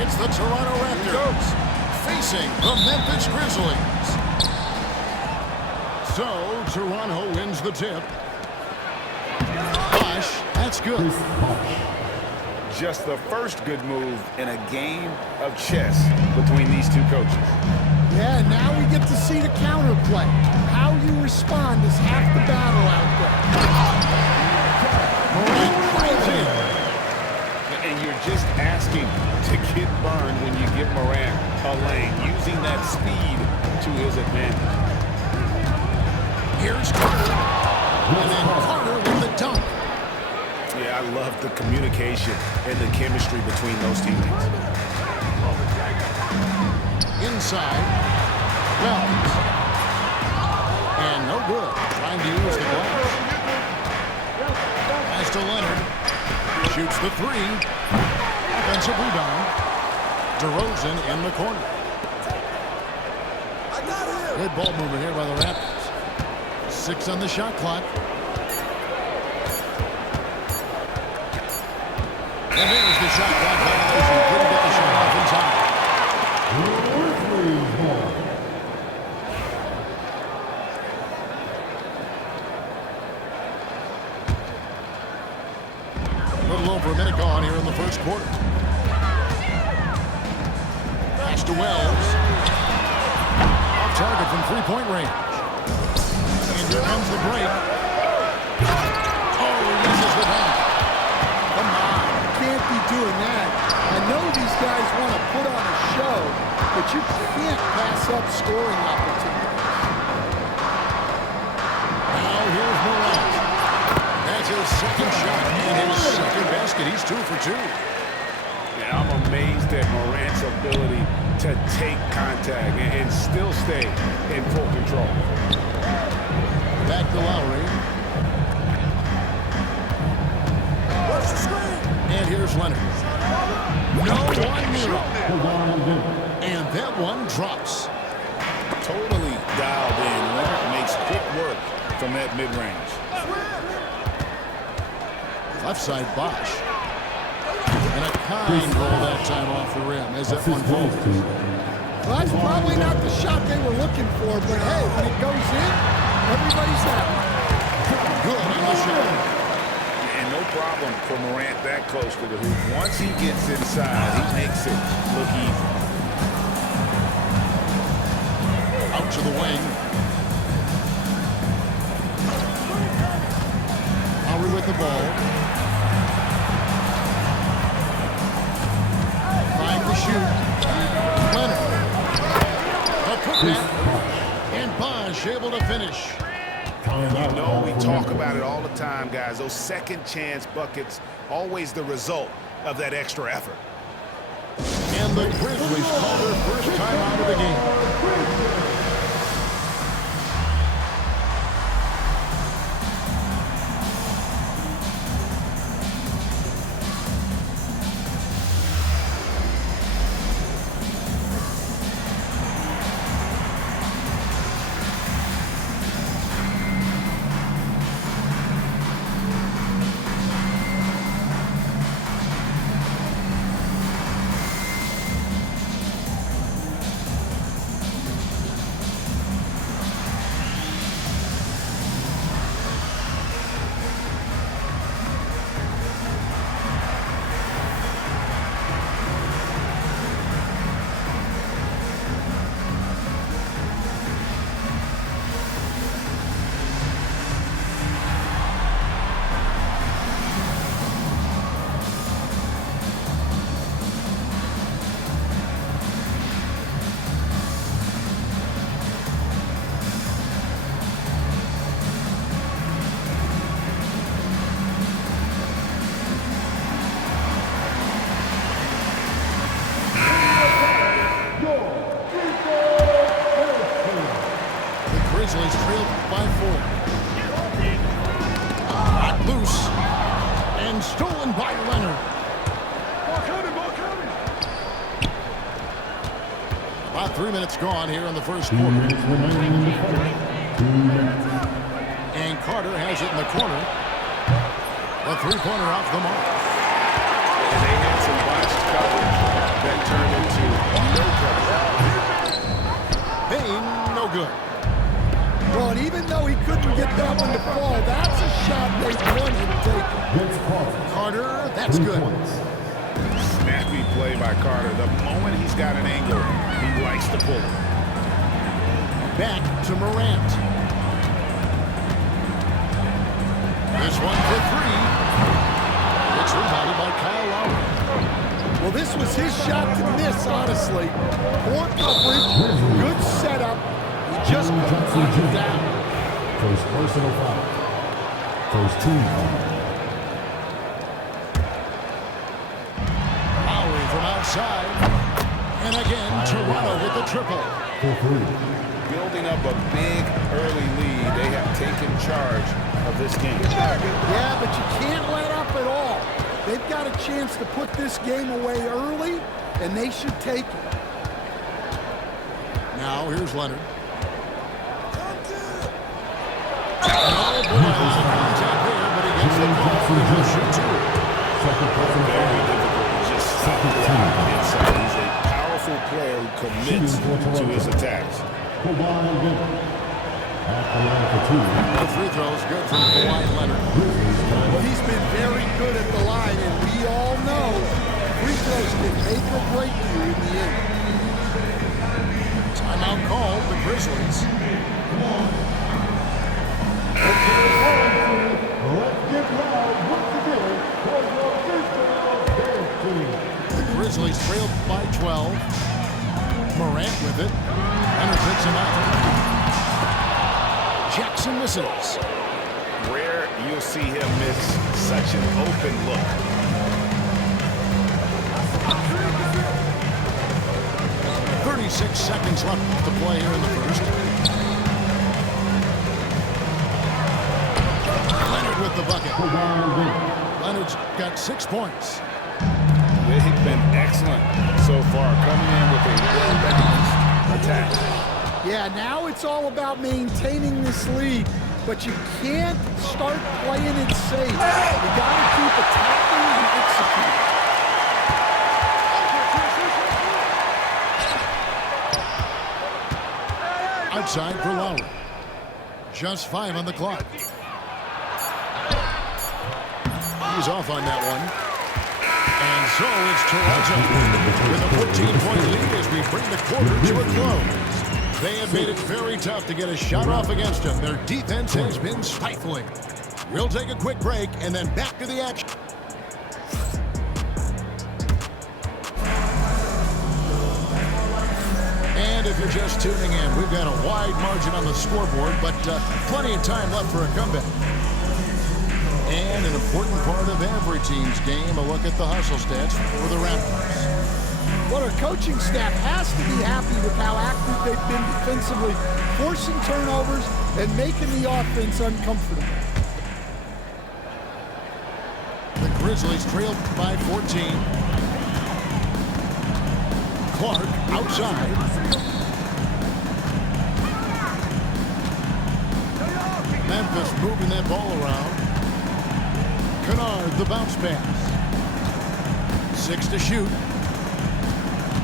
It's the Toronto Raptors facing the Memphis Grizzlies. So, Toronto wins the tip. Bosh, that's good. Just the first good move in a game of chess between these two coaches. Yeah, now we get to see the counterplay. How you respond is half the battle out there. Morant drives in. And you're just asking to get burned when you give Morant a lane, using that speed to his advantage. Here's Carter. And then Carter with the dunk. Yeah, I love the communication and the chemistry between those teammates. Inside. Wells. And no good. Trying to use the glass. Pass to Leonard. Shoots the three. Offensive rebound. DeRozan in the corner. Good ball movement here by the Raptors. 6 on the shot clock. And there's the shot clock violation. Couldn't get the shot off in time. A little over a minute gone here in the first quarter. Pass to Wells. Off target from three-point range. And here comes the break. Oh, he misses the dunk. Come on. Can't be doing that. I know these guys want to put on a show, but you can't pass up scoring opportunities. Now here's Morant. That's his second shot and his second basket. He's 2 for 2. Yeah, I'm amazed at Morant's ability to take contact and still stay in full control. Back to Lowry. What's the screen? And here's Leonard. No one near. And that one drops. Totally dialed in. Leonard makes quick work from that mid-range. Left side Bosh. And a kind roll that time off the rim as that one falls. Well, that's probably not the shot they were looking for, but hey, when it goes in, everybody's happy. Good on the shot. And no problem for Morant that close to the hoop. Once he gets inside, he makes it look easy. Out to the wing. Lowry with the ball. Five to shoot. Leonard. A putback. And Bosh able to finish. You know, we talk about it all the time, guys. Those second chance buckets, always the result of that extra effort. And the Grizzlies call their first time out of the game. Grizzlies trailed by 4. Knocked loose. And stolen by Leonard. Ball coming. About 3 minutes gone here in the first quarter. And Carter has it in the corner. A three-pointer off the mark. And they had some botched coverage that turned fall. That's a shot they want him taking. Carter, that's good. Snappy play by Carter. The moment he's got an angle, he likes to pull it. Back to Morant. This one for three. It's rebounded by Kyle Lowry. Well, this was his shot to miss, honestly. Poor coverage, good setup. He just couldn't knock it down. First personal foul. First team foul. Lowry from outside. And again, Toronto with the triple. For three. Building up a big early lead, they have taken charge of this game. Yeah, but you can't let up at all. They've got a chance to put this game away early, and they should take it. Now, here's Leonard. Oh, boy, there's a contact there, but he gets the ball. He'll shoot two. Second personal Very foul. difficult to just stop the inside. He's a powerful player who commits to his attacks. At the line for two. The free throw is good from Kawhi Leonard. Well, he's been very good at the line, and we all know free throws can make or break you in the end. Timeout called, the Grizzlies. Let's get loud once again for your baseball dance team. The Grizzlies trailed by 12. Morant with it. Leonard picks him up. Jackson misses. Rare you'll see him miss such an open look. .36 seconds left to play here in the first. Leonard with the bucket. Leonard's got 6 points. They've been excellent so far, coming in with a well-balanced attack. Yeah, now it's all about maintaining this lead, but you can't start playing it safe. You got to keep attacking and executing. Outside for Lowry. Just 5 on the clock. He's off on that one. And so it's Toronto with a 14-point lead as we bring the quarter to a close. They have made it very tough to get a shot off against them. Their defense has been stifling. We'll take a quick break and then back to the action. And if you're just tuning in, we've got a wide margin on the scoreboard, but plenty of time left for a comeback. And an important part of every team's game, a look at the hustle stats for the Raptors. Well, our coaching staff has to be happy with how active they've been defensively, forcing turnovers and making the offense uncomfortable. The Grizzlies trailed by 14. Clark outside. Memphis moving that ball around. Kennard, the bounce pass. 6 to shoot.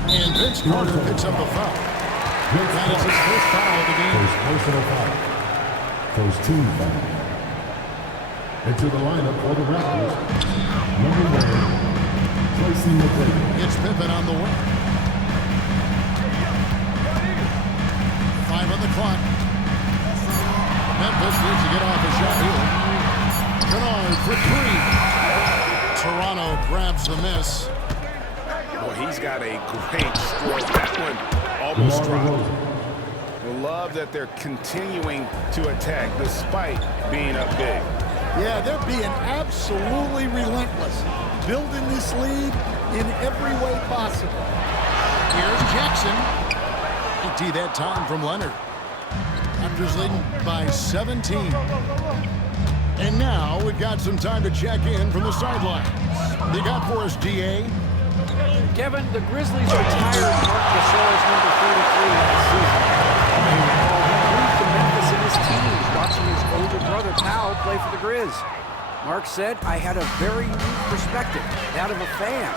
And Vince Carter picks up the foul. That is his first foul of the game. First personal foul. First team foul. Into the lineup for the Raptors. Number 1, Tracy McGrady. It's Pippen on the wing. 5 on the clock. Memphis needs to get off a shot here. Kennard for 3. Toronto grabs the miss. Well, he's got a great stroke. That one almost dropped. Love that they're continuing to attack despite being up big. Yeah, they're being absolutely relentless, building this lead in every way possible. Here's Jackson. Empty that time from Leonard. Raptors leading by 17. And now we've got some time to check in from the sidelines. They got for us, DA. Kevin, the Grizzlies retired Mark Gasol's number 33 last season. They moved to Memphis in his teens, watching his older brother Powell play for the Grizz. Mark said, I had a very unique perspective, that of a fan.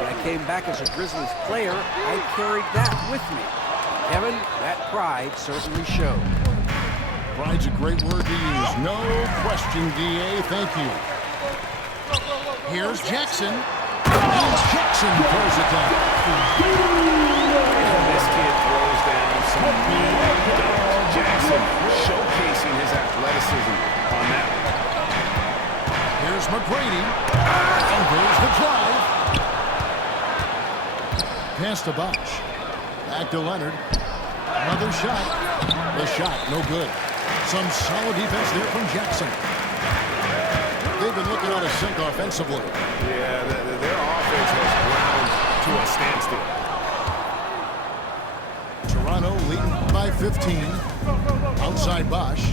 When I came back as a Grizzlies player, I carried that with me. Kevin, that pride certainly showed. Pride's a great word to use. No question, D.A. Thank you. Here's Jackson. And Jackson throws it down. And this kid throws down some mean dunks. Jackson showcasing his athleticism on that one. Here's McGrady. And there's the drive. Pass to Bosch. Back to Leonard. Another shot. The shot, no good. Some solid defense there from Jackson. They've been looking out of sync offensively. Yeah, their offense has ground to a standstill. Toronto leading by 15. Outside Bosch.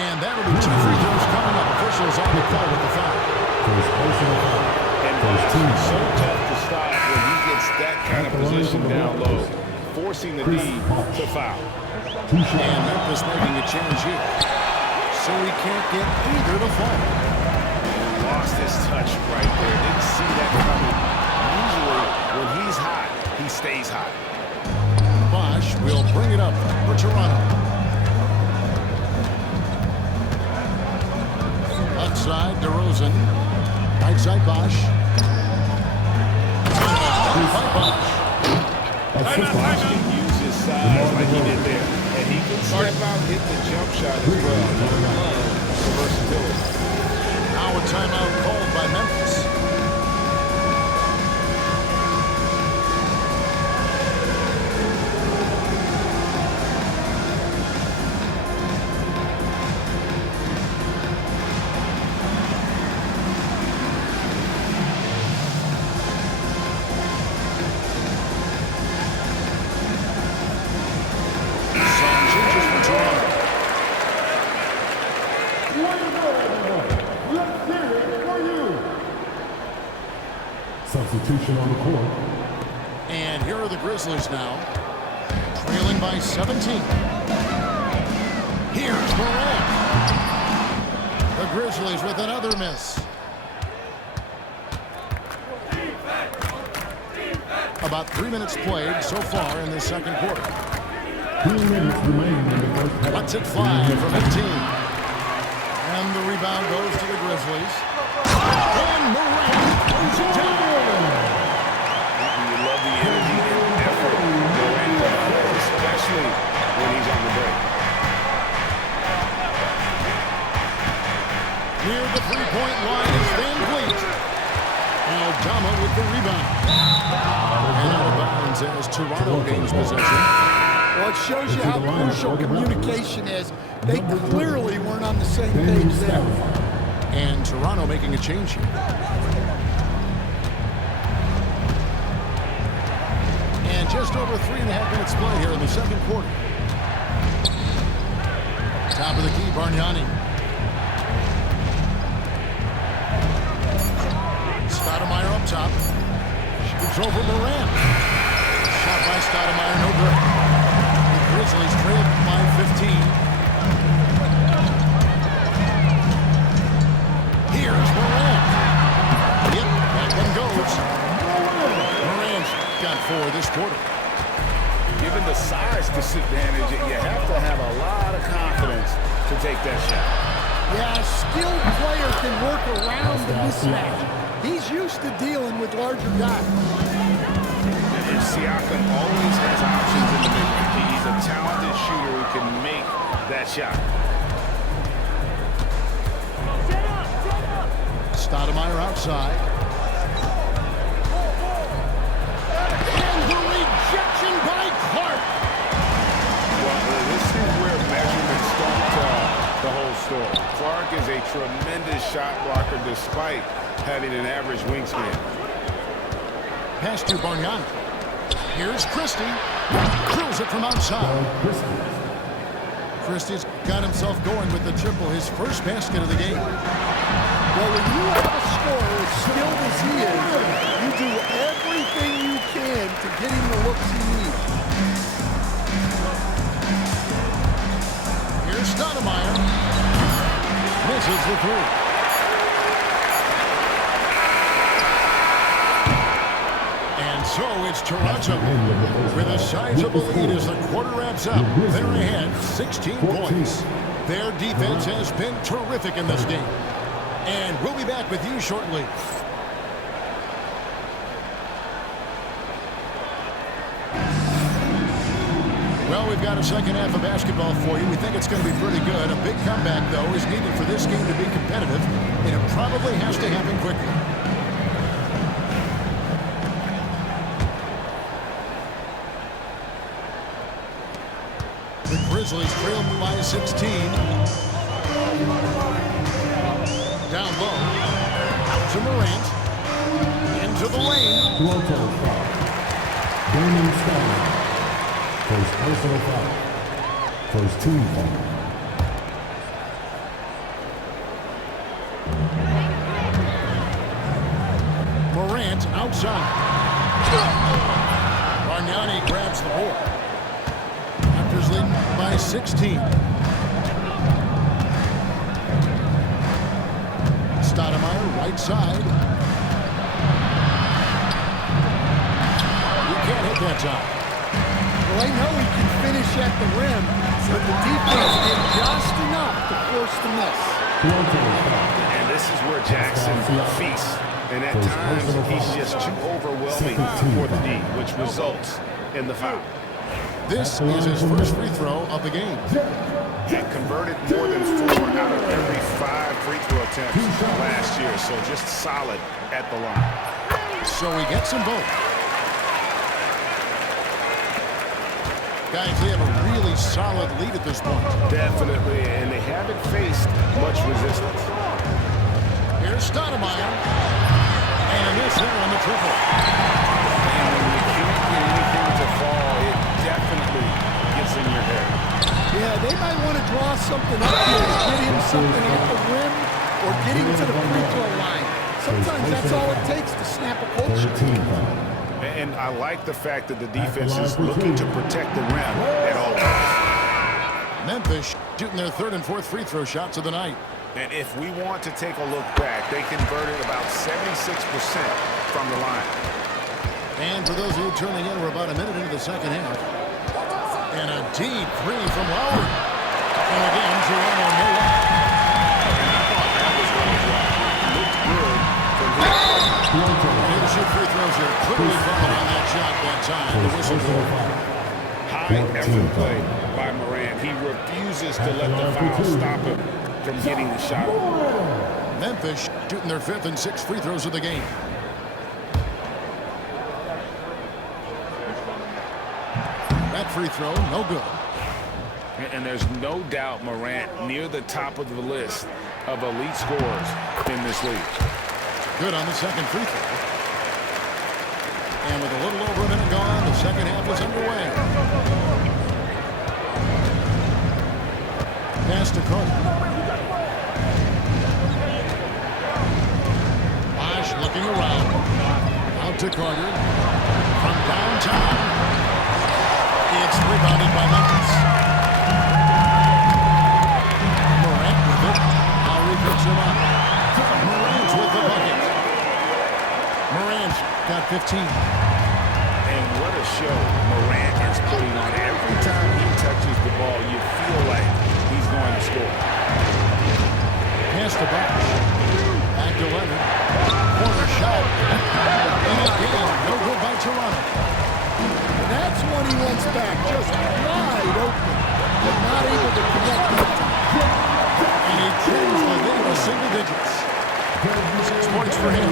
And that'll be 2 free throws coming up. Officials on the call with the foul. And it's so tough to stop when he gets that kind of position down low, forcing the D to foul. And Memphis making a change here. So he can't get either to fall. Lost his touch right there. Didn't see that coming. Usually, when he's hot, he stays hot. Bosch will bring it up for Toronto. Outside, DeRozan. Right side, Bosch. By Bosch. Bosch can use his size like he did there. And he can step out and hit the jump shot as well. Love the versatility. Now a timeout called by Memphis. Substitution on the court. And here are the Grizzlies now, trailing by 17. Here's Morant. The Grizzlies with another miss. About 3 minutes played so far in the second quarter. 2 minutes remaining in the first half. Lets it fly from 18. And the rebound goes to the Grizzlies. And Morant throws it down. You love the energy and effort Morant has, especially when he's on the break. Near the three-point line is Van Vliet. Aldama with the rebound. And out of bounds as Toronto gains possession. Well, it shows you how crucial communication is. They clearly weren't on the same page there. And Toronto making a change here. And just over 3.5 minutes play here in the second quarter. Top of the key, Bargnani. Stoudemire up top. Shoots over Morant. Shot by Stoudemire, no good. The Grizzlies trail by 15. Here's Morant. Yep, that one goes. Morant's got 4 this quarter. Given the size disadvantage, you have to have a lot of confidence to take that shot. Yeah, a skilled player can work around the mismatch. He's used to dealing with larger guys. And Siakam always has options in the mid-range. He's a talented shooter who can make that shot. Stoudemire outside. And the rejection by Clark. Well, this is where measurements don't tell the whole story. Clark is a tremendous shot blocker despite having an average wingspan. Pass to Bargnani. Here's Christie. Drills it from outside. Christie's got himself going with the triple, his first basket of the game. Well, when you have a scorer as skilled as he is, you do everything you can to get him the looks he needs. Here's Stoudemire. Misses the 3. So it's Toronto with a sizable lead as the quarter wraps up. They're ahead 16 points. Their defense has been terrific in this game. And we'll be back with you shortly. Well, we've got a second half of basketball for you. We think it's going to be pretty good. A big comeback, though, is needed for this game to be competitive, and it probably has to happen quickly. The Grizzlies trail by 16. Down low. Out to Morant. Into the lane. Toronto foul. Damon Stoudemire. First personal foul. First team foul. Morant outside. Bargnani grabs the board. Raptors leading by 16. Stoudemire right side. You can't hit that time. Well, they know he can finish at the rim, but the defense did just enough to force the miss. And this is where Jackson feasts. And at times, he's just too overwhelming for the D, which results in the foul. This is his first free throw of the game. He converted more than 4 out of every 5 free throw attempts last year, so just solid at the line. So he gets them both. Guys, they have a really solid lead at this point. Definitely, and they haven't faced much resistance. Here's Stoudemire. And this here on the triple. And when you can't get anything to fall, it definitely gets in your head. Yeah, they might want to draw something up here to get him something at the rim or get him to the free throw line. Sometimes that's all it takes to snap a culture. And I like the fact that the defense is looking to protect the rim at all times. Memphis shooting their third and fourth free throw shots of the night. And if we want to take a look back, they converted about 76% from the line. And for those of you tuning in, we're about a minute into the second half. And a deep three from Lowry. And again, Toronto no up. And I thought that was going to drop. Looked good from his. He'll shoot free throws here. Clearly fouled on that shot that time. The whistle goes. High effort play by Morant. He refuses to let the foul stop him from getting the shot. Memphis shooting their fifth and sixth free throws of the game. That free throw, no good. And there's no doubt Morant near the top of the list of elite scorers in this league. Good on the second free throw. And with a little over a minute gone, the second half is underway. Pass to Carter. Bosh looking around. Out to Carter. From downtown. It's rebounded by Memphis. Morant with it. Lowry picks him up. Morant with the bucket. Morant's got 15. And what a show Morant is putting on. Every time he touches the ball, you feel like he's going to score. Pass to Bosh. Back to Leonard. Corner shot. And again, no good by Toronto. And that's one he wants back, just wide open, but not able to connect that time. And he trims the lead to single digits. 6 points for him.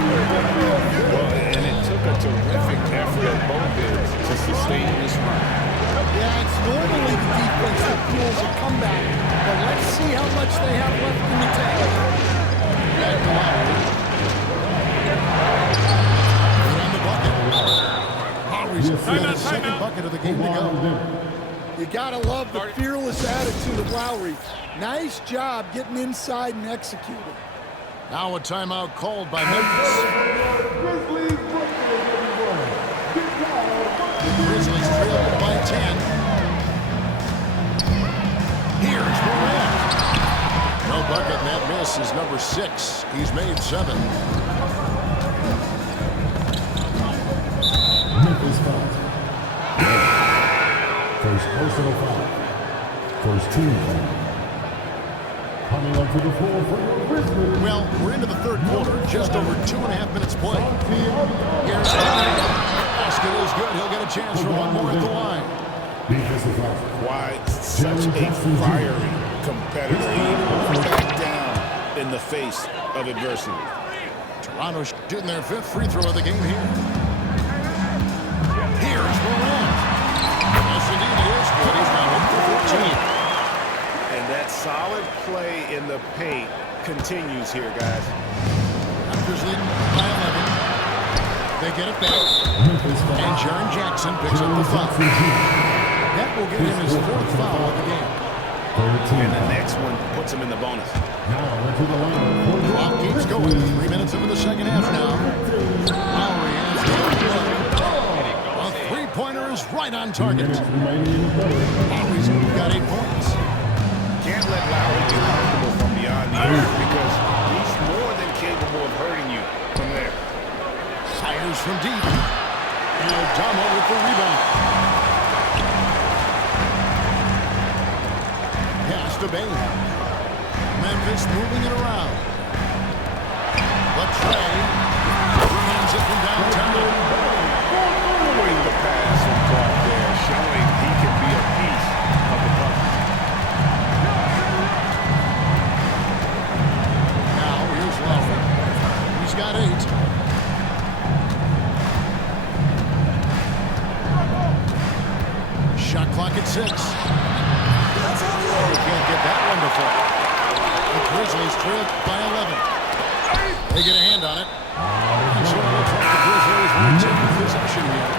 Well, and it took a terrific effort at both ends to sustain this run. Yeah, it's normally the defense that fuels a comeback, but let's see how much they have left in the tank. Back to Lowry. Good on the bucket. Lowry's got his second bucket of the game to go. You gotta love the fearless attitude of Lowry. Nice job getting inside and executing. Now a timeout called by Memphis. The Grizzlies trail by 10. Here's Morant. No bucket, and that miss is number 6. He's made 7. First personal foul. First team foul. Coming onto the floor for your Grizzlies. Well, we're into the third quarter, just over 2.5 minutes played. Here's Garnett. Basket is good. He'll get a chance for one more at the line. Defensive foul. Why such a fiery competitor? He won't back down in the face of adversity. Toronto shooting their 5th free throw of the game here. Here's Morant. Yes, indeed, he is good. He's now 1 for 14. And that solid play in the paint continues here, guys. Raptors leading by 11. They get it back. And Jaren Jackson picks up the foul. That will give him his 4th foul of the game. And the next one puts him in the bonus. Now into the line. Clock keeps going. 3 minutes into the second half now. Lowry has a three-pointer is right on target. Lowry's got 8 points. Can't let Lowry get comfortable from beyond the arc because he's more than capable of hurting you from there. Fires from deep. And O'Donnell with the rebound. Pass to Bain. Memphis moving it around. But Trey hands it from downtown. Great the pass and caught there, showing he can be a piece of the puzzle. Now here's Lowry. He's got 8. Shot clock at 6. They can't get that one to fall. The Grizzlies trail by 11. They get a hand on it. And so it looks like the Grizzlies will take possession here.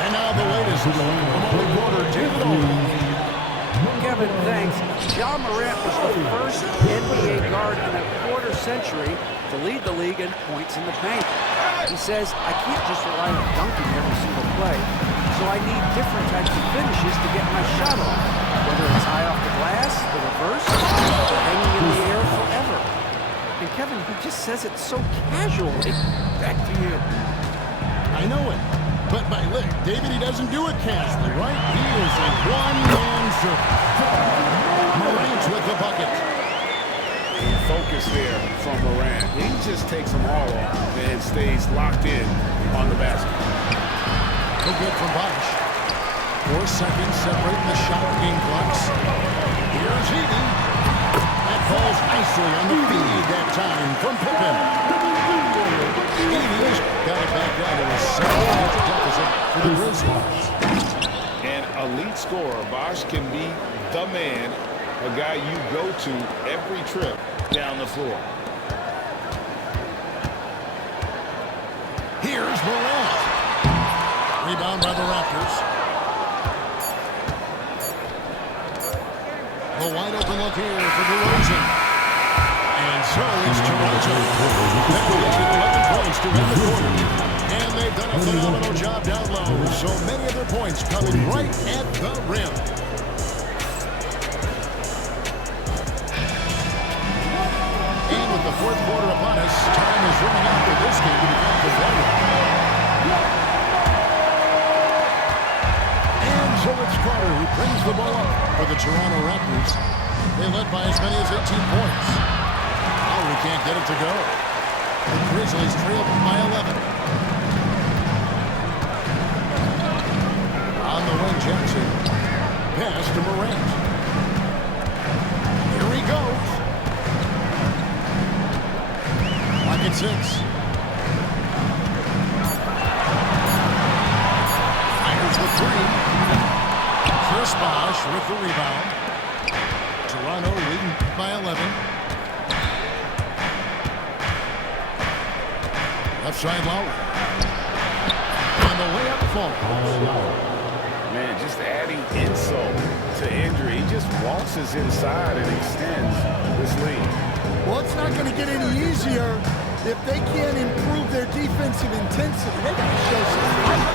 And now the latest from only quarter, David Olin. Kevin, thanks. Ja Morant was the first NBA guard in a quarter century to lead the league in points in the paint. He says, I can't just rely on dunking every single play, so I need different types of finishes to get my shot off, whether it's high off the glass, the reverse, or hanging in the air forever. And Kevin, he just says it so casually. Back to you. I know it. But look, David, he doesn't do it casually, right? He is a one-man show. Morant with the bucket. Focus there from Morant. He just takes them all off and stays locked in on the basket. No good from Bosh. 4 seconds separating the shot game clocks. Here's Heaton. That falls nicely on the feed that time from Pippen. Heaton's got it back down to a 7-point deficit for the Grizzlies. An elite scorer. Bosh can be the man, a guy you go to every trip down the floor. Here's Morant. Rebound by the Raptors. A wide open look here for DeRozan. And so it's Toronto. That will 11 points to end the quarter. And they've done a phenomenal job down low. So many of their points coming right at the rim. And with the fourth quarter upon us, time is running out for this game to become competitive. And so it's Carter who brings the ball up for the Toronto Raptors. They led by as many as 18 points. Lowry can't get it to go. The Grizzlies trail by 11. On the wing, Jackson. Pass to Morant. Here he goes. Lock at 6. Fires the 3. Chris Bosh with the rebound. Toronto leading by 11. Left side Lowry. And the layup falls. Man, just adding insult to injury. He just waltzes inside and extends this lead. Well, it's not going to get any easier if they can't improve their defensive intensity. They got to show some fight.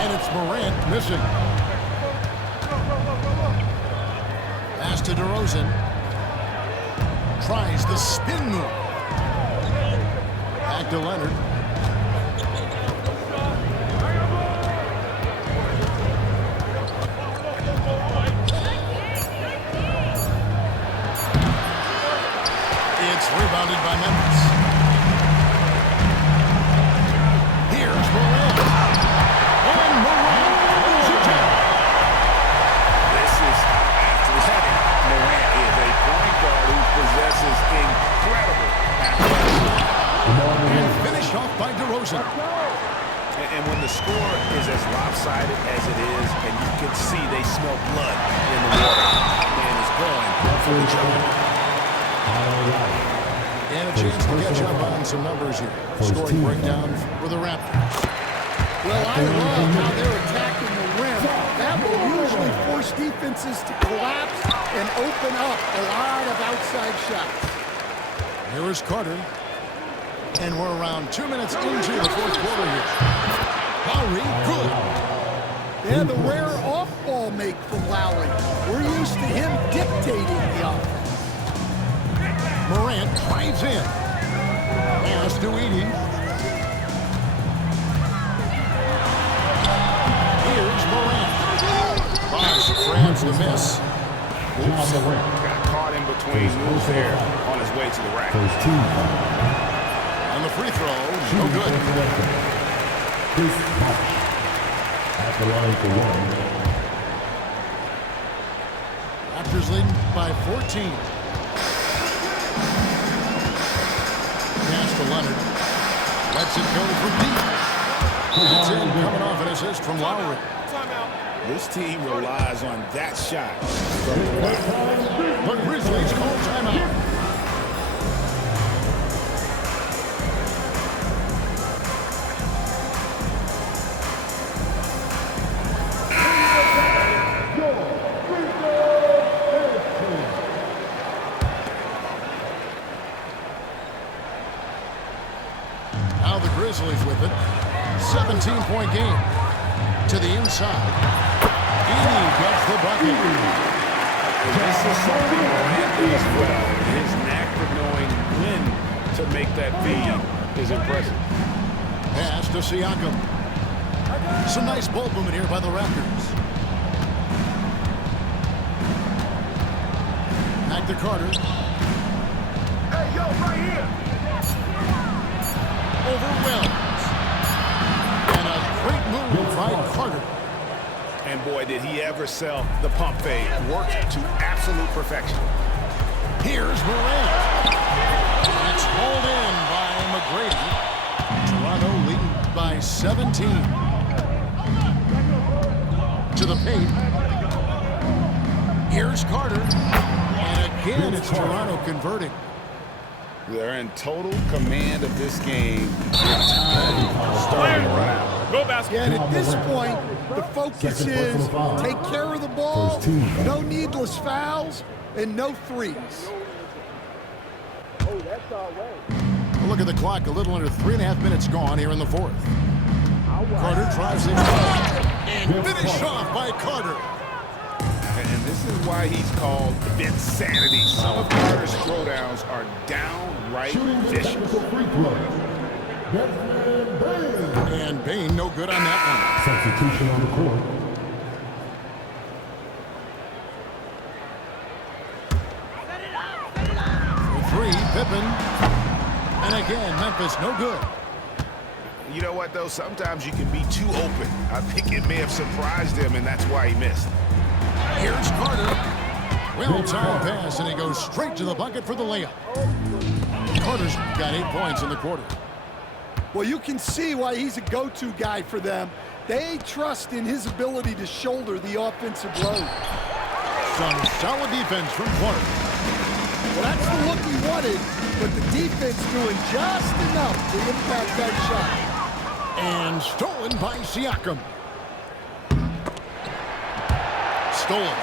And it's Morant missing. Pass to DeRozan. Tries the spin move. Back to Leonard. by DeRozan. And when the score is as lopsided as it is, and you can see they smell blood in the water, that man is going for the jump. And a chance to catch up on some numbers here. Scoring breakdown for the Raptors. Well, I love how they're attacking the rim. That will usually force defenses to collapse and open up a lot of outside shots. Here is Carter. And we're around 2 minutes into the fourth quarter here. Lowry, good. Yeah, the rare off-ball make from Lowry. We're used to him dictating the offense. Morant drives in. Pass to Edey. Here's Morant. Bosh grabs the miss. Oops. Got caught in between moves there on his way to the rack. And the free throw, no good. At the line for one. Raptors leading by 14. Pass to Leonard. Lets it go from deep. It's in, coming off an assist from Lowry. This team relies on that shot. The Grizzlies call timeout. Now the Grizzlies with it. 17-point game. To the inside. Edey gets the bucket. This is something Morant does well. His knack of knowing when to make that feed is impressive. Pass to Siakam. Some nice ball movement here by the Raptors. Back to Carter. Hey, yo, right here. Overwhelmed. And a great move by Carter. And boy, did he ever sell the pump fade. Worked to absolute perfection. Here's Morant. It's hauled in by McGrady. Toronto leading by 17. To the paint. Here's Carter. And again, it's Toronto converting. They're in total command of this game. Time starting to run out. Go basketball. And at this point, the focus is take care of the ball, no needless fouls, and no threes. Look at the clock, a little under 3.5 minutes gone here in the fourth. Carter tries it and finished off by Carter. And this is why he's called Vinsanity. Some of Carter's throwdowns are downright vicious. And Bane no good on that Substitution on the court. one. For three, Pippen. And again, Memphis no good. You know what, though? Sometimes you can be too open. I think it may have surprised him, and that's why he missed. Here's Carter. Well-timed pass, and he goes straight to the bucket for the layup. Carter's got 8 points in the quarter. Well, you can see why he's a go-to guy for them. They trust in his ability to shoulder the offensive load. Some solid defense from Carter. Well, that's the look he wanted, but the defense doing just enough to impact that shot. And stolen by Siakam. Stolen.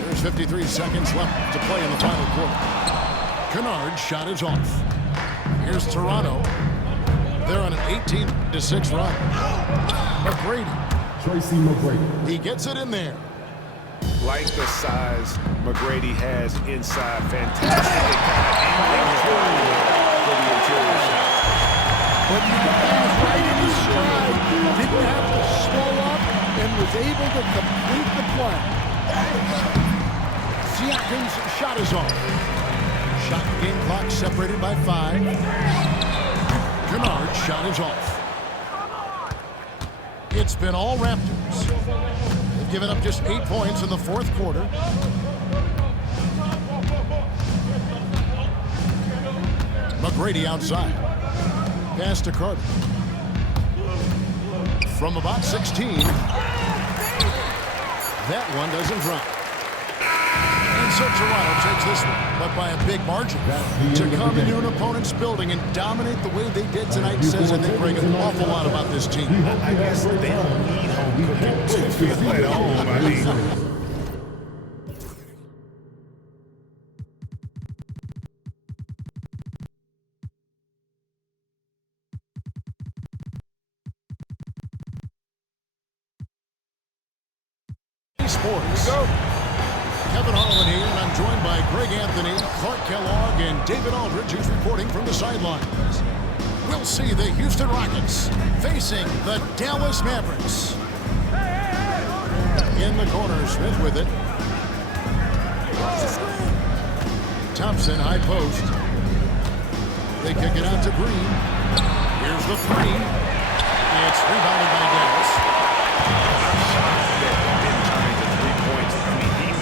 There's 53 seconds left to play in the final quarter. Kennard's shot is off. Here's Toronto. They're on an 18-6 run. McGrady. Tracy McGrady. He gets it in there. Like the size McGrady has inside. Fantastic angling his body for the interior shot. But the guy was right in his stride, didn't have to slow up, and was able to complete the play. Siakam's shot is off. Shot game clock separated by 5. Kennard's shot is off. It's been all Raptors. They've given up just 8 points in the fourth quarter. McGrady outside. Pass to Carter. From about 16. That one doesn't drop. And so Toronto takes this one, but by a big margin. To come into an opponent's building and dominate the way they did tonight says, I think, Greg, an awful lot about this team. I guess they don't need home cooking to feel at home. I mean, Sports. Kevin Harlan here, and I'm joined by Greg Anthony, Clark Kellogg, and David Aldridge, who's reporting from the sidelines. We'll see the Houston Rockets facing the Dallas Mavericks. In the corner, Smith with it. Thompson, high post. They kick it out to Green. Here's the three. It's rebounded by Dallas.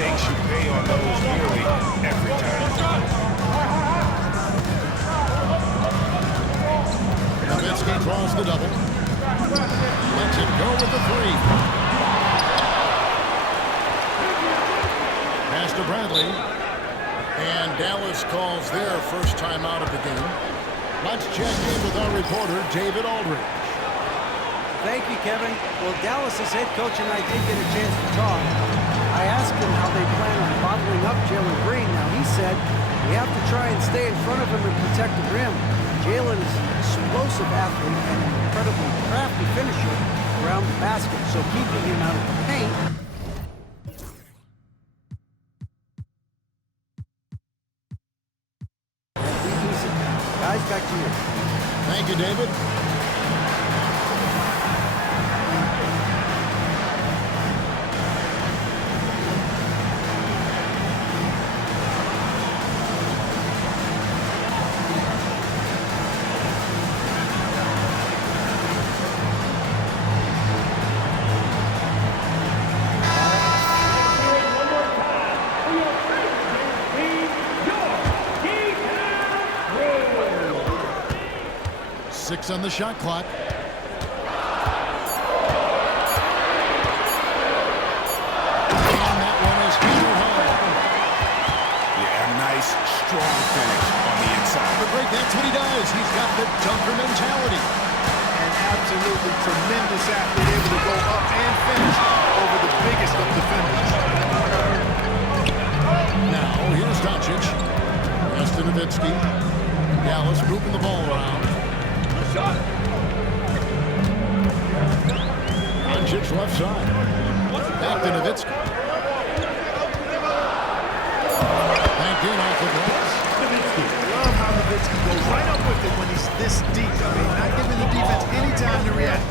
makes you pay on those nearly every time. Nowitzki draws the double. Lets it go with the three. Pass to Bradley. And Dallas calls their first time out of the game. Let's check in with our reporter, David Aldridge. Thank you, Kevin. Well, Dallas's head coach and I did get a chance to talk. I asked him how they plan on bottling up Jalen Green. Now, he said, we have to try and stay in front of him and protect the rim. Jalen is an explosive athlete and an incredibly crafty finisher around the basket, so keeping him out of the paint. Be easy. Guys, back to you. Thank you, David. On the shot clock. And that one is hammered home. Yeah, a nice, strong finish on the inside. But Greg, that's what he does. He's got the dunker mentality. An absolutely tremendous athlete, able to go up and finish over the biggest of defenders. Now, here's Doncic. Pass to Nowitzki. Dallas moving the ball around. Doncic left side. Back to Nowitzki. Banked in off the glass. Love how Nowitzki goes right up with it when he's this deep. I mean, not giving the defense any time to react.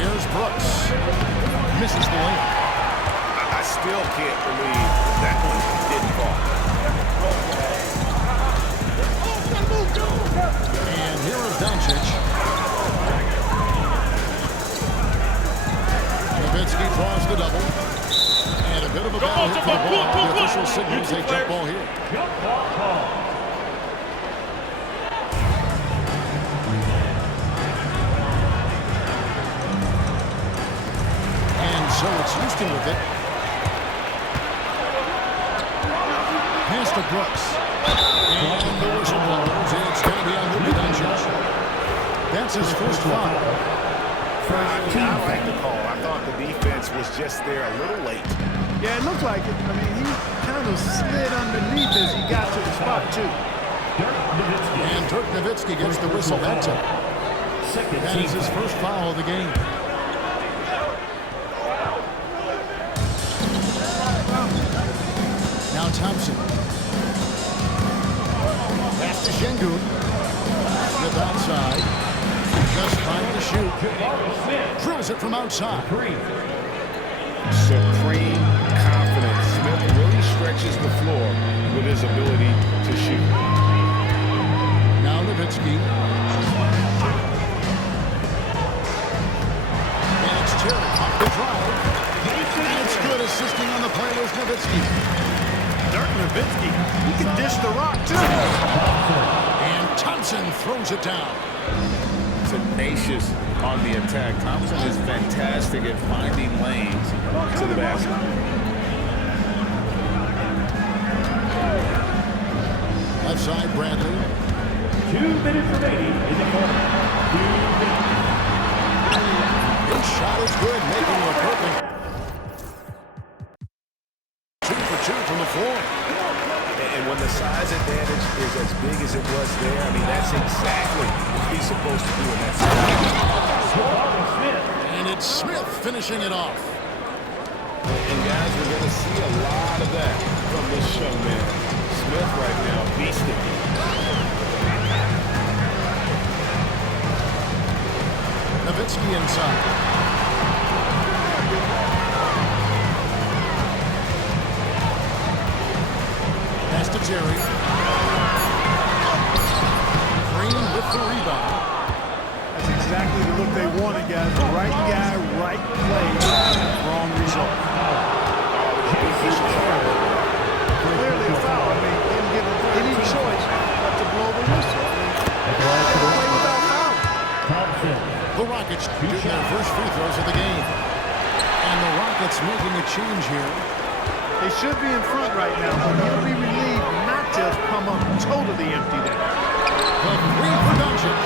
Here's Brooks. Misses the layup. I still can't believe that one didn't fall. And here is Doncic. Nowitzki draws the double. And a bit of a battle hit for the ball. The official signals a jump ball here. And so it's Houston with it. Pass to Brooks. And the whistle blows. It's going to be on Luka Doncic. That's his first foul. I like the call. I thought the defense was just there a little late. Yeah, it looked like it. I mean, he kind of slid underneath as he got to the spot, too. And Dirk Nowitzki gets the whistle that time. That is his first foul of the game. Now Thompson. Pass to Şengün. Smith outside. Just trying to shoot. Drills it from outside. Supreme confidence. Smith really stretches the floor with his ability to shoot. Now Nowitzki. And it's Terry off the drive. And it's good, assisting on the play is Nowitzki. Nowitzki. He can dish the rock, too. And Thompson throws it down. Tenacious on the attack. Thompson is fantastic at finding lanes to the basket. Left side, Bradley. 2 minutes remaining in the quarter. His shot is good, making a perfect. 2 for 2 from the floor. And when the size advantage is as big as it was there, I mean, that's exactly what he's supposed to do in that situation. And it's Smith finishing it off. And guys, we're going to see a lot of that from this young man. Smith right now, beasting. Nowitzki inside. Pass to Terry. Green with the rebound. That's exactly the look they wanted, guys. The right guy, right play, wrong result. Clearly a foul. I mean, didn't give him any choice but to blow the whistle. Play without foul. The Rockets shooting their first free throws of the game. And the Rockets making a change here. They should be in front right now, but he'll be relieved not to have come up totally empty there. The three for Doncic.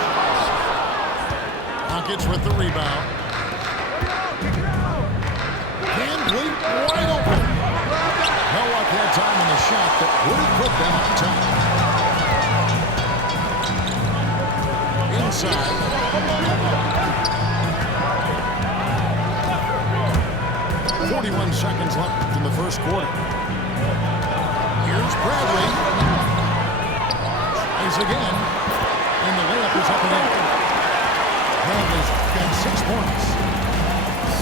Rockets with the rebound. Handley wide open. No luck that time in the shot that would have put them on top. Inside. 41 seconds left in the first quarter. Here's Bradley. Tries again. And the layup is up and in. Bradley's got 6 points.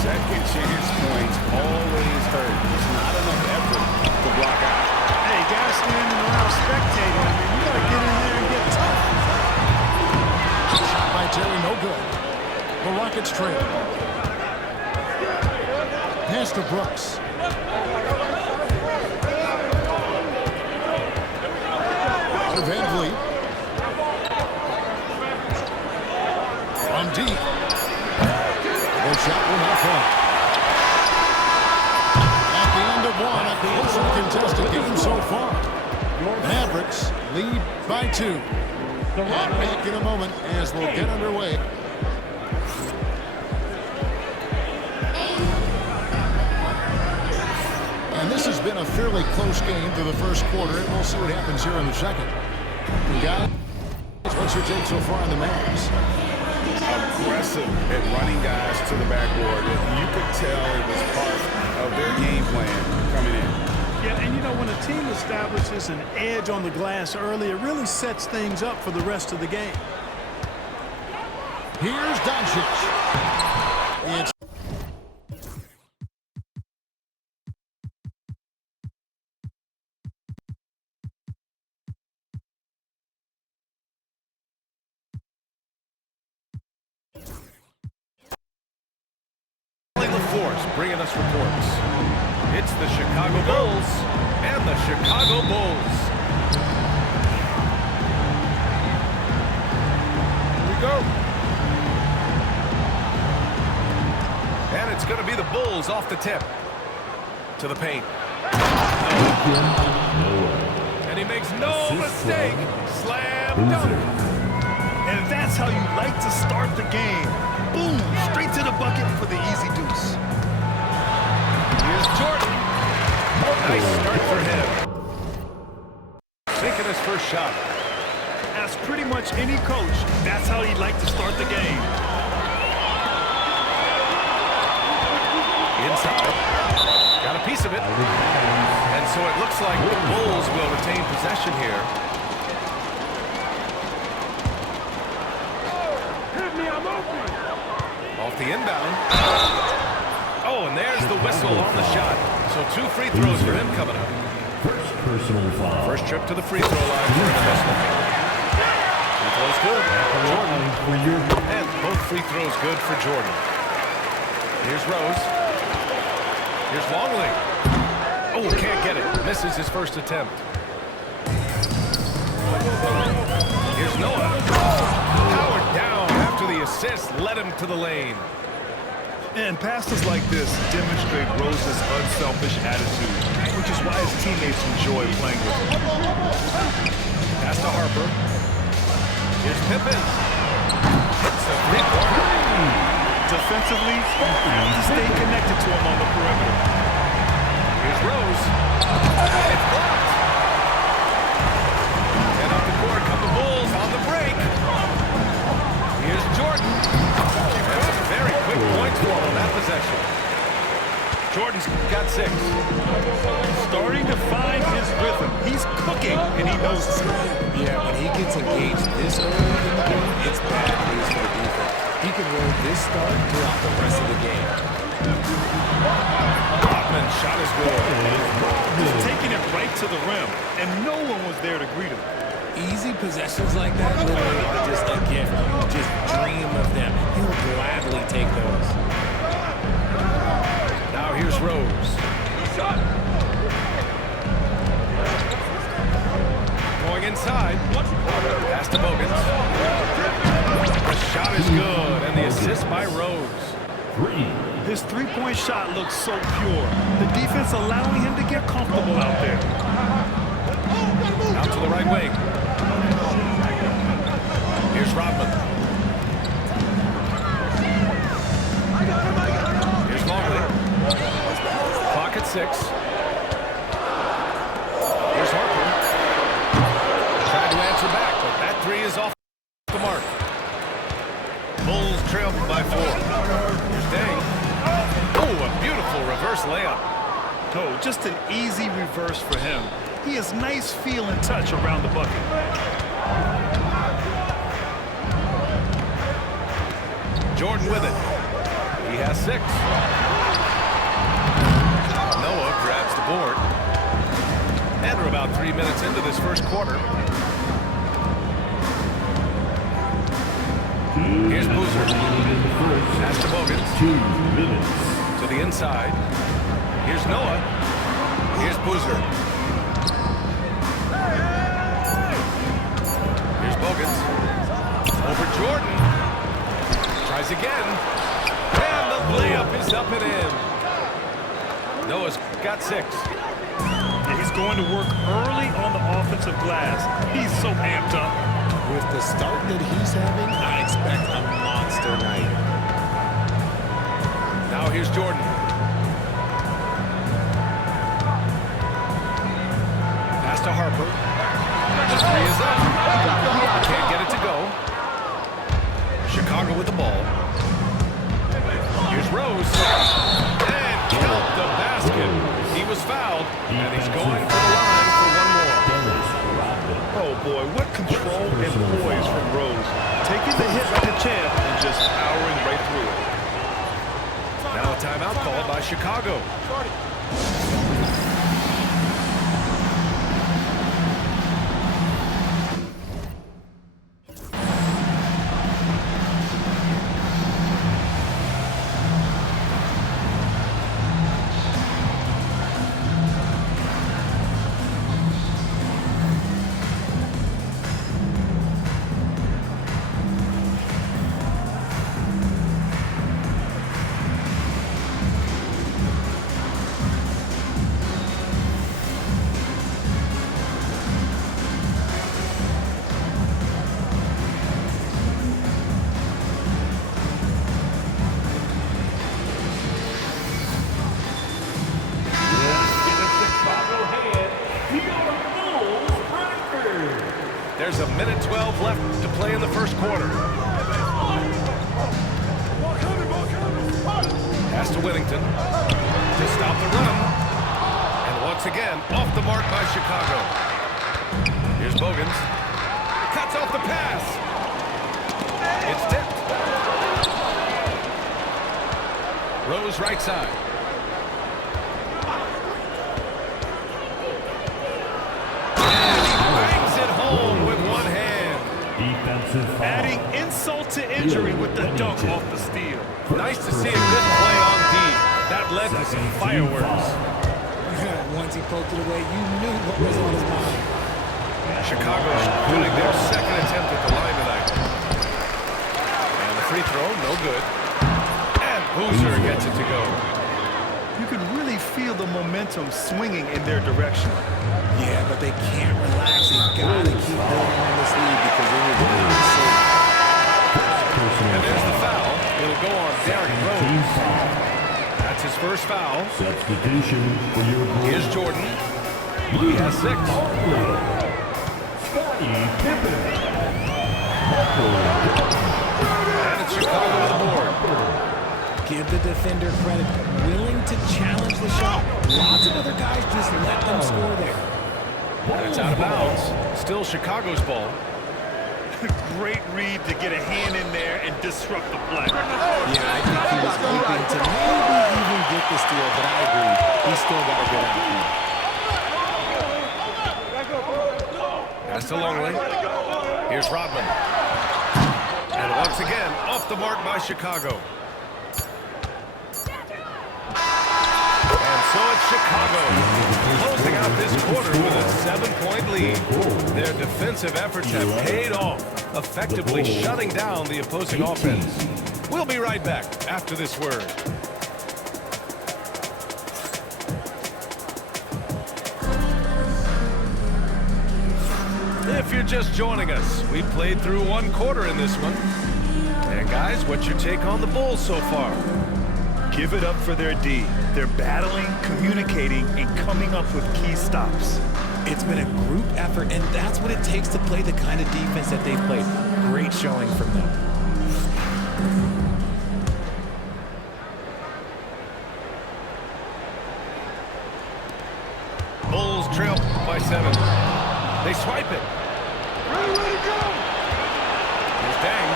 Second chance points always hurt. There's not enough effort to block out. Hey, guys standing around spectating. I mean, you got to get in there and get tough. Shot by Terry, no good. The Rockets trail. Pass to Brooks. To Van Vliet. From deep. The shot will not fall. At the end of one, a closer contested game so far. Mavericks lead by 2. And back in a moment as we'll get underway. And this has been a fairly close game through the first quarter, and we'll see what happens here in the second. And guys, what's your take so far on the Mavs? Aggressive at running guys to the backboard. You could tell it was part of their game plan coming in. Yeah, and you know, when a team establishes an edge on the glass early, it really sets things up for the rest of the game. Here's Doncic. It's the force, bringing us reports. It's the Chicago Bulls and the Chicago Bulls. Here we go. And it's going to be the Bulls off the tip. To the paint. And he makes no mistake. Slam dunk. And that's how you like to start the game. Boom, straight to the bucket for the easy deuce. Here's Jordan. Nice start for him. Taking his first shot. As pretty much any coach, that's how he'd like to start the game. Inside. Got a piece of it. And so it looks like the Bulls will retain possession here. Off the inbound. Oh, and there's the whistle on the shot. So 2 free throws for him coming up. First personal foul. First trip to the free throw line for the Western. Free throws good. Jordan. And both free throws good for Jordan. Here's Rose. Here's Longley. Oh, can't get it. Misses his first attempt. Here's Noah. Powered down after the assist led him to the lane. And passes like this demonstrate Rose's unselfish attitude, which is why his teammates enjoy playing with him. Pass to Harper. Here's Pippen. Hits the three-pointer. Defensively, you have to stay connected to him on the perimeter. Here's Rose. It's blocked. And up the court come the Bulls on the break. Here's Jordan. And some very quick points for him on that possession. Jordan's got 6. Starting to find his rhythm. He's cooking, and he knows it. Yeah, when he gets engaged this early in the game, it's bad news for the defense. He can roll this start throughout the rest of the game. Hoffman shot is good. He's taking it right to the rim, and no one was there to greet him. Easy possessions like that literally are just a gift. You just dream of them. He'll gladly take those. Now here's Rose. Going inside. Pass to Bogans. The shot is good, and the assist by Rose. His three-point shot looks so pure. The defense allowing him to get comfortable out there. Out to the right wing. Here's Rodman. Here's Longley. Clock at 6. Here's Harper. Tried to answer back, but that 3 is off the mark. Bulls trail by 4. Here's Dang. Oh, a beautiful reverse layup. Oh, just an easy reverse for him. He has nice feel and touch around the bucket. Jordan with it. He has 6. Noah grabs the board. And we're about 3 minutes into this first quarter. Here's Boozer. Pass to Bogans. 2 minutes. To the inside. Here's Noah. Here's Boozer. Here's Bogans. Over Jordan. Tries again. And the layup is up and in. Noah's got 6. He's going to work early on the offensive glass. He's so amped up. With the start that he's having, I expect a monster night. Now here's Jordan. Pass to Harper. The 3 is up. Can't get it to go. Chicago with the ball. Here's Rose. And count the basket. He was fouled, and he's going to the line for 1 more. Oh, boy, what control and poise from Rose. Taking the hit like a champ and just powering right through it. Now a timeout called by Chicago. There's a minute 12 left to play in the first quarter. Pass to Whittington to stop the run. And once again, off the mark by Chicago. Here's Bogans. Cuts off the pass. It's tipped. Rose right side. Adding insult to injury with the dunk off the steal. Nice to see a good play on D. That led to some fireworks. When once he poked it away, you knew what was on his mind. Chicago's doing their second attempt at the line tonight. And the free throw, no good. And Boozer gets it to go. You can really feel the momentum swinging in their direction. Yeah, but they can't relax. They've got to keep building on this lead because they will win the city. And there's the foul. It'll go on Derrick Rose. That's his first foul. Substitution for your goal. Here's Jordan. He has 6. And it's Chicago on the board. Give the defender credit. Willing to challenge the shot. Lots of other guys just let them score there. And it's out of bounds. Still Chicago's ball. Great read to get a hand in there and disrupt the play. Yeah, I think he was hoping to maybe even get the steal, but I agree. He's still got a good outcome. Pass to Longley. Here's Rodman. And once again, off the mark by Chicago. And so it's Chicago, closing out this quarter with a 7-point lead. Their defensive efforts have paid off, effectively shutting down the opposing offense. We'll be right back after this word. If you're just joining us, we played through 1 quarter in this one. And guys, what's your take on the Bulls so far? Give it up for their D. They're battling, communicating, and coming up with key stops. It's been a group effort, and that's what it takes to play the kind of defense that they've played. Great showing from them. Bulls trail by 7. They swipe it. Ready to go! Here's Dang.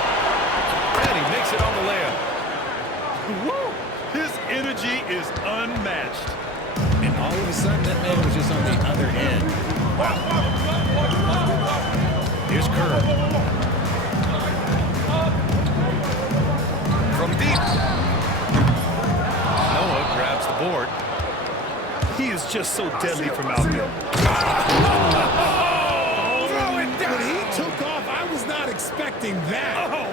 And he makes it on the layup. Woo! His energy is unmatched. And all of a sudden, that man was just on the other end. Here's Kerr. From deep. Noah grabs the board. He is just so deadly from out there. Throw it down. When he took off, I was not expecting that. Oh!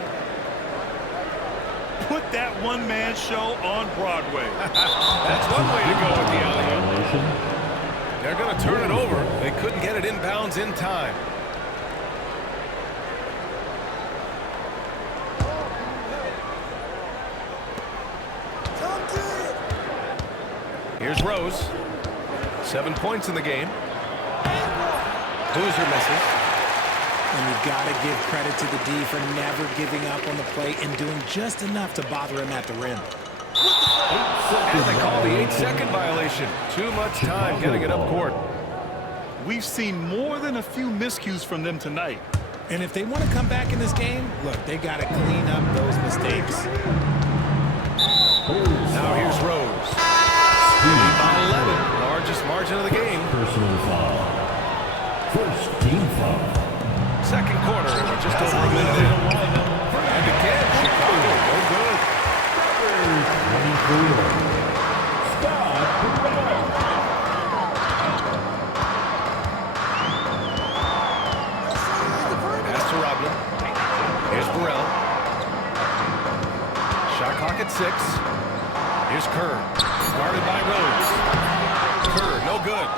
Put that one-man show on Broadway. That's one way to go with the alley-oop. They're going to turn it over. They couldn't get it inbounds in time. Here's Rose. 7 points in the game. Boozer misses. And you've got to give credit to the D for never giving up on the play and doing just enough to bother him at the rim. And they call the 8-second violation. Too much time getting it up court. We've seen more than a few miscues from them tonight. And if they want to come back in this game, look, they got to clean up those mistakes. Now here's Rose. Leading by 11. Largest margin of the game. Personal foul. First team foul. Second quarter, and we're just over a minute in. And again, Chicago, no good. Pass to Rodman. Here's Burrell. Shot clock at 6. Here's Kerr. Guarded by Rose. Kerr, no good.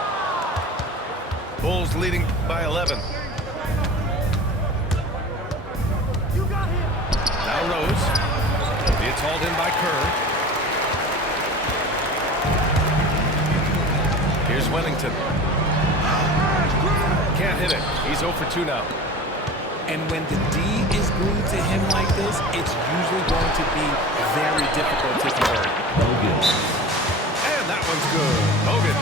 Bulls leading by 11. Now Rose. It's hauled in by Kerr. Here's Wellington. Can't hit it. He's 0 for 2 now. And when the D is glued to him like this, it's usually going to be very difficult to convert. And that one's good. Hogan.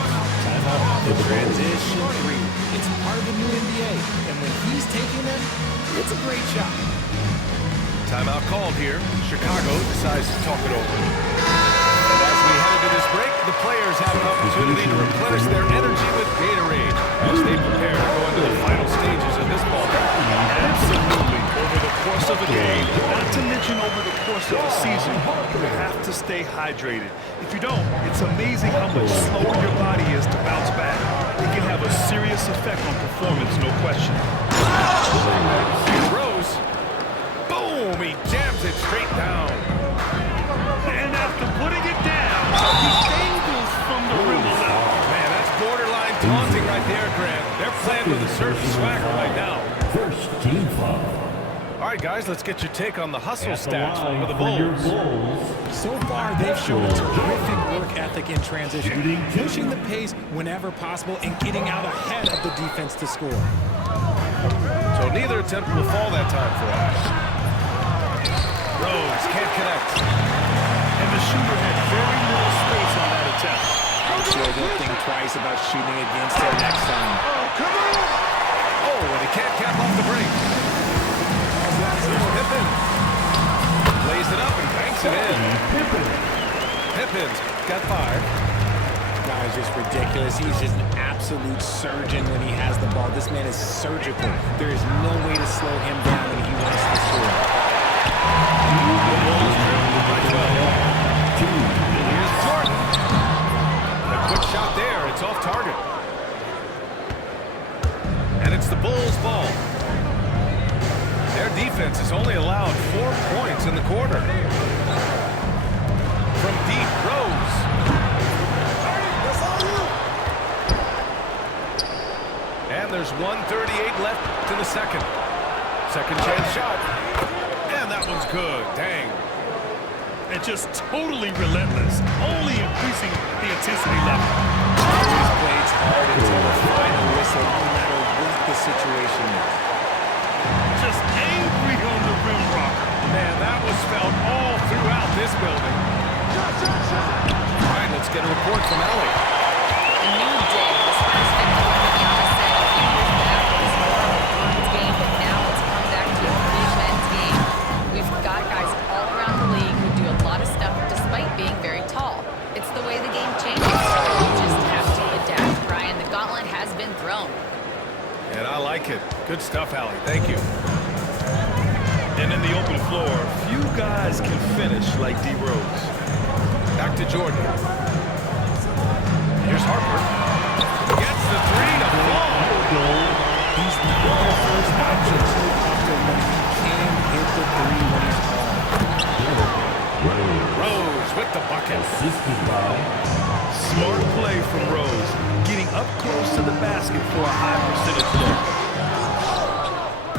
The transition 3. It's part of the new NBA. And when he's taking them, it's a great shot. Timeout called here. Chicago decides to talk it over. And as we head into this break, the players have an opportunity to replenish their energy with Gatorade as they prepare to go into the final stages of this ball game. Absolutely. Over the course of a game, not to mention over the course of a season, you have to stay hydrated. If you don't, it's amazing how much slower your body is to bounce back. performance, no question. Here's Rose. Boom! He jams it straight down. And after putting it down, he dangles from the rim a little. Man, that's borderline taunting right there, Grant. They're playing with a certain swagger right now. First team foul. All right, guys, let's get your take on the hustle At the stats line for the for your Bulls. Bulls. So far, they've shown a terrific work ethic in transition, pushing the pace whenever possible and getting out ahead of the defense to score. So neither attempt will fall that time for us. Rose can't connect. And the shooter had very little space on that attempt. I'm sure they'll think twice about shooting against him next time. Oh, and he can't cap off the break. Here's Pippen. Lays it up and banks it in. Pippen's got 5. Guy's just ridiculous. He's just an absolute surgeon when he has the ball. This man is surgical. There is no way to slow him down when he wants to score. The Bulls trail by 12. Here's Jordan. A quick shot there. It's off target. And it's the Bulls' ball. Their defense has only allowed 4 points in the quarter. From deep, Rose. And there's 1:38 left in the second. Second chance shot. And that one's good. Dang. And just totally relentless, only increasing the intensity level. Always plays hard until the final whistle, no matter what the situation is. Just angry on the rim rocker. Man, that was felt all throughout this building. All right, let's get a report from Ellie. A new day. The Spurs victory with Giannis said a few years back was more of a Bruins game, but now it's come back to a three-men's game. We've got guys all around the league who do a lot of stuff despite being very tall. It's the way the game changes. We just have to adapt. Brian, the gauntlet has been thrown. And I like it. Good stuff, Allie. Thank you. And in the open floor, few guys can finish like D. Rose. Back to Jordan. Here's Harper. Gets the 3 to fall. He's not their first option so often, but he can hit the 3 when he's Rose with the bucket. Assisted by Smart play from Rose, getting up close to the basket for a high percentage there.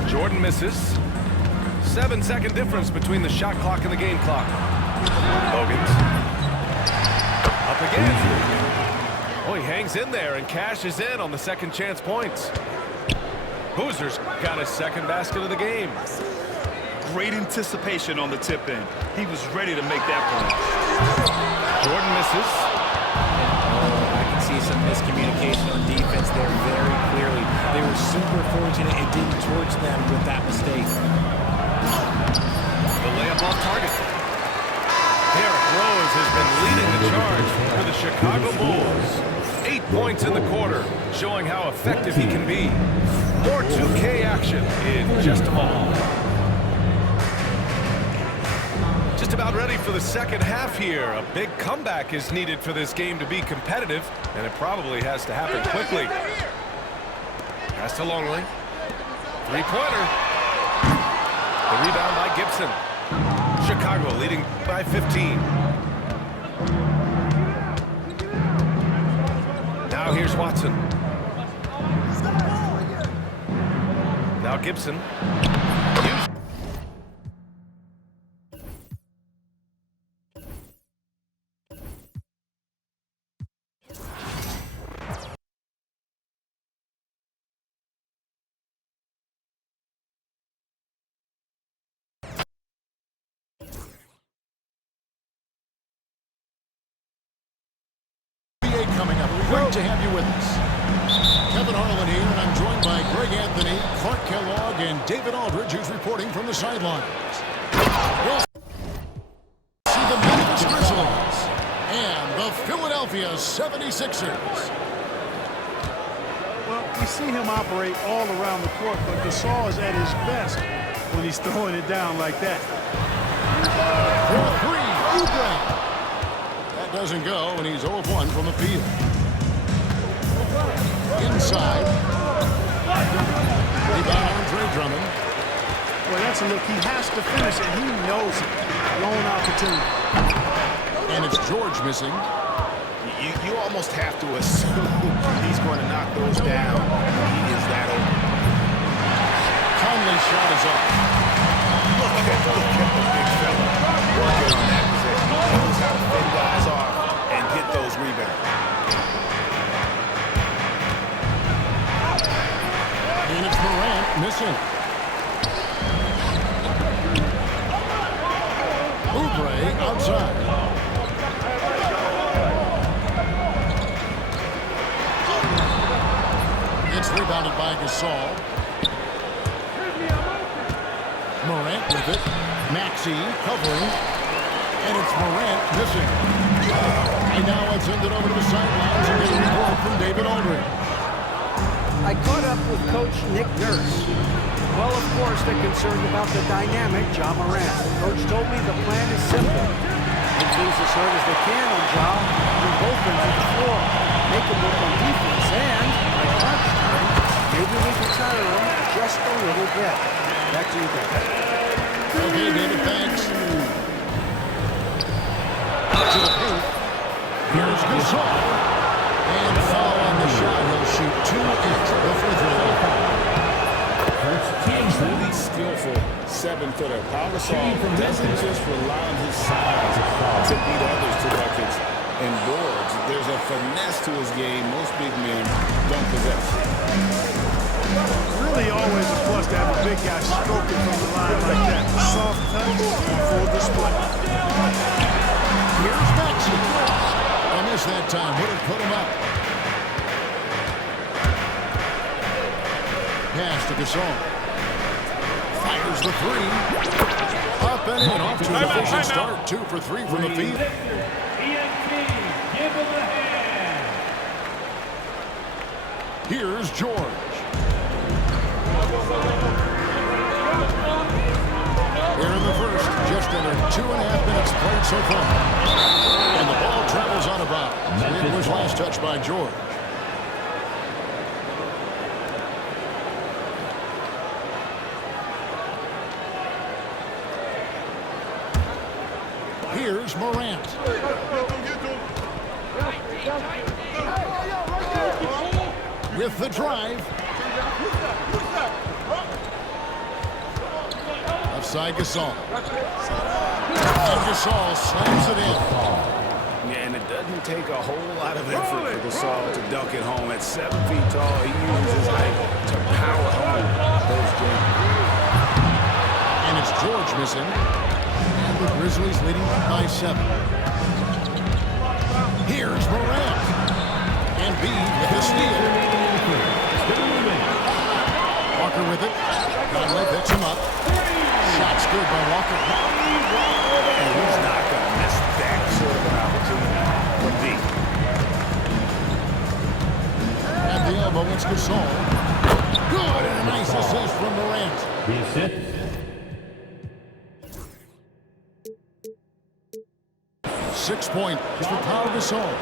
Jordan misses. 7-second difference between the shot clock and the game clock. Bogans. Up again. Oh, he hangs in there and cashes in on the second chance points. Boozer's got his second basket of the game. Great anticipation on the tip in. He was ready to make that point. Jordan misses. I can see some miscommunication on defense there very clearly. They were super fortunate it didn't torch them with that mistake. The layup off target. Derrick Rose has been leading the charge for the Chicago Bulls. 8 points in the quarter, showing how effective he can be. More 2K action in just a moment. Just about ready for the second half here. A big comeback is needed for this game to be competitive, and it probably has to happen quickly. Pass to Longley. Three-pointer. The rebound by Gibson. Chicago leading by 15. Now here's Watson. Now Gibson. Coming up. Great to have you with us. Kevin Harlan here, and I'm joined by Greg Anthony, Clark Kellogg, and David Aldridge, who's reporting from the sidelines. We'll see the Memphis Grizzlies and the Philadelphia 76ers. Well, we see him operate all around the court, but Gasol is at his best when he's throwing it down like that. For three, Oubre. That doesn't go, and he's 0 of 1 from the field. Inside. Drummond. Boy, that's a look. He has to finish it. He knows it. Lone opportunity. And it's George missing. You almost have to assume he's going to knock those down. He is that open. Conley's shot is up. Look at the big fella. Working on that position. He knows how to fend guys off and get those rebounds. And it's Morant missing. Oubre outside. It's rebounded by Gasol. Morant with it. Maxey covering. And it's Morant missing. And now it's ended over to the sidelines and get a report from David Aldridge. I caught up with Coach Nick Nurse. Well, of course, they're concerned about the dynamic Ja Morant. Coach told me the plan is simple. Make things as hard as they can on Ja, and both ends of the floor. Make him work on defense, and by crunch time, maybe we can tire him just a little bit. Back to you guys. Okay, David, thanks. Up to the paint. Here's Gasol. And foul on the shot. He'll shoot 2 into the free throw line. Truly skillful 7-footer. Pau Gasol doesn't just rely on his size to beat others to buckets and boards. There's a finesse to his game most big men don't possess. Really always a plus to have a big guy stroking from the line like that. Soft touch, full display. Here's Maxey. I missed that time. Would have put him up. Pass to Gasol. Fires the three. Up and in. Off to an efficient start. 2 for 3 from the field. Here's George. Here in the first, just under 2.5 minutes played so far. And the ball travels on about. It was last touched by George. Here's Morant. With the drive. Offside Gasol. And Gasol slams it in. Yeah, and it doesn't take a whole lot of effort for Gasol to dunk it home. At 7 feet tall, he uses his height to power home those games. And it's George missing. And the Grizzlies leading by 7. Here's Morant. And B with the steal. Walker with it. Garnett picks him up. Shot's good by Walker. And he's not going to miss that sort of an opportunity from deep. At the elbow, it's Gasol. Good, and a nice assist from Morant. The assist. 6 points for Pau Gasol.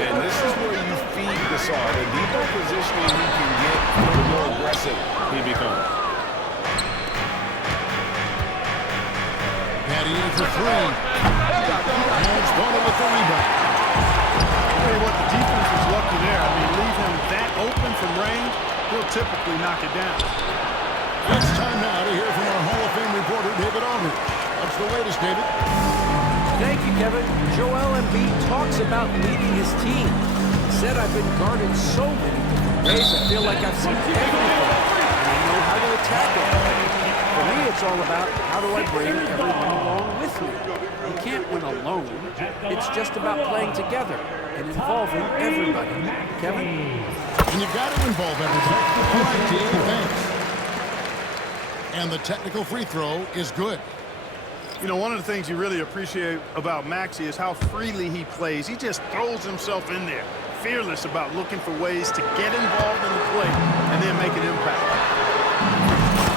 And this is where you feed Gasol. The deeper positioning he can get, the more aggressive he becomes. Patty in for 3. And it's Bonner with the rebound. I'll tell you what, the defense was lucky there. I mean, leave him that open from range, he'll typically knock it down. It's time now to hear from our Hall of Fame reporter, David Aldridge. What's the latest, David? Thank you, Kevin. Joel Embiid talks about leading his team. He said, I've been guarded so many different ways. I feel like I've seen everything, and I know how to attack it. For me, it's all about how do I bring everyone along with me. You can't win alone. It's just about playing together and involving everybody. Kevin? And you've got to involve everybody. All right, team, thanks. And the technical free throw is good. You know, one of the things you really appreciate about Maxey is how freely he plays. He just throws himself in there, fearless about looking for ways to get involved in the play and then make an impact.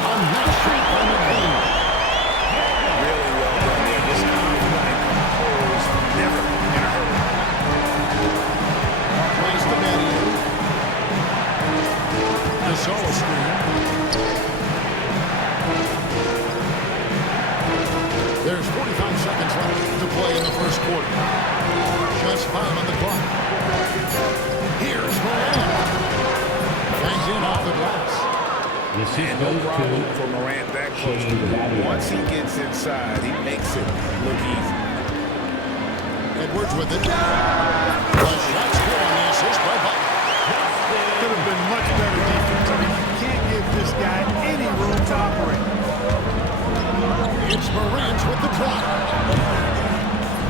A nice shot from the team. Really well done there. Just confident and composed, never in a hurry. Place to Matty. The solo screen. And no problem for Morant that close to him. Once he gets inside, he makes it look easy. Edwards with it. The shot's good on the assist by Butler. Could have been much better defense. I mean, you can't give this guy any room to operate. It's Morant with the drive.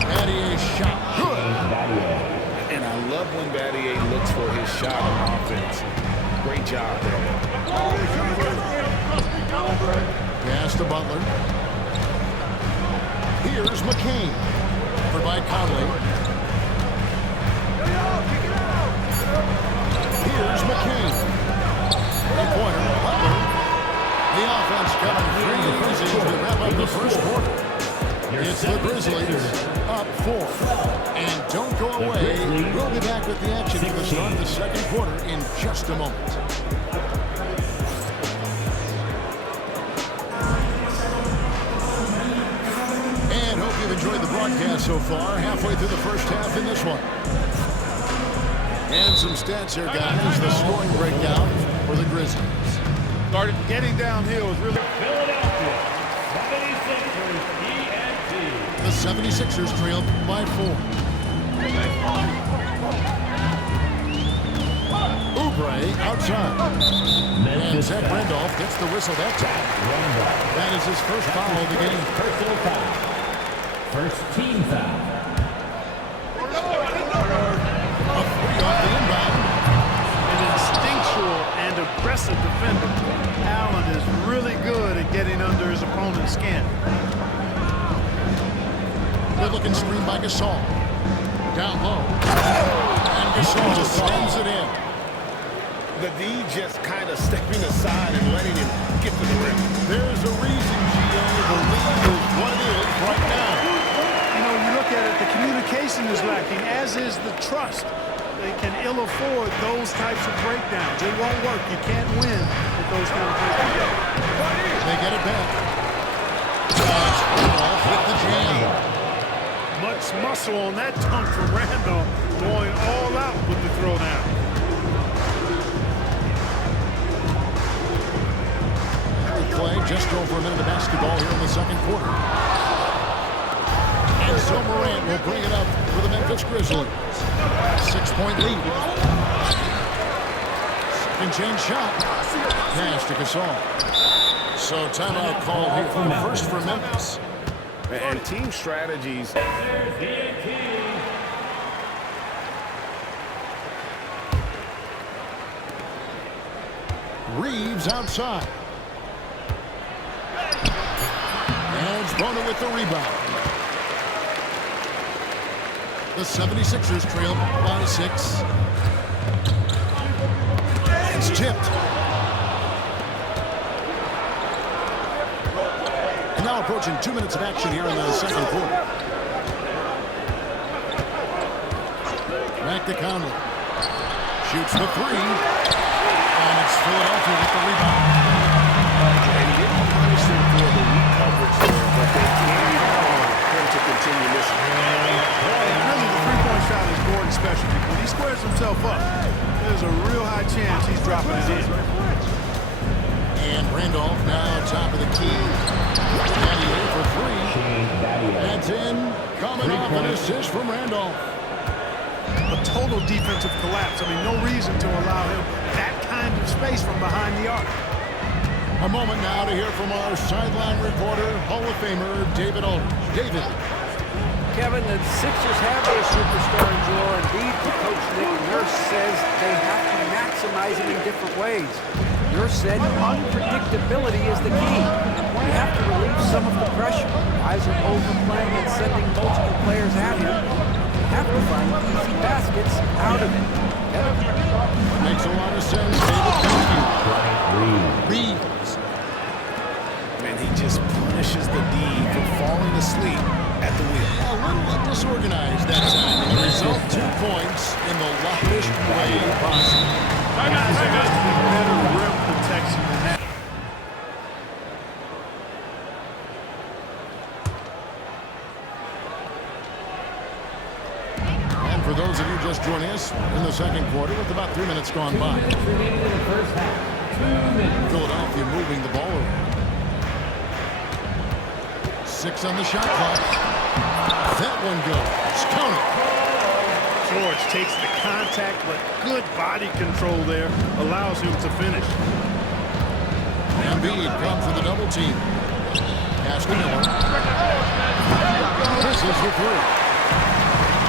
Battier's shot. Good. And I love when Battier looks for his shot on offense. Great job there. Pass to Butler. Here's McCain. Covered by Conley. Here's McCain. Three-pointer. Butler. The offense coming free as they wrap up the first quarter. It's the Grizzlies up 4. And don't go away. We'll be back with the action for the start of the second quarter in just a moment. And hope you've enjoyed the broadcast so far. Halfway through the first half in this one. And some stats here, guys. The scoring breakdown for the Grizzlies. Started getting downhill was really... Philadelphia 76ers ENT. The 76ers trailed by 4. Oubre outside. And Zach Randolph gets the whistle that time. That is his first foul of the game. Personal foul. First team foul. A 3 off the inbound. an instinctual and aggressive defender. Allen is really good at getting under his opponent's skin. Good-looking screen by Gasol. Down low. And Gasol just slams it in. The D just kind of stepping aside and letting him get to the rim. There's a reason, G.A. The lead is what it is right now. You know, you look at it, the communication is lacking, as is the trust. They can ill afford those types of breakdowns. It won't work. You can't win with those kind of breakdowns. They get it back. Randolph with the jam. Much muscle on that dunk from Randolph, going all out with the throwdown. Play just over a minute of basketball here in the second quarter. And so Morant will bring it up for the Memphis Grizzlies. 6-point lead. Second chance shot. Pass to Gasol. So timeout called here. First for Memphis. And team strategies. Reeves outside. And Bona with the rebound. The 76ers trail by 6. It's tipped. And now approaching 2 minutes of action here in the second quarter. Back to Conley. Shoots the 3. And it's Philadelphia with the rebound. And he didn't punish them for the weak coverage there, but they carried on him to continue missing. Really, the three-point shot is Gordon's specialty. When he squares himself up, there's a real high chance he's dropping it in. And Randolph now top of the key. Battier for 3. That's in. Coming off an assist from Randolph. A total defensive collapse. I mean, no reason to allow him that kind of space from behind the arc. A moment now to hear from our sideline reporter, Hall of Famer David Aldridge. David. Kevin, the Sixers have their superstar in Joel Embiid, but Coach Nick Nurse says they have to maximize him in different ways. Nurse said unpredictability is the key. You have to relieve some of the pressure. Guys are overplaying and sending multiple players at him. You have to find easy baskets out of it. Kevin? Makes a lot of sense, David. Thank you. Reeves. And he just punishes the D for falling asleep at the wheel. A little disorganized that time. And the result, 2 points in the loudest way possible. Guys are going to be better rim protection than that. And for those of you just joining us in the second quarter, with about 3 minutes gone by. 2 minutes remaining in the first half. 2 minutes. Philadelphia moving the ball around. 6 on the shot clock. That one goes. Count it. George takes the contact, but good body control there allows him to finish. Embiid comes with a double team. Pass to Miller. This is the 3.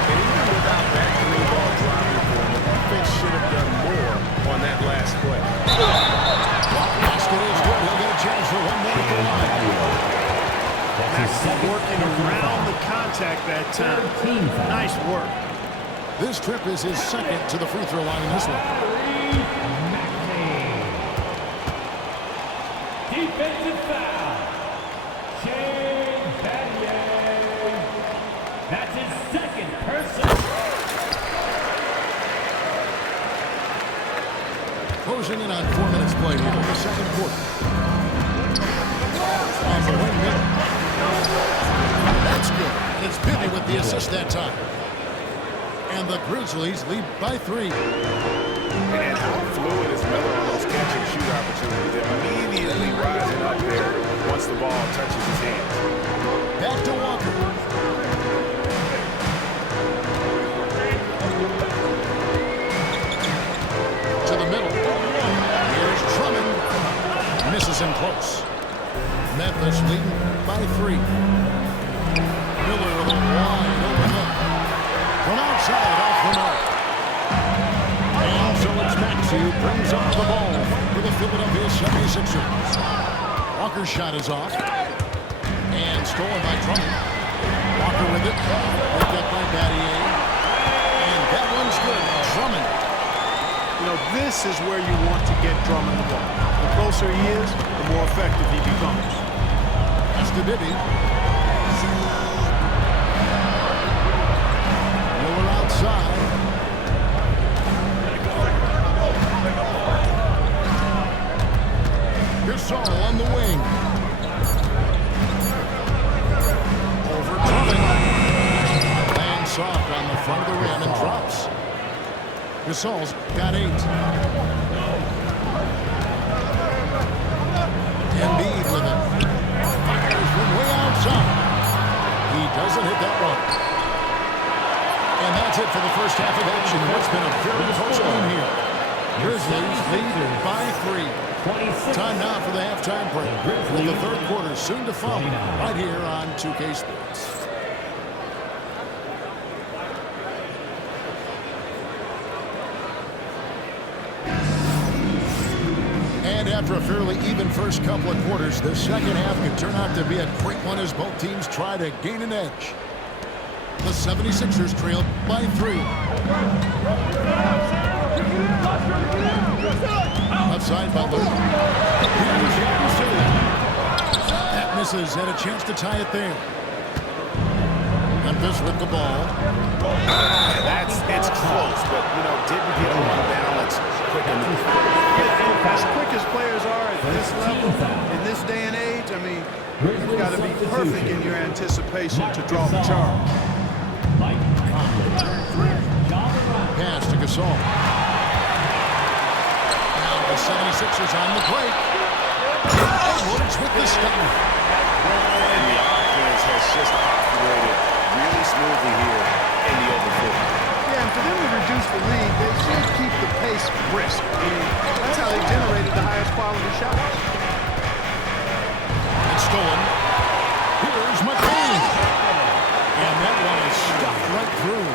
And even without that 3-ball driving for him, the defense should have done more on that last play. Basket is good. He'll get a chance for one more at the line. Maxey working around the contact that time. Nice work. This trip is his second to the free throw line in this one. Defensive foul. Shane Battier. That's his second personal. Closing in on 4 minutes played here in the second quarter. On the wing Miller. That's good. And it's Billy with the assist that time. And the Grizzlies lead by 3. And how fluid is Miller on those catch-and-shoot opportunities? Immediately rising up there once the ball touches his hand. Back to Walker. To the middle. Here's Drummond. Misses him close. Memphis leading by 3. Miller with a wide open look. From outside off the mark. And so it's Maxey who brings up the ball for the Philadelphia 76ers. Walker's shot is off. And stolen by Drummond. Walker with it. Picked up by Battier. And that one's good. Drummond. You know, this is where you want to get Drummond the ball. The closer he is, the more effective he becomes. That's to Bibby. Miller outside. Gasol on the wing. Over Drummond. Laying soft on the front of the rim and drops. Gasol's got 8. Embiid with it. Fires from way outside. He doesn't hit that one. And that's it for the first half of action. What's been a very close game here. Grizzlies lead by 3. Time now for the halftime break. With the third quarter soon to follow right here on 2K Sports. And after a fairly even first couple of quarters, the second half could turn out to be a great one as both teams try to gain an edge. The 76ers trailed by 3. Outside Butler. Here's Gasol. That misses. Had a chance to tie it there. Memphis with the ball. It's close, but, you know, didn't get on balance quick enough. As quick as players are at this level, in this day and age, I mean, you've got to be perfect in your anticipation to draw the charge. Pass to Gasol. Now the 76ers on the break. Edwards with the stop. And the offense has just operated really smoothly here in the overflow. Yeah, and for them to reduce the lead, they should keep the pace brisk. I mean, that's how they generated the highest quality shots. It's stolen. Here's McCain. And that one is stuffed right through.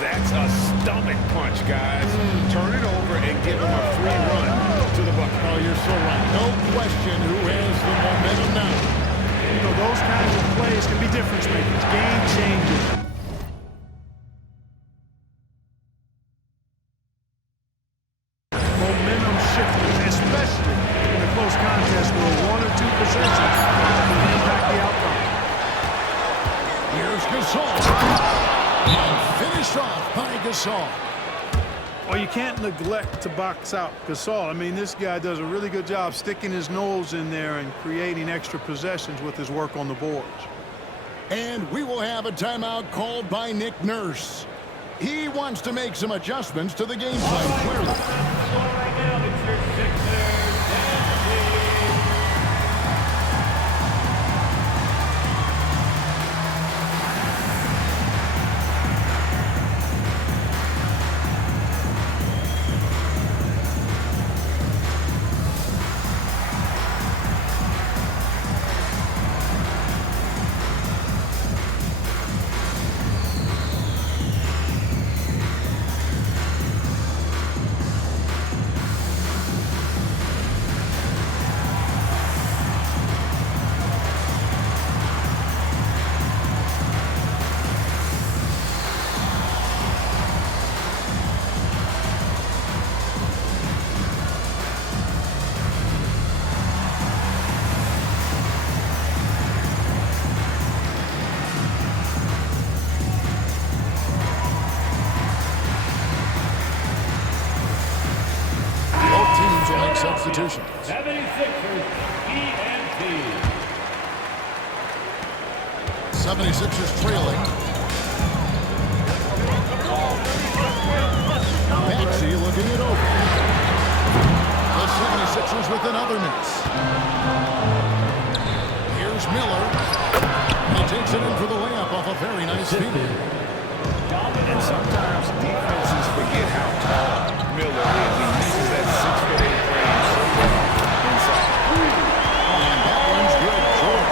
That's a stomach punch, guys. Turn it over and give them a free run to the bucket. Oh, you're so right. No question who has the momentum now. You know, those kinds of plays can be difference makers, game changers. Momentum shifters, especially in a close contest where 1 or 2 possessions can impact the outcome. Here's Gasol. And finished off by Gasol. Well, you can't neglect to box out Gasol. I mean, this guy does a really good job sticking his nose in there and creating extra possessions with his work on the boards. And we will have a timeout called by Nick Nurse. He wants to make some adjustments to the game plan, clearly. Right now, it's your teams will make substitutions. 76ers ENT. 76ers trailing. Maxey looking it over. The 76ers with another miss. Here's Miller. He takes it in for the layup off a very nice feed. And sometimes defenses forget how tall Miller is. He uses that 6'8" frame so well inside. And that one's good. Jordan.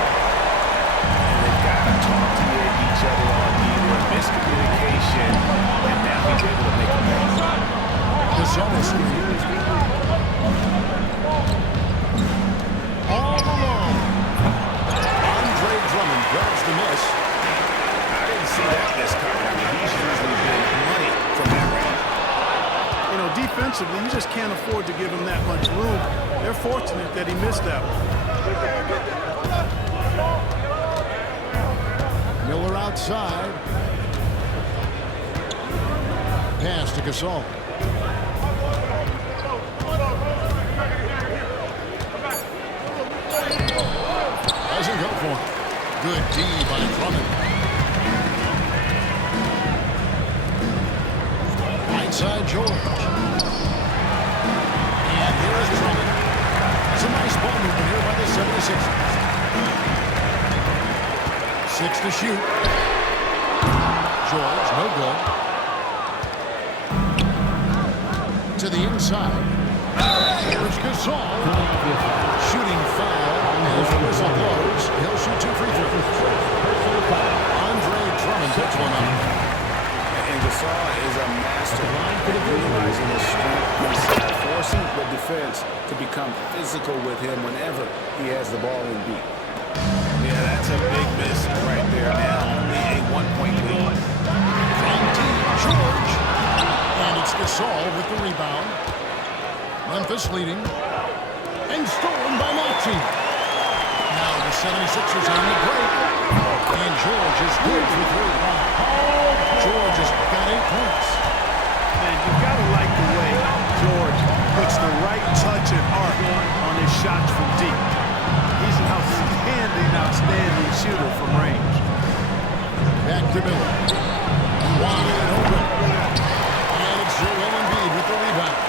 And they've got to talk to each other on either miscommunication, and now he's able to make a move. Gasol screen. All alone. Andre Drummond grabs the miss. I didn't see that miss coming. I mean, he's usually been money from that range. You know, defensively, you just can't afford to give him that much room. They're fortunate that he missed that one. Miller outside. Pass to Gasol. Doesn't go for him. Good D by Drummond. Right side George. And here's Drummond. It's a nice ball movement here by the 76ers. 6 to shoot. George, no good. To the inside. Here's Gasol. Shooting foul. As the whistle blows, he'll shoot 2 free throws. Andre Drummond puts one up. And Gasol is a master at utilizing his strength inside, forcing the defense to become physical with him whenever he has the ball in deep. Yeah, that's a big miss right there now. Only a 1-point lead. From deep, George. And it's Gasol with the rebound. Memphis leading. And stolen by Maxey. Now the 76ers on the break. And George is good for 3. George has got 8 points. Man, you've got to like the way George puts the right touch and arc on his shots from deep. He's an outstanding shooter from range. Back to Miller. Wide open. And it's Joel Embiid with the rebound.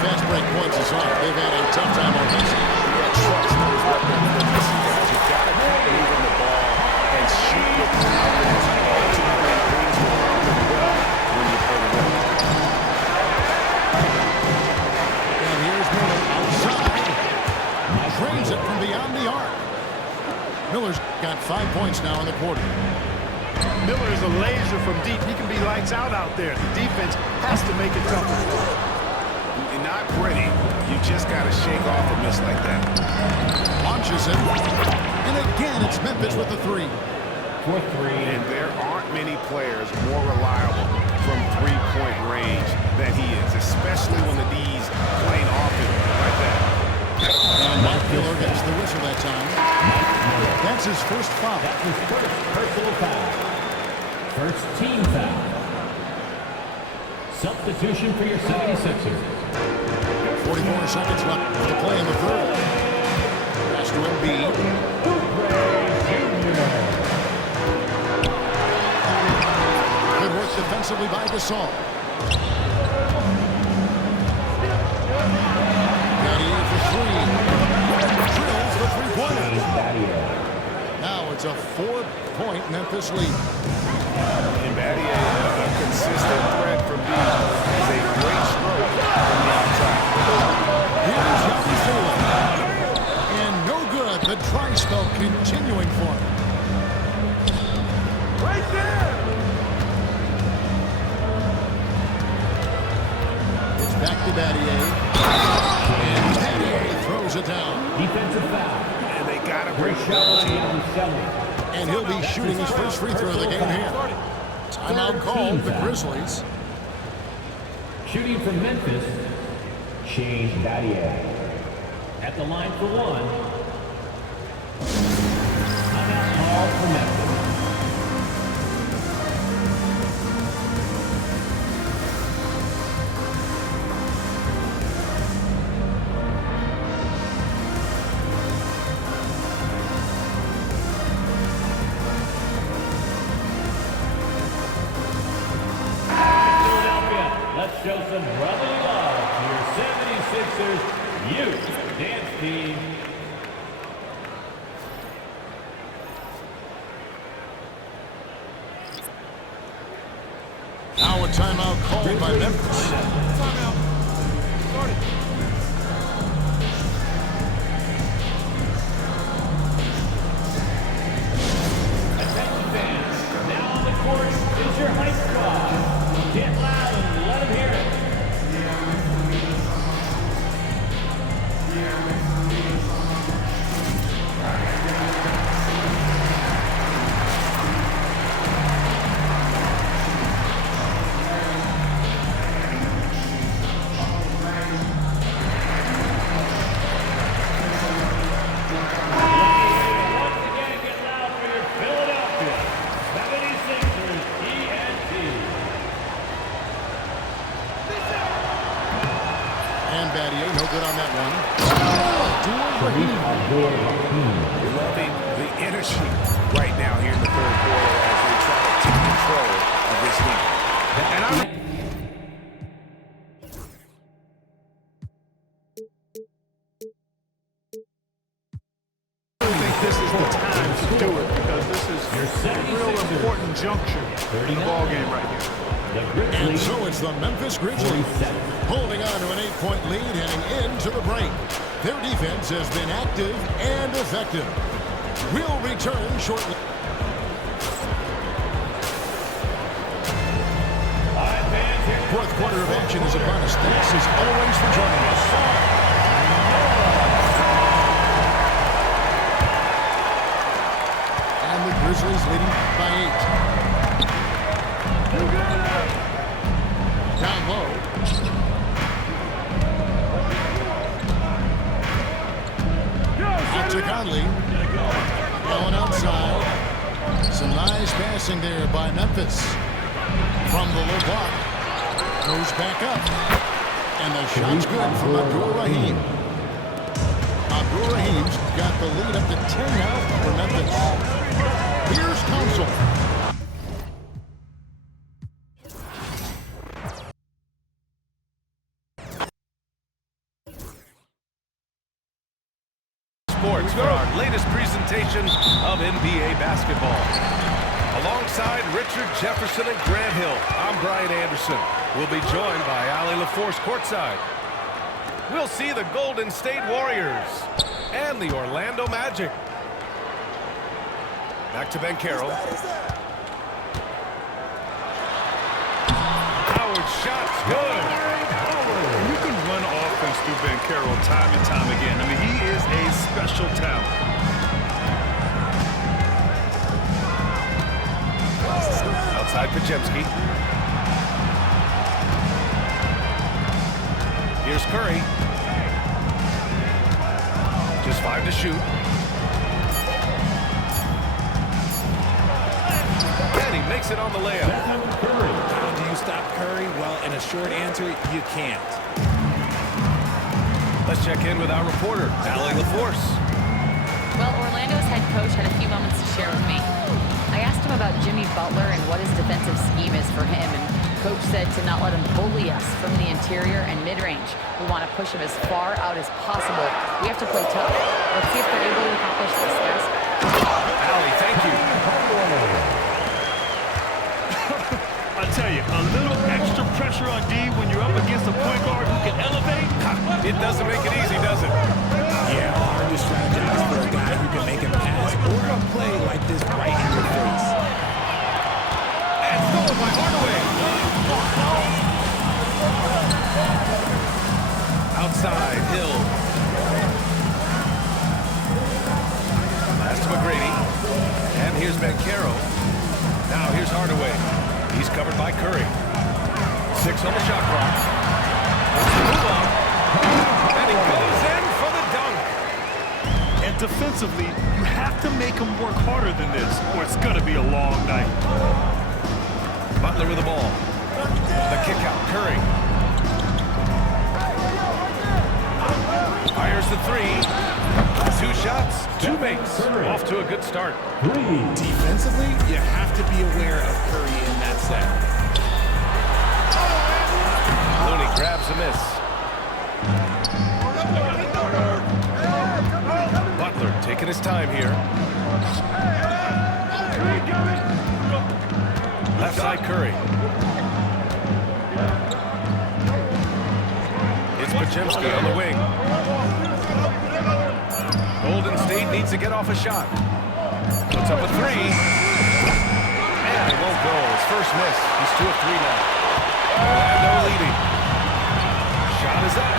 Fast break points aside, they've had a tough time on this. Trust knows what they're missing, guys. You've got to keep moving the ball and shoot with confidence. Ultimately, things will happen well when you play the ball. And here's Miller outside. Drains it from beyond the arc. Miller's got 5 points now in the quarter. Miller is a laser from deep. He can be lights out there. The defense has to make it tougher. Not pretty. You just got to shake off a miss like that. Launches it. And again, it's Memphis with the 3. For 3. And there aren't many players more reliable from three-point range than he is, especially when the D's playing often like that. And Mike Miller gets the whistle that time. That's his first foul. That's his first personal foul. First team foul. Substitution for your 76ers. 44 seconds left to play in the third. Pass to Embiid. Good work defensively by Gasol. Battier for 3. Drills the three-pointer. Now it's a 4-point Memphis lead. And Battier, a consistent threat from deep, has a great stroke from the outside. Here's Gasol. And no good. The try spell continuing for him. Right there! It's back to Battier. And Battier throws it down. Defensive foul. And they got to bring Shot line on Shelley. And he'll be shooting his first free throw of the game here. Timeout called the Grizzlies. Shooting from Memphis, Shane Battier. At the line for 1. Timeout called for Memphis. 76ers, youth dance team. Now a timeout called by Memphis. Timeout. Start it. Attention fans, now on the court is your hype squad. Get loud and let them hear it. Loving the energy right now here in the third quarter as they try to take control of this game. And I think this is the time to do it because this is a real important juncture in the ball game right here. And so it's the Memphis Grizzlies holding on to an 8-point lead heading into the break. Their defense has been active and effective. We'll return shortly. Fourth quarter of action is upon us. Thanks as always for joining us. And the Grizzlies leading by 8. Down low. Out to Conley. Going outside. Some nice passing there by Memphis. From the low block. Goes back up. And the shot's good from Abdul-Rahim. Abdul-Rahim's got the lead up to 10 now for Memphis. Here's Council. Sports for our latest presentation of NBA basketball. Alongside Richard Jefferson and Grant Hill, I'm Brian Anderson. We'll be joined by Ali LaForce courtside. We'll see the Golden State Warriors and the Orlando Magic. Back to Banchero. Howard's shot's good. You can run offense through Banchero time and time again. I mean, he is a special talent. Outside Pajemski. Here's Curry. Just 5 to shoot. And he makes it on the layup. How do you stop Curry? Well, in a short answer, you can't. Let's check in with our reporter, Ali LaForce. Well, Orlando's head coach had a few moments to share with me. I asked him about Jimmy Butler and what his defensive scheme is for him, and coach said to not let him bully us from the interior and mid-range. We want to push him as far out as possible. We have to play tough. Let's see if they're able to accomplish this, guys. Ali, thank you. I tell you, a little extra pressure on D when you're up against a point guard who can elevate. It doesn't make it easy, does it? Yeah, hard to strategize for a guy who can make a pass or a play like this right in your face. And stolen by Hardaway. Outside, Hill. Pass to McGrady. And here's Banchero. Now here's Hardaway. He's covered by Curry. 6 on the shot clock. Let's move on. And he goes in for the dunk. And defensively, you have to make him work harder than this, or it's going to be a long night. Butler with the ball. The kick out, Curry. Fires the 3. 2 shots, 2 makes. Off to a good start. Defensively, you have to be aware of Curry in that set. Looney grabs a miss. his time here. Left side Curry. It's Pajemski on the wing. Golden State needs to get off a shot. Puts up a three. And it won't go. His first miss. He's 2 of 3 now. Orlando leading. Shot is that.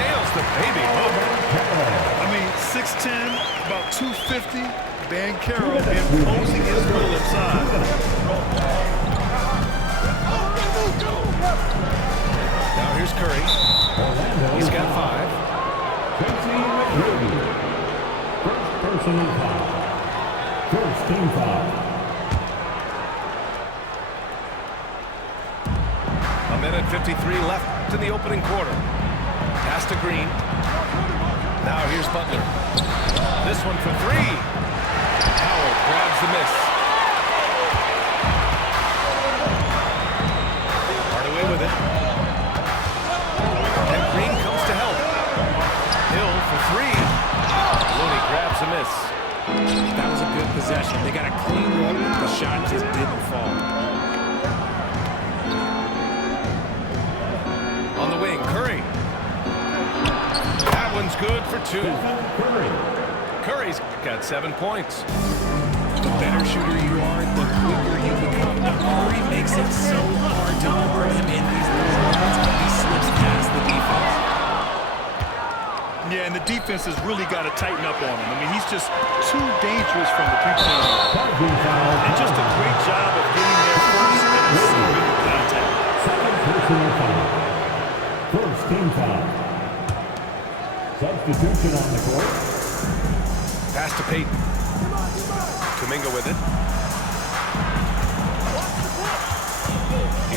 Nails the baby hook. I mean, 6'10", about 250. Van Carroll imposing his will inside. Now here's Curry. He's got 5. First personal foul. First team foul. A minute 53 left in the opening quarter. Pass to Green. Now here's Butler. This one for 3. Howard grabs the miss. Hardaway with it. And Green comes to help. Hill for 3. Looney grabs the miss. That was a good possession. They got a clean look. The shot just didn't fall. On the wing, Curry. That one's good for 2. Curry's got 7 points. The better shooter you are, the quicker you become. Curry makes it so hard to guard him in these little moments. He slips past the defense. Yeah, and the defense has really got to tighten up on him. I mean, he's just too dangerous from the three-point line. And just a great job of getting there first and receiving the contact. Second personal foul. First team foul. Substitution on the court. Pass to Payton. Kuminga with it.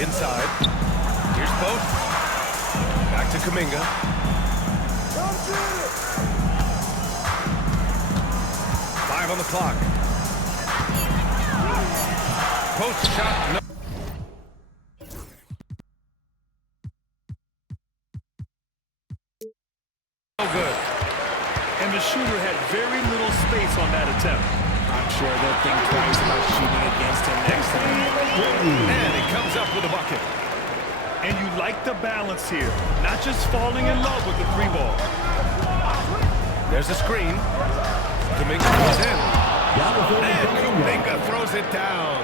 Inside. Here's Post. Back to Kuminga. 5 on the clock. Post shot. No. No good. And the shooter had very little space on that attempt. I'm sure they'll think twice about shooting against him next time. And he comes up with a bucket. And you like the balance here. Not just falling in love with the 3-ball. There's a screen. Kuminga goes in. And Kuminga throws it down.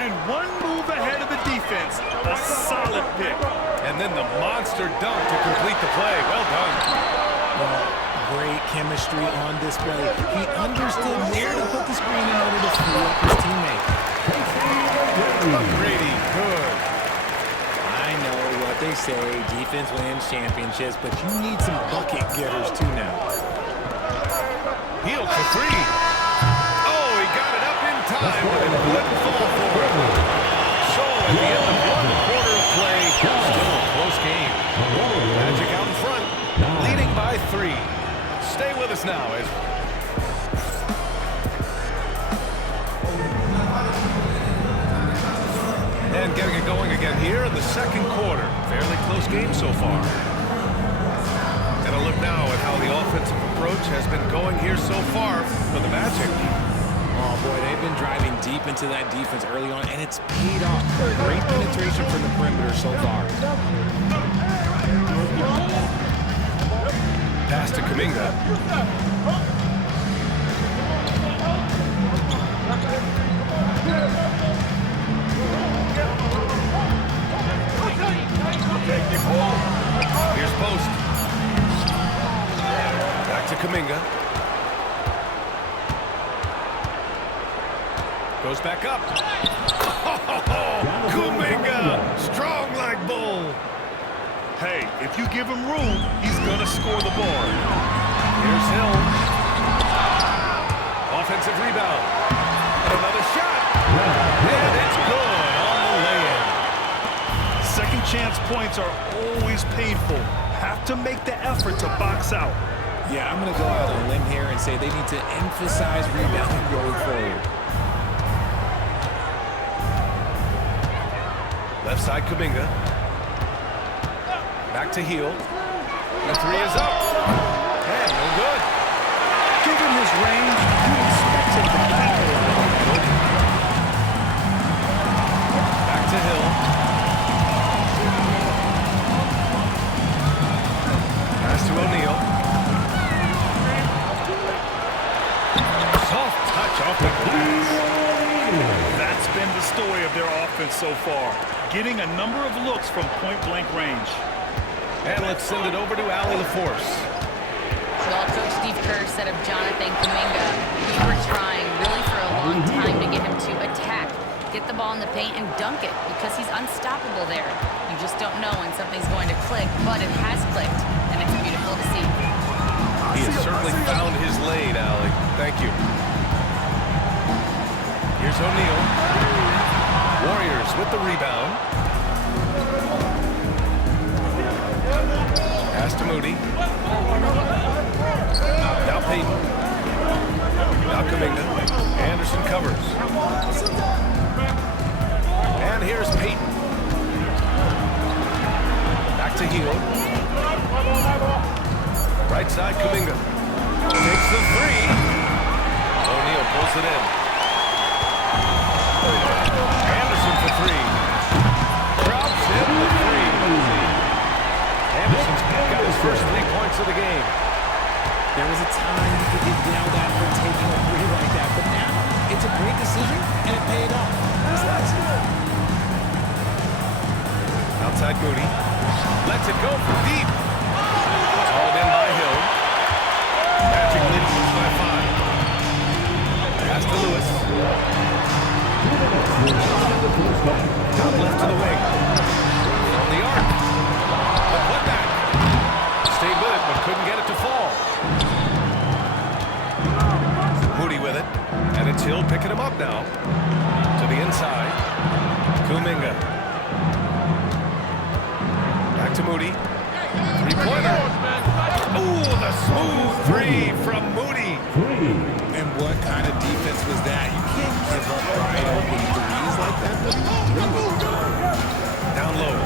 And one move ahead of the defense. A solid pick. And then the monster dunk to complete the play. Well done. Well, great chemistry on display. He understood where to put the screen in order to free up his teammate. Brady, good. I know what they say, defense wins championships, but you need some bucket getters too now. Hield for 3. Oh, he got it up in time, but it wouldn't fall for him. So at the end of 1 quarter of play, still a close game. Magic out in front, leading by 3. Stay with us now as and getting it going again here in the second quarter. Fairly close game so far. And a look now at how the offensive approach has been going here so far for the Magic. Oh boy, they've been driving deep into that defense early on, and it's paid off. Great penetration from the perimeter so far. Pass to Kuminga. Here's Post. Back to Kuminga. Goes back up. Kuminga, strong like bull. Hey, if you give him room, he's going to score the ball. Here's Hill. Offensive rebound. And another shot. And it's good on the lay-in. Second chance points are always painful. Have to make the effort to box out. Yeah, I'm going to go out on a limb here and say they need to emphasize rebounding going forward. Left side Kuminga. Back to Hield. The 3 is up. And no good. his range, you'd expect him to keep it in the middle. Back to Hill. Pass to O'Neal. Soft touch off the glass. That's been the story of their offense so far, getting a number of looks from point-blank range. And let's send it over to Allie LaForce. Well, Coach Steve Kerr said of Jonathan Kuminga, we were trying really for a long time to get him to attack, get the ball in the paint and dunk it because he's unstoppable there. You just don't know when something's going to click, but it has clicked, and it's beautiful to see. He has certainly found his lane, Allie. Thank you. Here's O'Neal. Warriors with the rebound. Pass to Moody. Now Payton. Now Kuminga. Anderson covers. And here's Payton. Back to Hill. Right side, Kuminga. Takes the three. O'Neal pulls it in. Anderson for three. Drops in the three. Anderson's got his first 3 points of the game. There was a time you could get yelled at for taking a three like that, but now it's a great decision, and it paid off. Outside Moody. Lets it go for deep. Hauled in by Hill. Magic leads by 5. Pass to Lewis. Out left to the wing. From the arc. The putback. Stayed with it, but couldn't get it to fall. Moody with it. And it's Hill picking him up now. To the inside. Kuminga. Back to Moody. Three-pointer. Ooh, the smooth three from Moody. And what kind of defense was that? You can't give up wide open threes like that. Down low.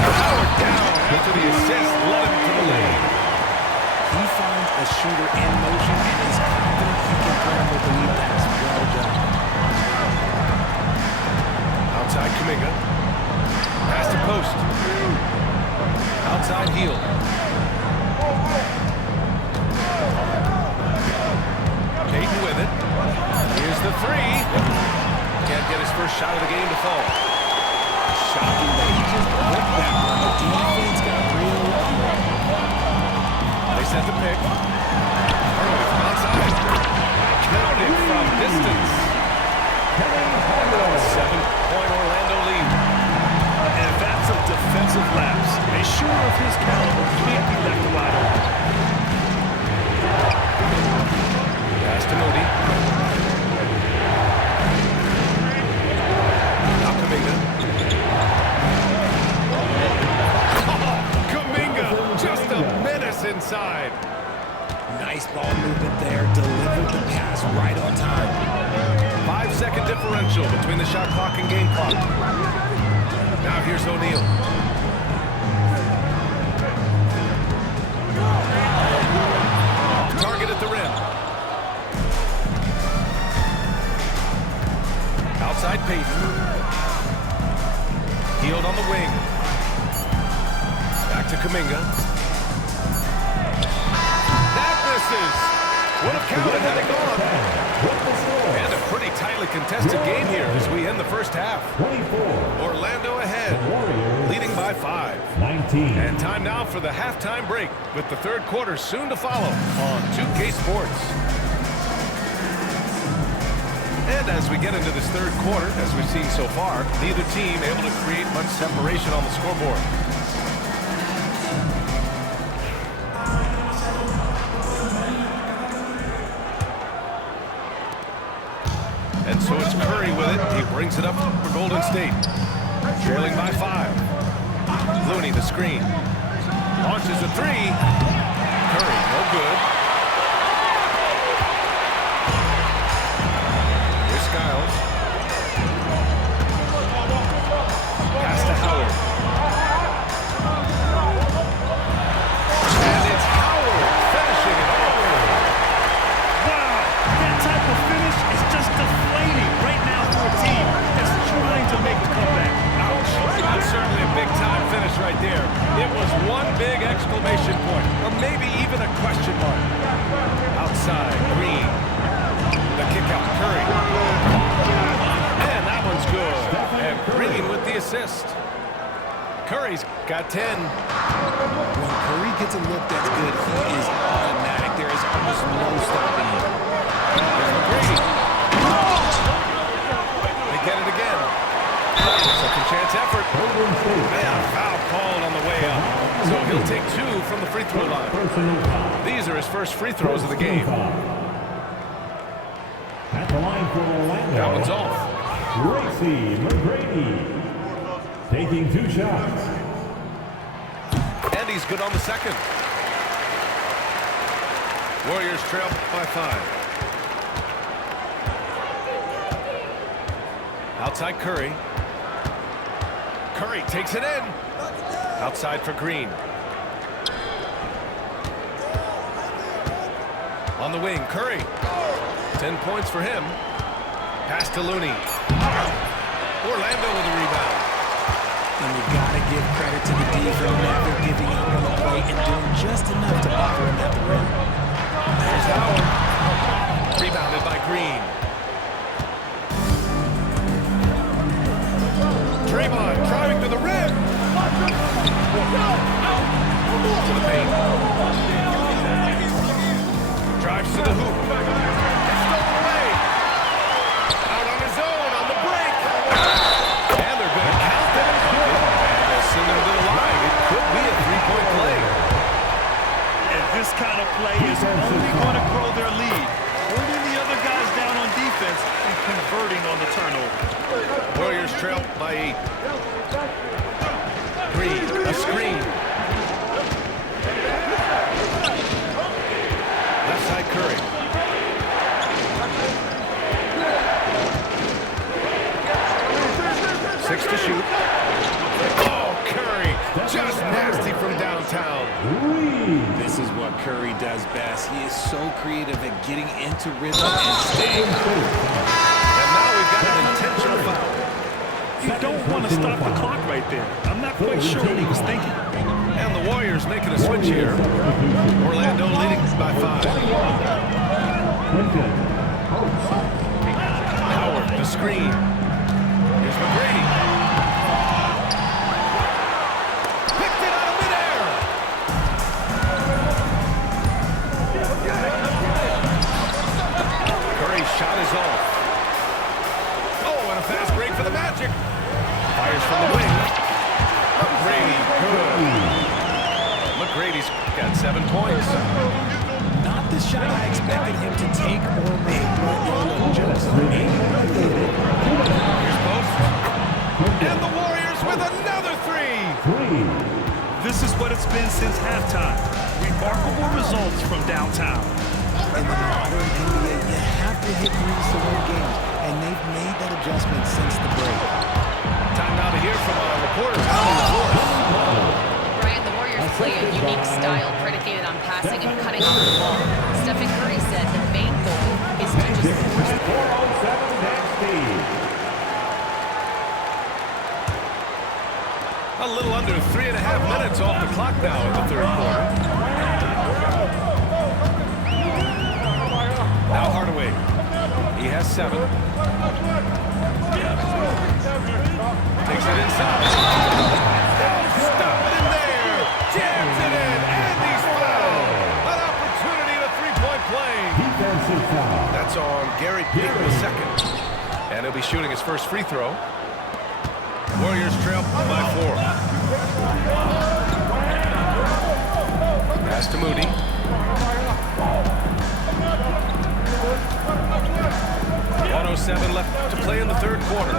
Howard down after the assist. Led him to the lane. He finds a shooter in motion and is confident he can put him with the lead pass. Well done. Outside Kuminga. Pass to post. Outside Hill. Payton with it. Here's the three. Can't get his first shot of the game to fall. Shocking that he just ripped that one. The defense got real lucky. They set the pick. Early from outside. Counted from distance. 7-point Orlando lead. And that's a defensive lapse. A shooter of his caliber can't be left wide open. Pass to Moody. Now Kuminga. Kuminga, just a menace inside. Nice ball movement there. Delivered the pass right on time. 5-second differential between the shot clock and game clock. Now here's O'Neal. Off target at the rim. Outside Payton. Healed on the wing. Back to Kuminga. That misses. Would have counted had it gone. And a pretty tightly contested game here as we end the first half. 24. Orlando ahead, leading by 5. 19. And time now for the halftime break, with the third quarter soon to follow on 2K Sports. And as we get into this third quarter, as we've seen so far, neither team able to create much separation on the scoreboard. And so it's Curry with it. He brings it up for Golden State. Trailing by 5. Looney, the screen. Launches a three. Curry, no good. Here's Skiles. Pass to Howard. And it's Howard finishing it off. there. It was one big exclamation point, or maybe even a question mark. Outside, Green. The kick out, Curry. And that one's good. And Green with the assist. Curry's got 10. When Curry gets a look that's good, he is automatic. There is almost no stopping him. There's McGrady. They get it again. Second chance effort. And a foul called on the way up. So he'll take 2 from the free throw line. These are his first free throws of the game. At the line for Orlando. That one's off. Tracy McGrady. Taking 2 shots. And he's good on the second. Warriors trail by 5. Outside Curry. Curry takes it in. Outside for Green. On the wing, Curry. 10 points for him. Pass to Looney. Orlando with a rebound. And you've got to give credit to the D for never giving up on the play and doing just enough to bother him at the rim. There's Howard. Rebounded by Green. Draymond driving to the rim. To the paint. Drives to the hoop. Stolen away. Out on his own on the break. And they're going to count that bucket. And they'll send him to the line. It could be a 3-point play. And this kind of play is only going to grow their lead. Holding the other guys down on defense and converting on the turnover. Warriors trail by 8. Green, a screen. Left side Curry. Six to shoot. Oh, Curry, just nasty from downtown. This is what Curry does best. He is so creative at getting into rhythm and staying. And now we've got an intentional foul. You don't want to stop the clock right there. I'm not quite sure what he was thinking. And the Warriors making a switch here. Orlando leading by 5. Howard, the screen. Here's McGrady. Picked it out of midair. Curry's shot is off. Oh, and a fast break for the Magic. Fires from the wing. McGrady, good. McGrady's got 7 points. Not the shot I expected him to take or make, but just ain't right there. Here's post. And the Warriors with another 3. This is what it's been since halftime. Remarkable results from downtown. In the modern NBA, you have to hit threes to win games, and they've made that adjustment since the break. Time now to hear from our reporters. Brian, the Warriors play a unique style predicated on passing and cutting off the ball. Stephen Curry said the main goal is to just force the ball. A little under 3.5 minutes off the clock now in the third quarter. Now Hardaway. He has 7. Takes it inside. Stop it in there. Jams it in. And he's fouled. An opportunity to 3-point play. That's on Gary Payton II. And he'll be shooting his first free throw. Warriors trail by 4. Pass to Moody. .107 left to play in the third quarter.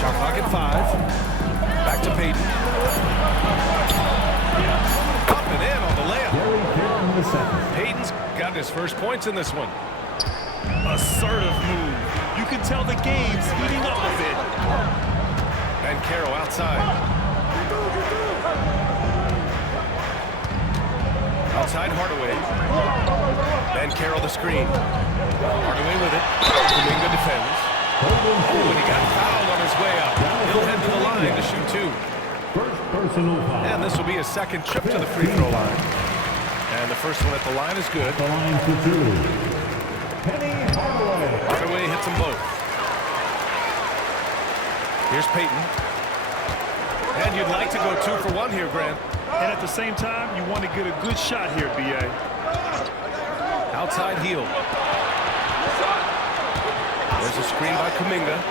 Shot clock at 5. Back to Payton. Up and in on the layup. Payton's got his first points in this one. Assertive move. You can tell the game's heating up a bit. And Carroll outside. Outside Hardaway. Ben Carroll the screen. Hardaway with it. Kuminga defends. Oh, and he got fouled on his way up. He'll head to the line to shoot 2. Personal foul. And this will be his second trip to the free throw line. And the first one at the line is good. The line for two. Penny Hardaway. Hardaway hits them both. Here's Payton. And you'd like to go 2 for 1 here, Grant. And at the same time, you want to get a good shot here, B.A. Outside heel. There's a screen by Kuminga.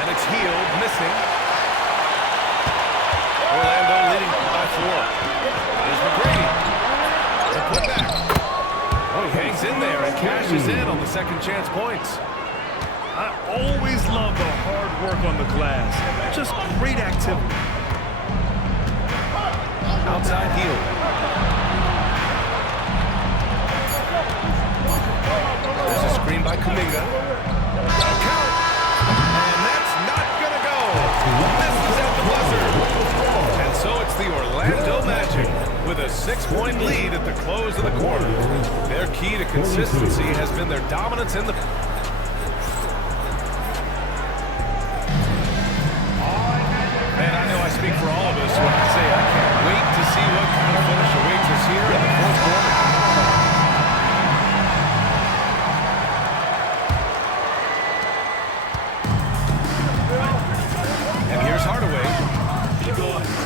And it's heel, missing. Orlando leading by 4. Here's McGrady. The putback. Oh, he hangs in there and cashes in on the second chance points. I always love the hard work on the glass. Just great activity. Outside heel. There's a screen by Kuminga. Don't count. And that's not going to go. Misses at the buzzer. And so it's the Orlando Magic with a 6-point lead at the close of the quarter. Their key to consistency has been their dominance in the... Man, I know I speak for all of us when I say I can't wait to see what kind of finish awaits us here in the fourth quarter. And here's Hardaway.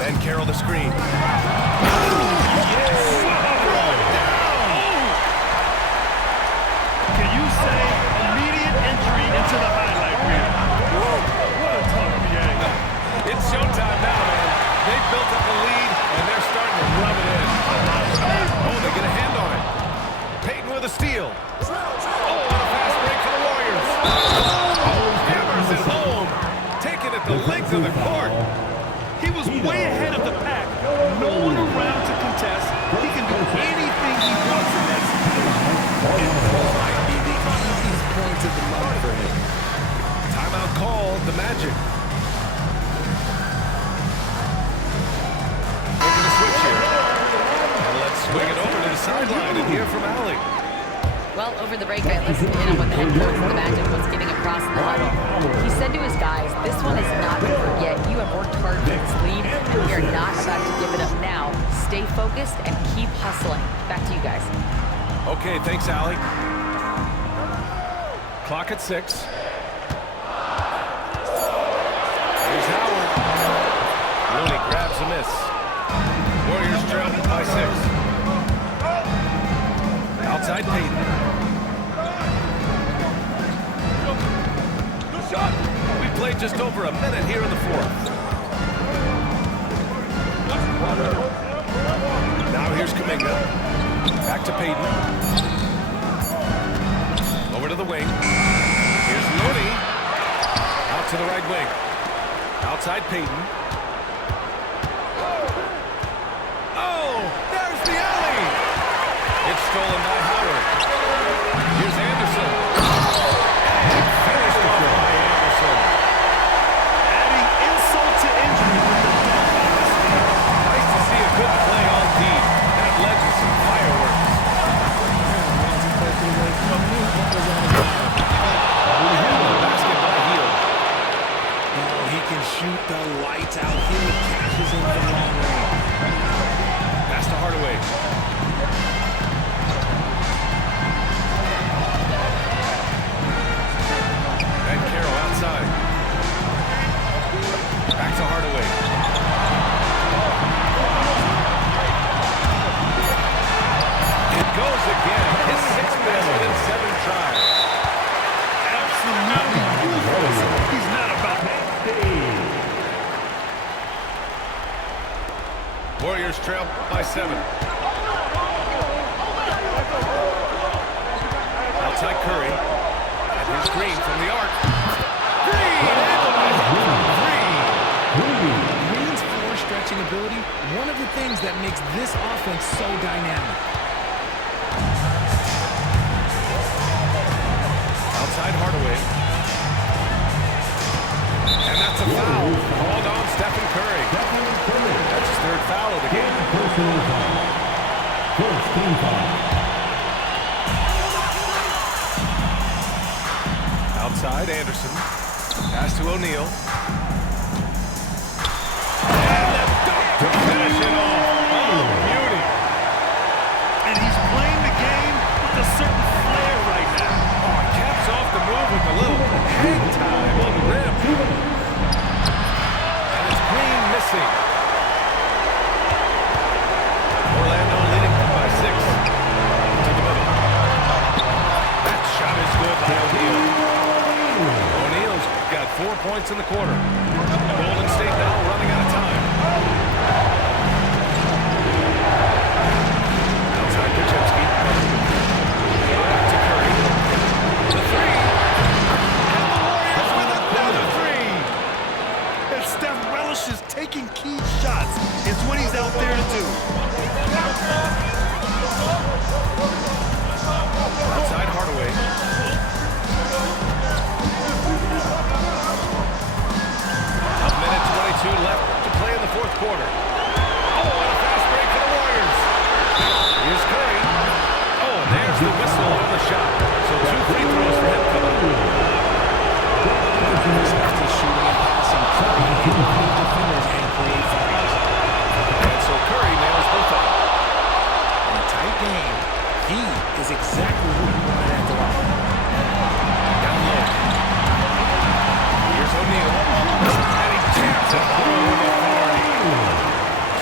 And Carroll the screen. Can you say immediate entry into the highlight reel? What a tough B.A. It's showtime now, man. They've built up a lead, and they're starting to rub it in. Oh, they get a hand on it. Payton with a steal. Oh, what a fast break for the Warriors. Oh, hammers it home. Taking it the length of the court. He was way ahead of the pack. No one around to contest. He can do anything he wants in that situation. Might be the easiest points of the month for him. Timeout called, the Magic. Making a switch here. And let's swing it over to the sideline and hear from Allie. Well, over the break, I listened in on what the head coach of the Magic was getting across in the huddle. He said to his guys, this one is not over yet. You have worked hard for this lead, and we are not about to give it up now. Stay focused and keep hustling. Back to you guys. Okay, thanks, Allie. Clock at 6. Here's Howard. Looney grabs a miss. Warriors trail by 6. Outside Payton. We played just over a minute here in the fourth. Now here's Kuminga. Back to Payton. Over to the wing. Here's Looney. Out to the right wing. Outside Payton. Oh, there's the alley. It's stolen by Howard. Here's Anderson. And finished off by Anderson. Adding insult to injury with the dunk. Nice to see a good play on deep. That led to some fireworks. Basket by Hield. Oh, he can shoot the lights out. He cashes in from long range. Pass to Hardaway. And Carroll outside. Back to Hardaway. It goes again. His 6th basket and 7 tries. Absolutely ruthless. He's not about that. Warriors trail by 7. Outside Curry. And here's Green from the arc. Green! Green's floor stretching ability, one of the things that makes this offense so dynamic. Outside Hardaway. And that's a foul. Called on Stephen Curry. That's his 3rd foul of the game. Personal foul. First team foul. Outside Anderson. Pass to O'Neal. see. Orlando leading by 6. To the middle. That shot is good by O'Neal. O'Neal's got 4 points in the quarter. Golden State now running out of time. Outside Kuczynski. Back to Curry. The 3. And the Warriors with another 3. If Steph relishes taking key shots, it's what he's out there to do. Outside Hardaway. A minute 22 left to play in the fourth quarter. Oh, and a fast break for the Warriors. Here's Curry. Oh, and there's the whistle on the shot. So 2 free throws for him coming up. He's shooting and passing. Curry able to beat defenders and create fouls. And so Curry nails both of them. In a tight game, he is exactly who you want at the line. Down low. Here's O'Neal. And he jams it home with authority.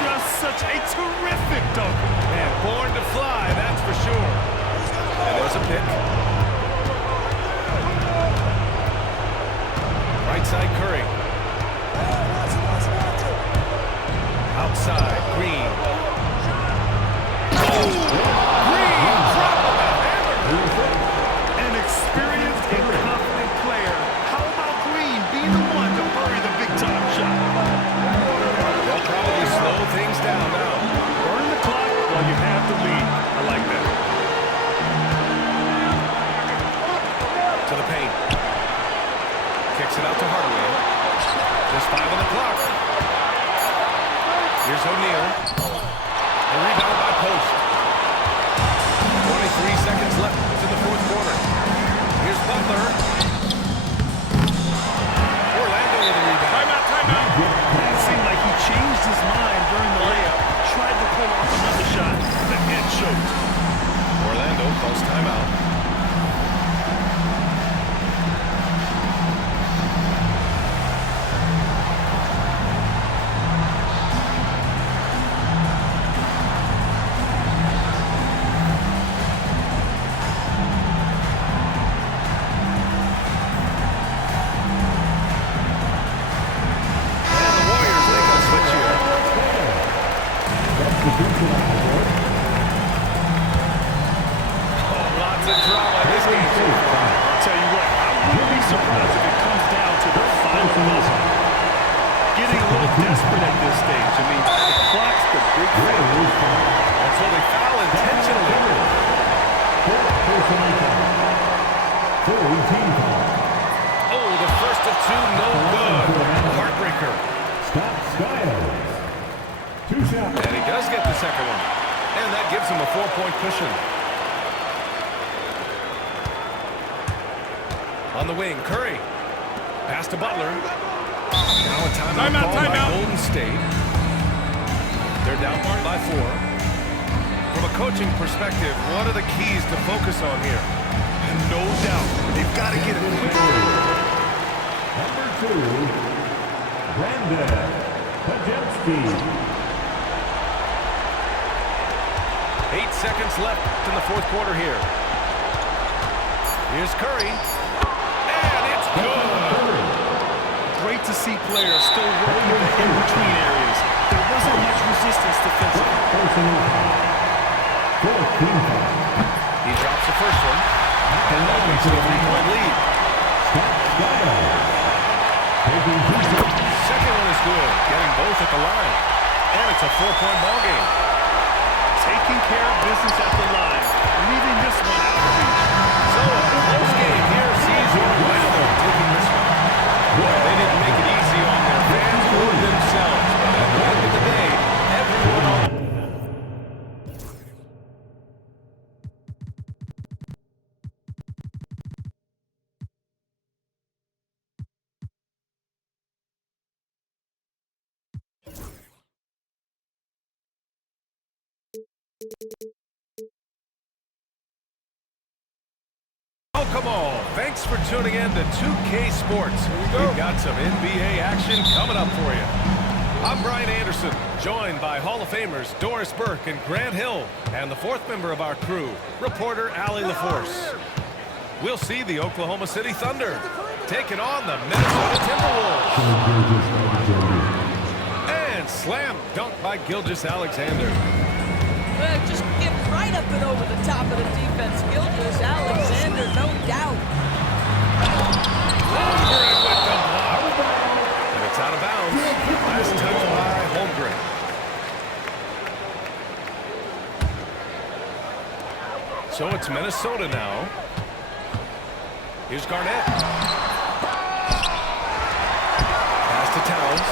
Just such a terrific dunk. Man, born to fly, that's for sure. And there's a pick. Right side Curry. Outside Green. Oh! Green! Drop of the hammer! An experienced and confident player. How about Green being the one to bury the big-time shot? They'll probably slow things down now. Burn the clock while you have the lead. I like that. To the paint. Kicks it out to Hardaway. Just 5 on the clock. Here's O'Neal. And rebounded by Post. 23 seconds left in the fourth quarter. Here's Butler. Orlando with a rebound. Timeout. It seemed like he changed his mind during the layup. Tried to pull off another shot, and choked. Orlando calls timeout. And he does get the second one. And that gives him a 4-point cushion. On the wing, Curry. Pass to Butler. Now a timeout called by Golden State. They're down by 4. From a coaching perspective, what are the keys to focus on here? And no doubt, they've got to get it quickly. Number 2, Brandon Kuczynski. 8 seconds left in the fourth quarter here. Here's Curry. And it's good. Great to see players still working the in-between areas. There wasn't much resistance defensively. He drops the first one. And that makes it a 3-point lead. Second one is good. Getting both at the line. And it's a 4-point ball game. Taking care of business at the line, leaving this one out of reach. So a close game here sees Orlando taking this one. They didn't make it easy on their fans or themselves, but at the end of the day, everyone on Welcome all. Thanks for tuning in to 2K Sports. We've got some NBA action coming up for you. I'm Brian Anderson, joined by Hall of Famers Doris Burke and Grant Hill, and the fourth member of our crew, reporter Allie LaForce. We'll see the Oklahoma City Thunder taking on the Minnesota Timberwolves. And slam dunk by Gilgeous-Alexander. Just get right up and over the top of the defense. Gilgeous-Alexander, no doubt. Holmgren with the block. And it's out of bounds. Last touch by Holmgren. So it's Minnesota now. Here's Garnett. Pass to Towns.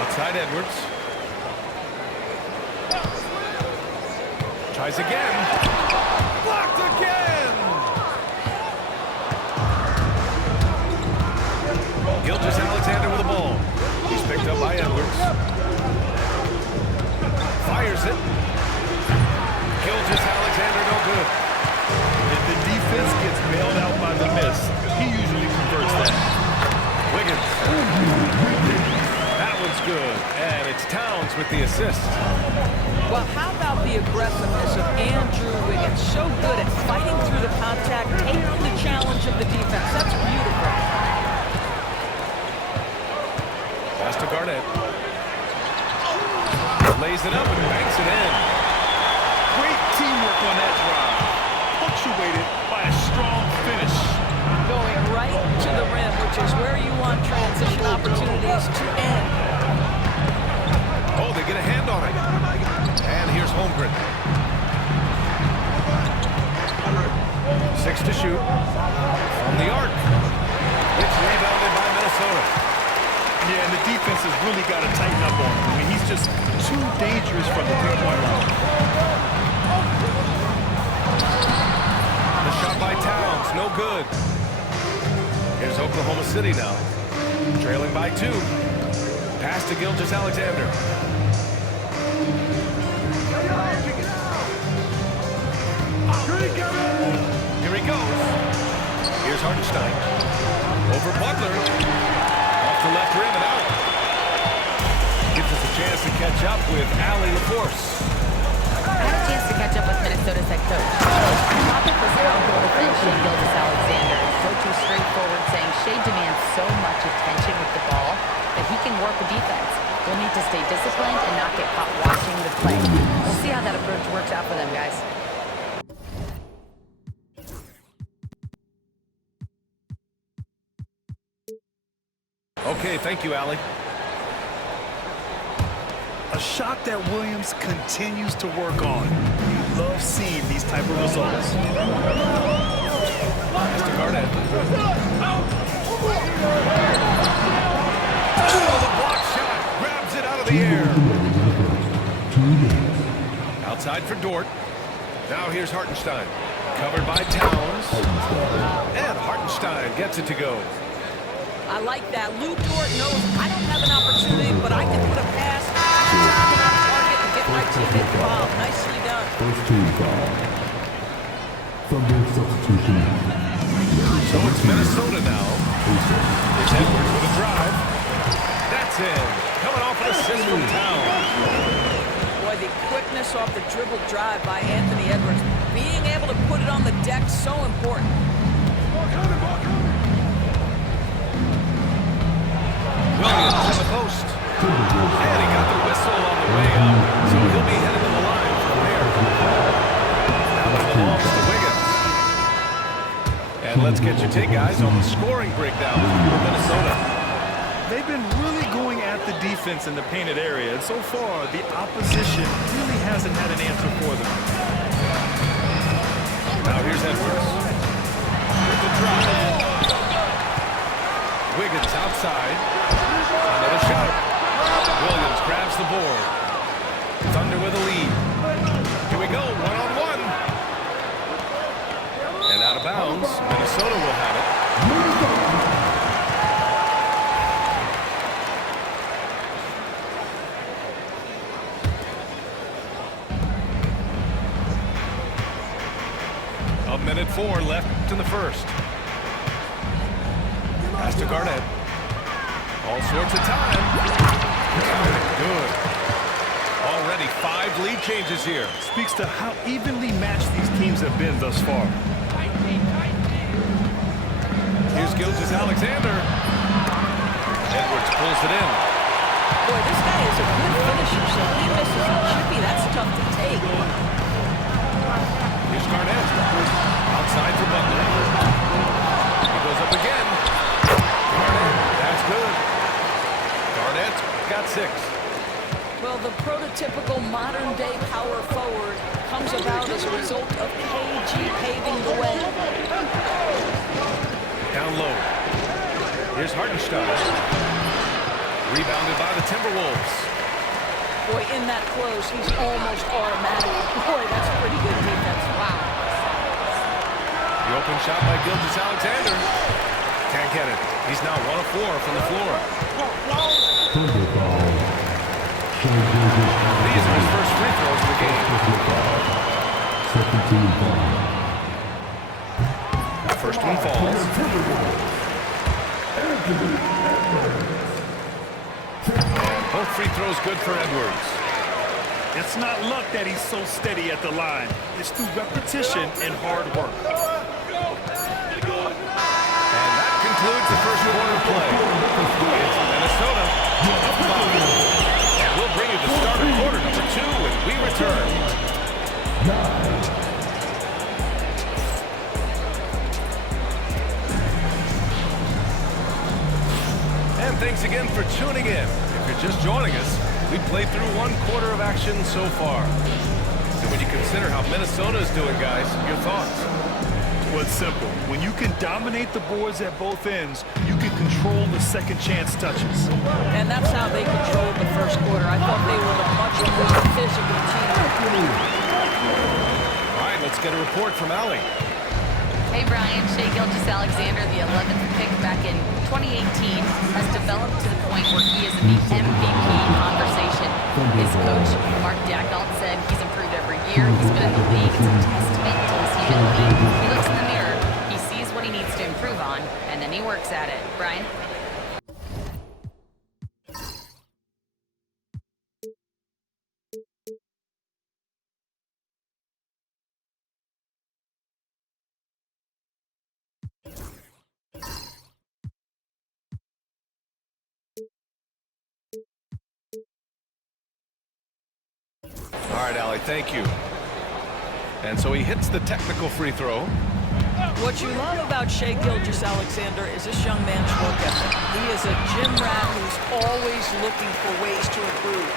Outside Edwards. Tries again. Blocked again. Gilgeous-Alexander with the ball. He's picked up by Edwards. Fires it. Gilgeous-Alexander no good. If the defense gets bailed out by the miss, he usually converts that. Wiggins. That one's good. And it's Towns with the assist. Well, how about the aggressiveness of Andrew Wiggins? So good at fighting through the contact, taking the challenge of the defense. That's beautiful. Pass to Garnett. Lays it up and banks it in. Great teamwork on that drive. Punctuated by a strong finish. Going right to the rim, which is where you want transition opportunities to end. Oh, they get a hand on it. And here's Holmgren. 6 to shoot. From the arc. It's rebounded by Minnesota. Yeah, and the defense has really got to tighten up on him. I mean, he's just too dangerous from the three-point line. The shot by Towns, no good. Here's Oklahoma City now. Trailing by 2. Pass to Gilgeous-Alexander. Here he goes. Here's Hartenstein. Over Butler. Off the left rim and out. Gives us a chance to catch up with Allie LaForce. I had a chance to catch up with Minnesota's head coach. The topic was how he'll defend Shai Gilgeous-Alexander. Coach was straightforward, saying Shai demands so much attention with the ball that he can work the defense. We'll need to stay disciplined and not get caught watching the play. We'll see how that approach works out for them, guys. Okay, thank you, Allie. A shot that Williams continues to work on. You love seeing these type of results. Mr. Garnett. Oh, the block shot. Grabs it out of the air. Outside for Dort. Now here's Hartenstein. Covered by Towns. And Hartenstein gets it to go. I like that. Lou Dort knows I don't have an opportunity, but I can put a pass on target and get my teammate involved. Nicely done. First team foul. Thunder substitution. So it's Minnesota now. It's Edwards with a drive. That's in. Coming off an assist from Towns. Boy, the quickness off the dribble drive by Anthony Edwards. Being able to put it on the deck, so important. Williams in the post. And he got the whistle on the way up. So he'll be headed to the line from there. Now it belongs to Wiggins. And let's get your take, guys, on the scoring breakdown for Minnesota. They've been really going at the defense in the painted area, and so far, the opposition really hasn't had an answer for them. Now here's Edwards. With the drive. Wiggins outside. Another shot. Williams grabs the board. Thunder with a lead. Here we go, one-on-one. And out of bounds, Minnesota will have it. A minute 4 left in the first. Pass to Garnett. All sorts of time. Good. Already 5 lead changes here. Speaks to how evenly matched these teams have been thus far. Here's Gilgeous-Alexander. Edwards pulls it in. Boy, this guy is a good finisher, so he misses a chippy. That's tough to take. Here's Garnett. Outside for Butler. He goes up again. Garnett. That's good. Garnett got 6. Well, the prototypical modern-day power forward comes about as a result of KG paving the way. Down low. Here's Hartenstein. Rebounded by the Timberwolves. Boy, in that close, he's almost automatic. Boy, that's pretty good defense. Wow. The open shot by Gilgeous-Alexander. Can't get it. He's now 1 of 4 from the floor. These are his first free throws of the game. First one falls. And both free throws good for Edwards. It's not luck that he's so steady at the line. It's through repetition and hard work. And that concludes the first quarter play. It's Minnesota up 5. And we'll bring you the start of quarter number 2 when we return. And thanks again for tuning in. If you're just joining us, we've played through 1 quarter of action so far. And when you consider how Minnesota is doing, guys, your thoughts? Well, it's simple. When you can dominate the boards at both ends, you can control the second chance touches. And that's how they controlled the first quarter. I thought they were the much more physical team. All right, let's get a report from Allie. Hey, Brian. Shai Gilgeous-Alexander, the 11th pick back in 2018, has developed to the point where he is in the MVP conversation. His coach, Mark Daignault, said he's improved every year. He's been in the league. It's a testament to his humility. He looks in the mirror, he sees what he needs to improve on, and then he works at it. Brian? All right, Allie, thank you. And so he hits the technical free throw. What you love about Shai Gilgeous-Alexander is this young man's work ethic. He is a gym rat who's always looking for ways to improve.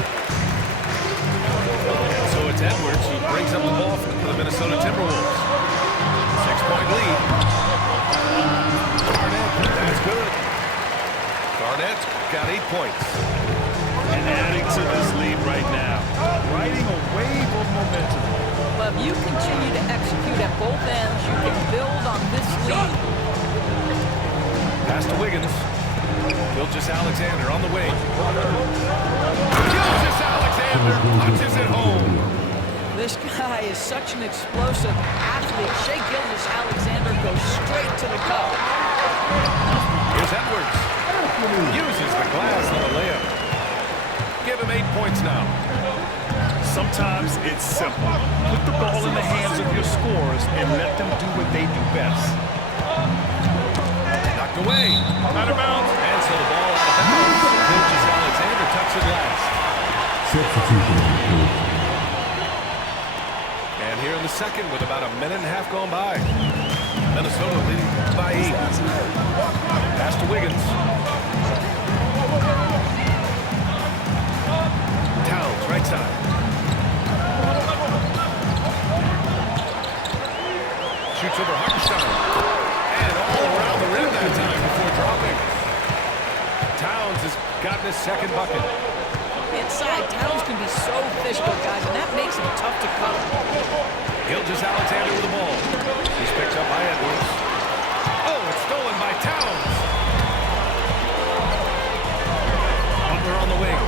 And so it's Edwards who brings up the ball for the Minnesota Timberwolves. 6-point lead. Garnett, that's good. Garnett's got 8 points. And adding to this lead right now, riding a wave of momentum. But if you continue to execute at both ends, you can build on this lead. Pass to Wiggins. Gilgeous-Alexander on the wing. Gilgeous-Alexander punches it home. This guy is such an explosive athlete. Shai Gilgeous-Alexander goes straight to the cup. Here's Edwards. Uses the glass on the layup. Give him 8 points now. Sometimes it's simple. Put the ball in the hands of your scorers and let them do what they do best. Knocked away. Out of bounds. And so the ball out of bounds. Gilgeous-Alexander touched it last. Substitution. And here in the second with about a minute and a half gone by. Minnesota leading by 8. Pass to Wiggins. Towns, right side. Shoots over Hartenstein. And all around the rim that time before dropping. Towns has gotten his second bucket. Inside, Towns can be so physical, guys, and that makes him tough to cover. Gilgeous-Alexander with the ball. He's picked up by Edwards. Oh, it's stolen by Towns. Butler on the wing.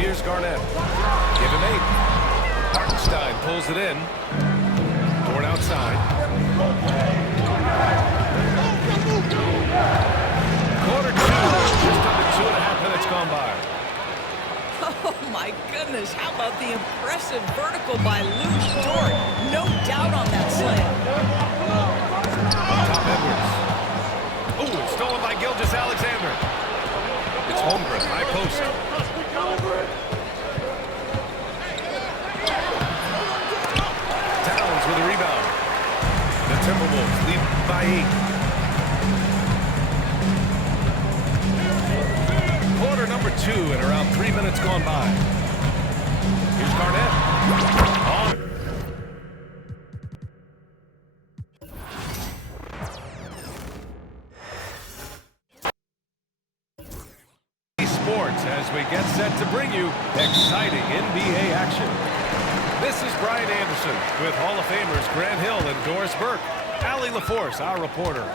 Here's Garnett. Give him 8. Hartenstein pulls it in. Dort outside. goodness, how about the impressive vertical by Lou Dort? No doubt on that slam. Up top, Edwards. Oh, it's stolen by Gilgeous-Alexander. It's Holmgren, high post. Towns with a rebound. The Timberwolves lead by 8. Quarter number 2 and around 3 minutes gone by. Here's Garnett. On. Sports as we get set to bring you exciting NBA action. This is Brian Anderson with Hall of Famers Grant Hill and Doris Burke. Allie LaForce, our reporter.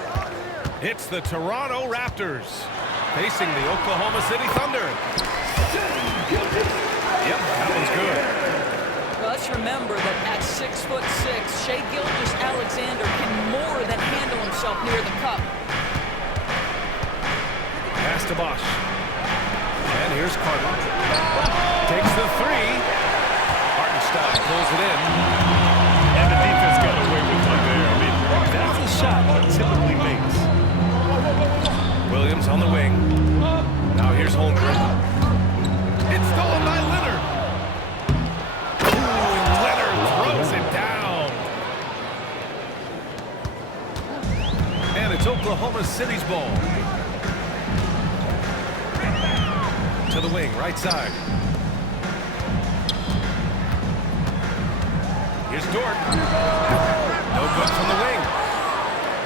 It's the Toronto Raptors facing the Oklahoma City Thunder. Yep, that one's good. Well, let's remember that at 6'6", Shai Gilgeous-Alexander can more than handle himself near the cup. Pass to Bosch. And here's Carter. Takes the 3. Hartenstein pulls it in. And the defense got away with one there. I mean, that's a shot he typically makes. Williams on the wing. Now here's Holmgren. It's stolen by Leonard. Ooh, Leonard throws it down. And it's Oklahoma City's ball. To the wing, right side. Here's Dort. No good from the wing.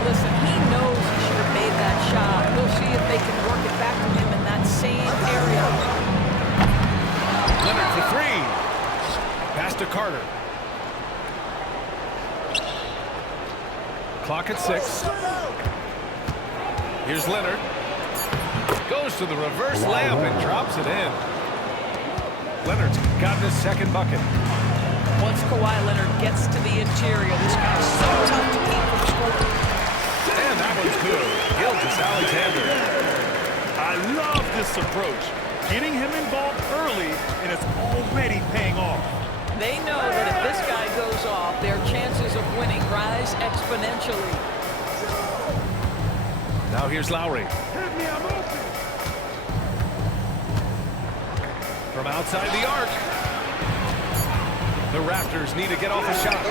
Listen, he knows he should have made that shot. We'll see if they can work it back to him in that same area. Leonard for 3. Pass to Carter. Clock at 6. Here's Leonard. Goes to the reverse layup and drops it in. Leonard's gotten his second bucket. Once Kawhi Leonard gets to the interior, this guy's so tough to keep from scoring. And that one's good. Gilgeous-Alexander. I love this approach. Getting him involved early, and it's already paying off. They know that if this guy goes off, their chances of winning rise exponentially. Now here's Lowry. From outside the arc. The Raptors need to get off a shot.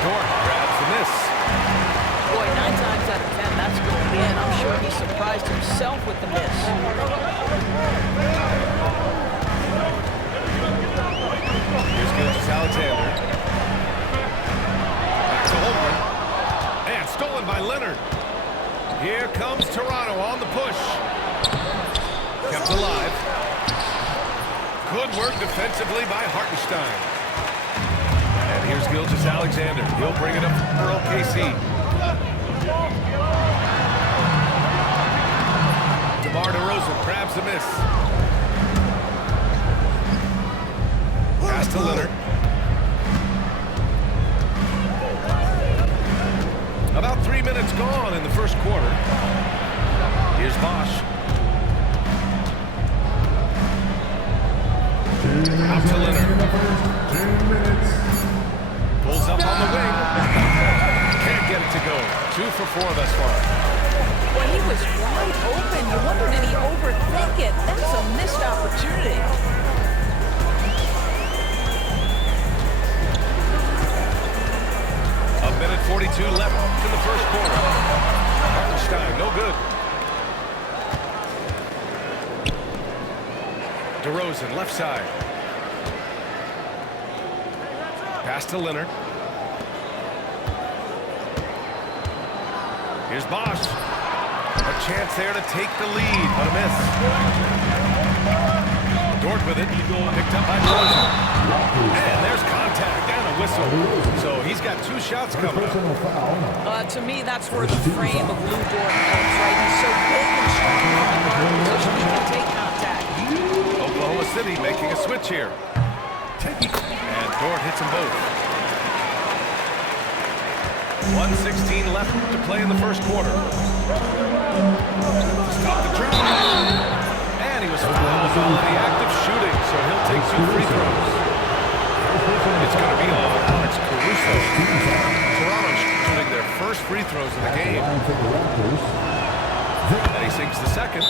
Dort grabs the miss. Boy, 9 times out of 10, that's going in. I'm sure he surprised himself with the miss. Here's Gilgeous-Alexander. Back to Holmgren. And stolen by Leonard. Here comes Toronto on the push. Kept alive. Good work defensively by Hartenstein. And here's Gilgeous-Alexander. He'll bring it up for OKC. DeMar DeRozan grabs the miss. Pass to Leonard. About 3 minutes gone in the first quarter. Here's Bosch. Out to Leonard. 2 minutes. Pulls up on the wing. Can't get it to go. 2 for 4 thus far. When he was wide open, you wonder, did he overthink it? That's a missed opportunity. A minute 42 left in the first quarter. Hartenstein, no good. DeRozan, left side. Pass to Leonard. Here's Bosch. A chance there to take the lead, but a miss. Dort with it. Picked up by DeRozan. And there's contact and a whistle. So he's got 2 shots coming up. To me, that's where the frame of Lou Dort helps, right? He's so big and strong from the guard position, he can take contact. Oklahoma City making a switch here. And Dort hits them both. 1:16 left to play in the first quarter. Stop the trap. And he was fouled on the act of shooting, so two free throws. It's going to be on Alex Caruso. Toronto's shooting their first free throws of the game. And he sinks the second.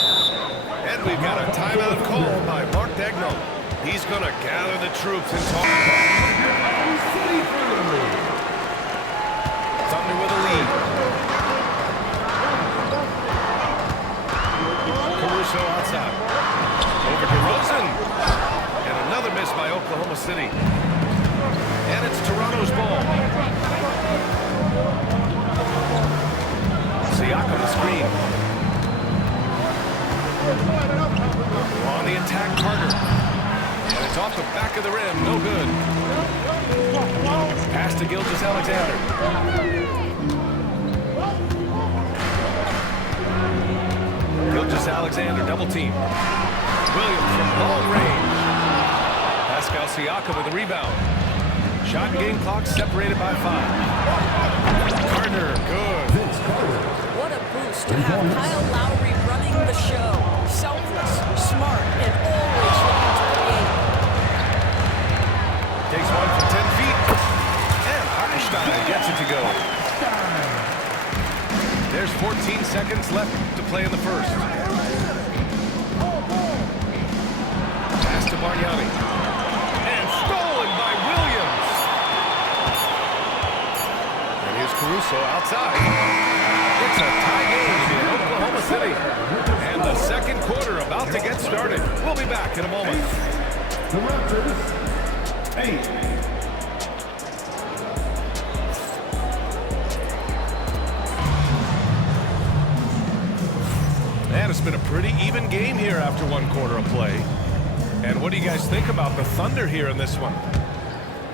And we've got a timeout called by Mark Daigneault. He's going to gather the troops and talk. Thunder with a lead. Caruso outside. Over to Rosen. And another miss by Oklahoma City. And it's Toronto's ball. Siakam the screen. On the attack, Carter. And it's off the back of the rim. No good. Pass to Gilgeous-Alexander. Gilgeous-Alexander double team. Williams from long range. Pascal Siakam with the rebound. Shot and game clock separated by 5. Carter, good. What a boost to have Kyle Lowry running the show. Selfless, smart, and always looking to create. Takes one from 10 feet. And Hartenstein gets it to go. There's 14 seconds left to play in the first. Pass to Bargnani. And stolen by Williams. And here's Caruso outside. It's a tie game in Oklahoma City. And the second quarter about to get started. We'll be back in a moment. The Raptors, 8. And it's been a pretty even game here after one quarter of play. And what do you guys think about the Thunder here in this one?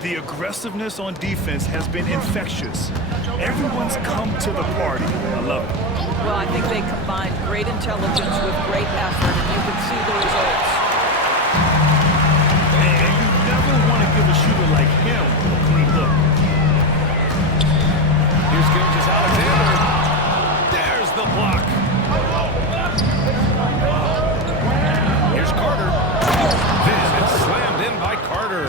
The aggressiveness on defense has been infectious. Everyone's come to the party. I love it. Well, I think they combine great intelligence with great effort, and you can see the results. And you never want to give a shooter like him a clean look. Here's Gilgeous-Alexander. There's the block. Here's Carter. It's slammed in by Carter.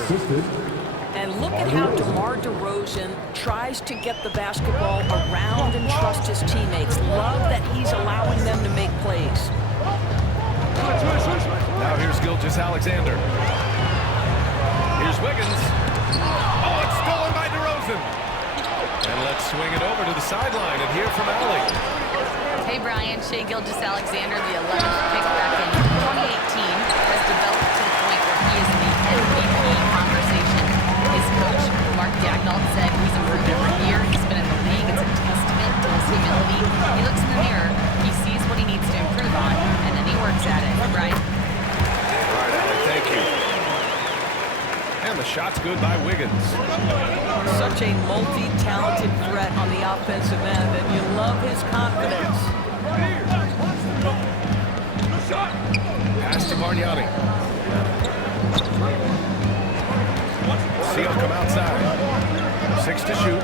And look at how DeMar DeRozan tries to get the basketball around and trust his teammates. Love that he's allowing them to make plays. Now here's Gilgeous-Alexander. Here's Wiggins. Oh, it's stolen by DeRozan. And let's swing it over to the sideline and hear from Allie. Hey, Brian. Shai Gilgeous-Alexander, the 11th pick back in 2018, has developed to the point where he is in the MVP conversation. His coach, Mark Daigneault, said he's improved every year. He's been in the league. It's a testament to his humility. He looks in the mirror, he sees what he needs to improve on, and then he works at it. Right? All right, Allie, thank you. And the shot's good by Wiggins. Such a multi-talented threat on the offensive end, and you love his confidence. Pass to Bargnani. Siakam outside. 6 to shoot.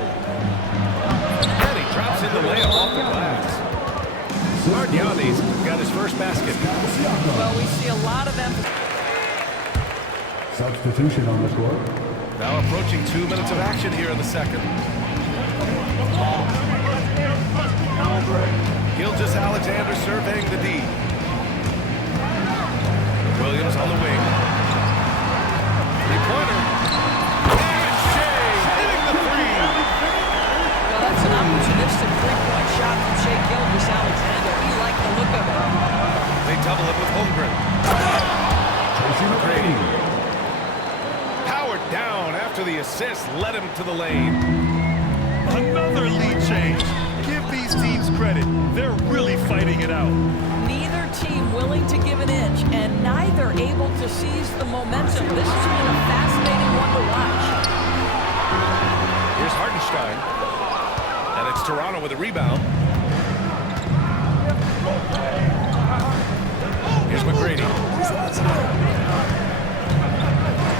And he drops in the layup off the glass. Bargnani's got his first basket. Well, we see a lot of emphasis. Substitution on the court. Now approaching 2 minutes of action here in the second. Gilgeous-Alexander surveying the D. Williams on the wing. Three-pointer. And Shai hitting the three. Well, that's an opportunistic three-point shot from Shai Gilgeous-Alexander. We like the look of it. They double it with Holmgren. McGrady. Powered down after the assist led him to the lane. Another lead change. Give these teams credit. They're really fighting it out. Neither team willing to give an inch, and neither able to seize the momentum. This has been a fascinating one to watch. Here's Hartenstein. And it's Toronto with a rebound. Here's McGrady.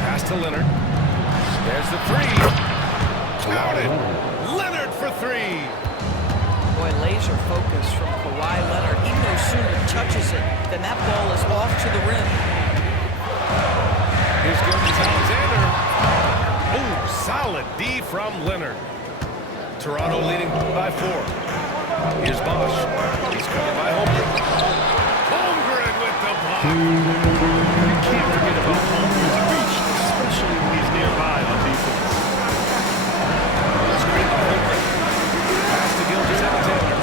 Pass to Leonard. There's the three. Counted. Leonard for three. Boy, laser focus from Kawhi Leonard. He no sooner touches it than that ball is off to the rim. Here's Gilgeous Solid D from Leonard. Toronto leading by 4. Here's Bosch. He's covered by Holmgren. Holmgren with the block. You can't forget about Holmgren's reach, especially when he's nearby on defense. Screen by Holmgren. Pass to Gilgeous-Alexander.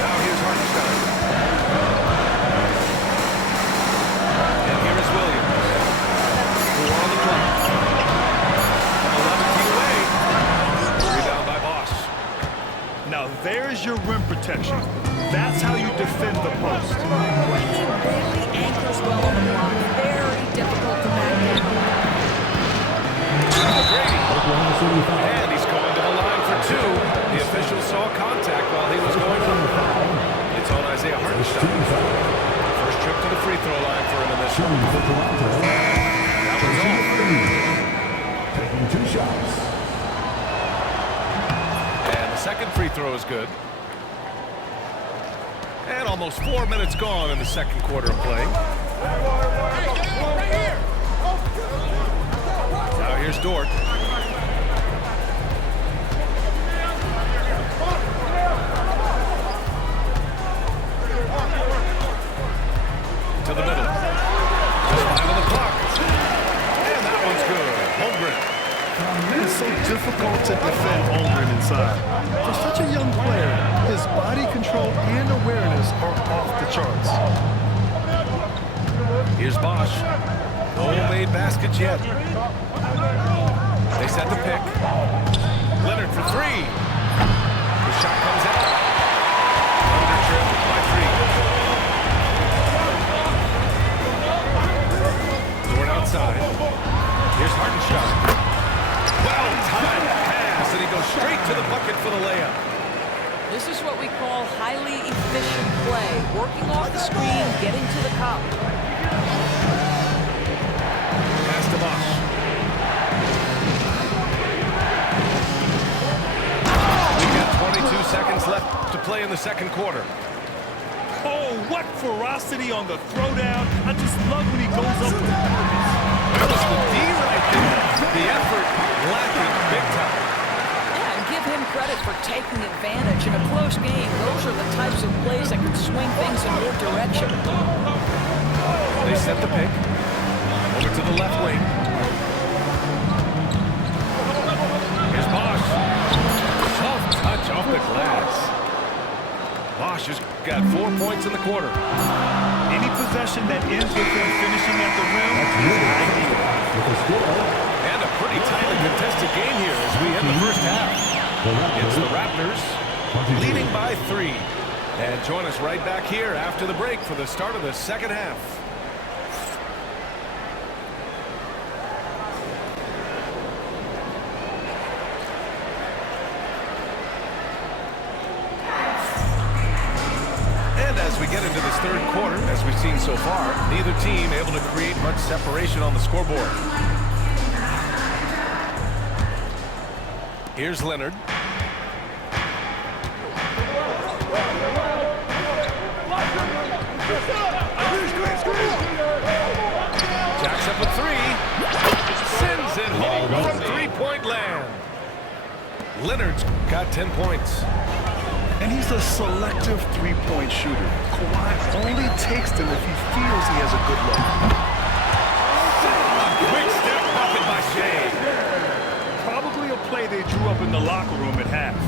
Now here's Hartenstein. And here is Williams. 4 on the clock. 11 feet away. Rebound by Bosch. Now there's your rim protection. That's how you defend the post. He barely anchors well on the block. Very difficult to back down. And he's going to the line for 2. The official saw contact while he was going on. It's on Isaiah Hartenstein. First trip to the free throw line for him in this one. That one's off. Taking 2 shots. And the second free throw is good. And almost 4 minutes gone in the second quarter of play. Now here's Dort. To the middle. Just 5 on the clock. And that one's good. Holmgren. It's so difficult to defend Holmgren inside. For such a young player, his body control and awareness are off the charts. Here's Bosch. No made baskets yet. They set the pick. Leonard for 3. The shot comes out. Under trip by 3. Dort outside. Here's Hartenstein. Well-timed pass, and he goes straight to the bucket for the layup. This is what we call highly efficient play. Working off the screen, getting to the cup. Pass to Bosch. We've got 22 seconds left to play in the second quarter. Oh, what ferocity on the throwdown. I just love when he goes up with purpose. That was the D right there. The effort lacking big time. Yeah, and give him credit for taking advantage. In a close game, those are the types of plays that can swing things in your direction. They set the pick. Over to the left wing. Here's Bosch. Soft touch off the glass. Bosch has got 4 points in the quarter. Any possession that ends with him finishing at the rim is ideal. And a pretty tightly contested game here as we end the first half. It's the Raptors leading by 3. And join us right back here after the break for the start of the second half. As we get into this third quarter, as we've seen so far, neither team able to create much separation on the scoreboard. Here's Leonard. Jacks up a 3. Sends it home from three-point land. Leonard's got 10 points. And he's a selective three-point shooter. Kawhi only takes them if he feels he has a good look. A quick step bucket by Shea. Probably a play they drew up in the locker room at half.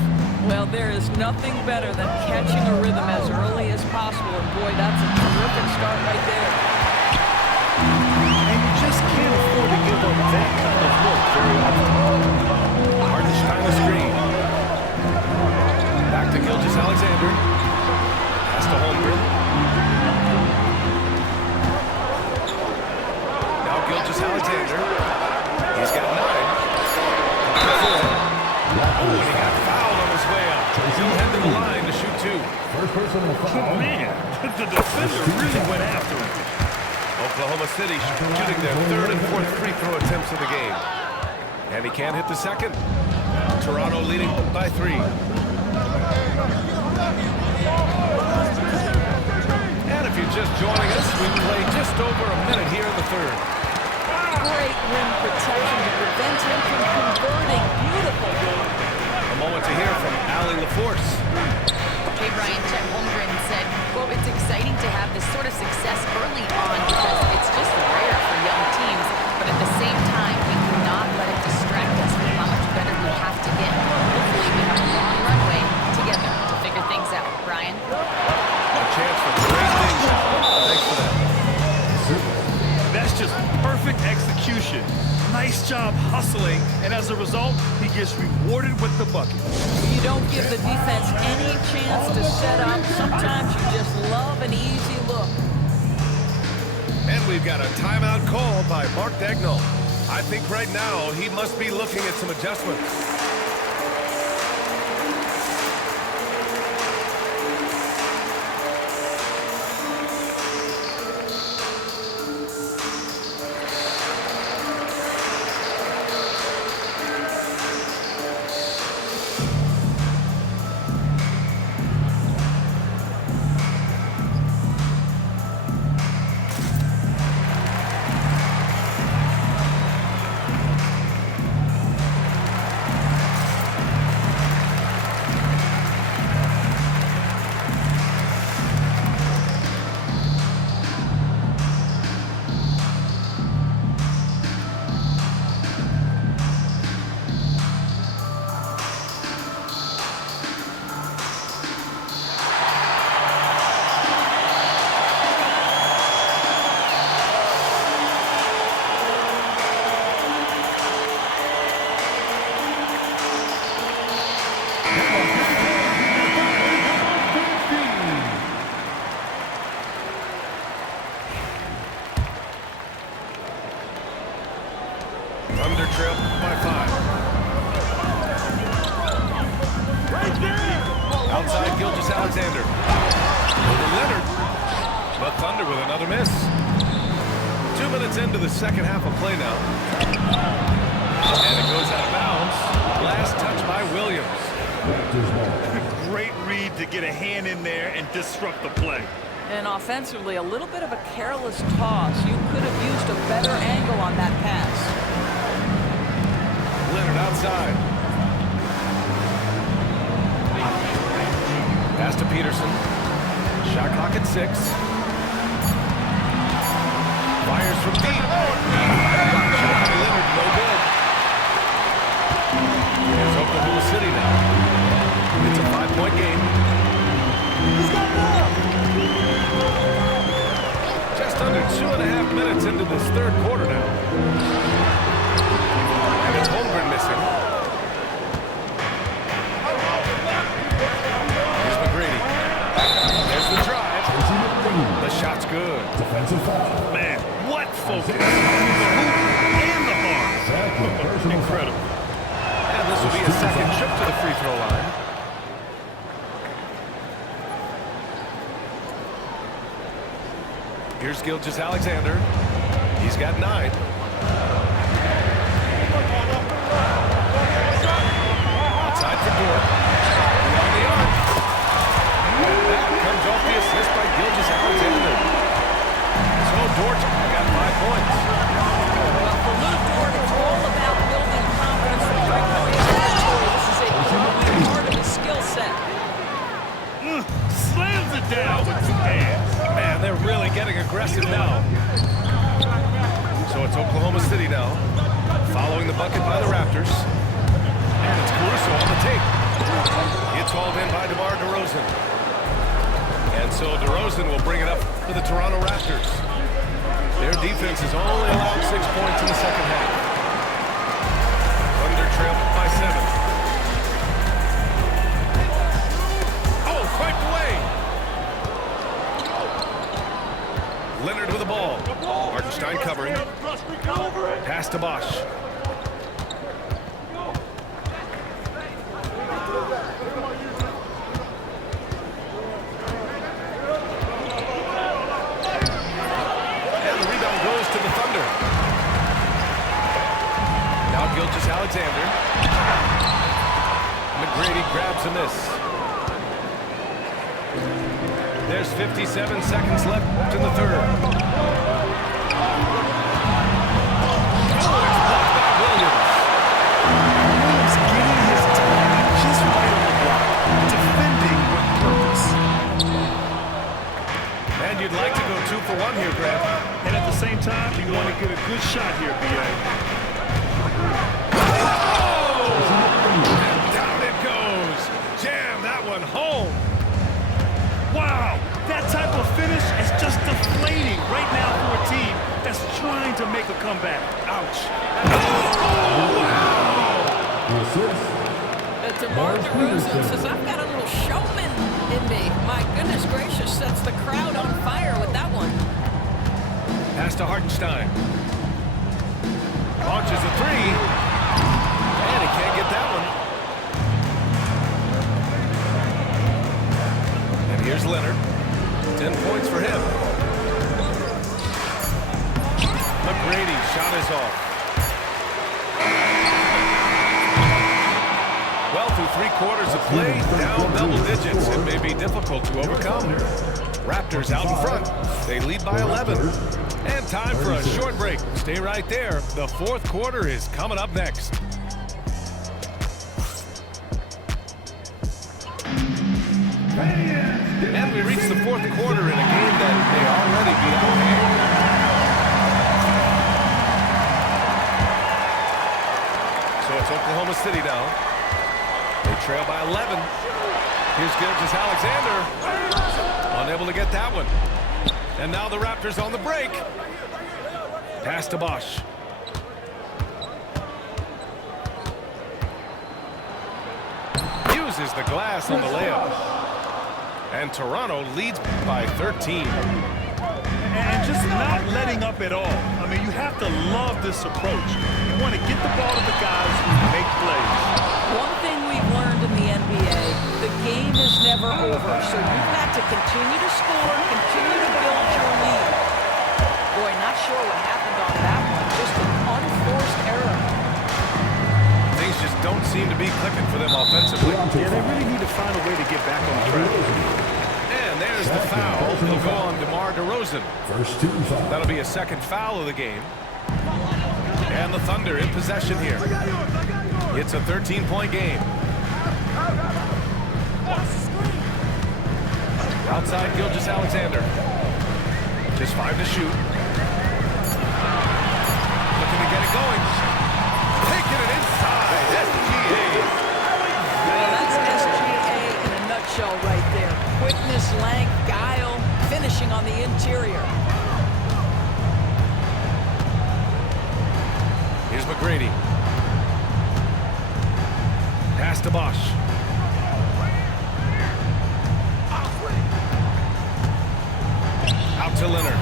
Well, there is nothing better than catching a rhythm as early as possible. And boy, that's a terrific start right there. And you just can't afford to give up that kind of look very often. Hartenstein the screen. Back to Gilgeous-Alexander. Pass to Holmgren. Now Gilgeous-Alexander. He's got 9. Oh, and he got fouled on his way up. He'll head to the line to shoot 2. First personal foul. Man, the defender really went after him. Oklahoma City shooting their 3rd and 4th free throw attempts of the game. And he can't hit the second. Toronto leading by 3. And if you're just joining us, we play just over a minute here in the third. Great rim protection to prevent him from converting force. Hey, Brian, Chet Holmgren said, quote, "It's exciting to have this sort of success early on because it's just rare for young teams, but at the same time, we cannot let it distract us with how much better we have to get. Hopefully, we have a long runway together to figure things out." Brian? A chance for great things. Thanks for that. That's just perfect execution. Nice job hustling, and as a result, he gets rewarded with the bucket. You don't give the defense any chance to set up. Sometimes you just love an easy look. And we've got a timeout call by Mark Daigneault. I think right now he must be looking at some adjustments. Thunder trail by 5. Right there! Outside Gilgeous-Alexander. Over Leonard. But Thunder with another miss. 2 minutes into the second half of play now. And it goes out of bounds. Last touch by Williams. Great read to get a hand in there and disrupt the play. And offensively, a little bit of a careless toss. You could have used a better angle on that pass. Leonard outside. Pass to Peterson. Shot clock at 6. Fires from deep. Shot by Leonard, no good. Here's Oklahoma City now. It's a 5-point game. Just under 2.5 minutes into this third quarter now. And it's Holmgren missing. Here's McGrady. There's the drive. The shot's good. Defensive foul. Man, what focus. And the arm. Incredible. And this will be a second trip to the free throw line. Here's Gilgeous-Alexander. He's got 9. Outside for Dort. Beyond the arc. And that comes off the assist by Gilgeous-Alexander. So Dort's got 5 points. Well, for Lou Dort, it's all about building confidence from three-point territory. This is a growing part of his skill set. Slams it down with 2 hands. Man, they're really getting aggressive now. So it's Oklahoma City now, following the bucket by the Raptors. And it's Caruso on the tape. It's hauled in by DeMar DeRozan. And so DeRozan will bring it up for the Toronto Raptors. Their defense has only allowed 6 points in the second half. Thunder trail by 7. Oh, swiped away. Leonard with the ball. Hartenstein covering. Pass to Bosch. And the rebound goes to the Thunder. Now Gilgeous-Alexander. McGrady grabs a miss. There's 57 seconds left in the third. Oh, it's blocked by Williams. Williams getting his time just right on the block. same time, you want to get a good shot here, B.A. And down it goes. Jam that one home. Wow, that type of finish is just deflating right now for a team that's trying to make a comeback. Ouch. DeMar DeRozan says, I've got a little showman in me. My goodness gracious, sets the crowd on fire with that one. Pass to Hartenstein. Launches a three. And he can't get that one. And here's Leonard. 10 points for him. McGrady shot is off. Well, through 3/4 of play, down double digits. It may be difficult to overcome. Raptors out in front. They lead by 11. And time for a short break. Stay right there. The 4th quarter is coming up next. And we reach the 4th quarter in a game that may already be out of hand. So it's Oklahoma City now. They trail by 11. Here's Gilgeous-Alexander. Unable to get that one. And now the Raptors on the break. Pass to Bosch. Uses the glass on the layup. And Toronto leads by 13. And just not letting up at all. I mean, you have to love this approach. You want to get the ball to the guys who make plays. One thing we've learned in the NBA, the game is never over. So you've got to continue to score, continue to build your lead. Boy, not sure what happened on that one. Just an unforced error. Things just don't seem to be clicking for them offensively. Yeah, they really need to find a way to get back on track. And there's the foul. He'll go on DeMar DeRozan. First team foul. That'll be a second foul of the game. And the Thunder in possession here. It's a 13-point game. Outside Gilgeous-Alexander. Just 5 to shoot. Looking to get it going. Taking it inside. SGA. Well, that's SGA in a nutshell right there. Quickness, length, guile, finishing on the interior. Here's McGrady. Pass to Bosch. Out to Leonard.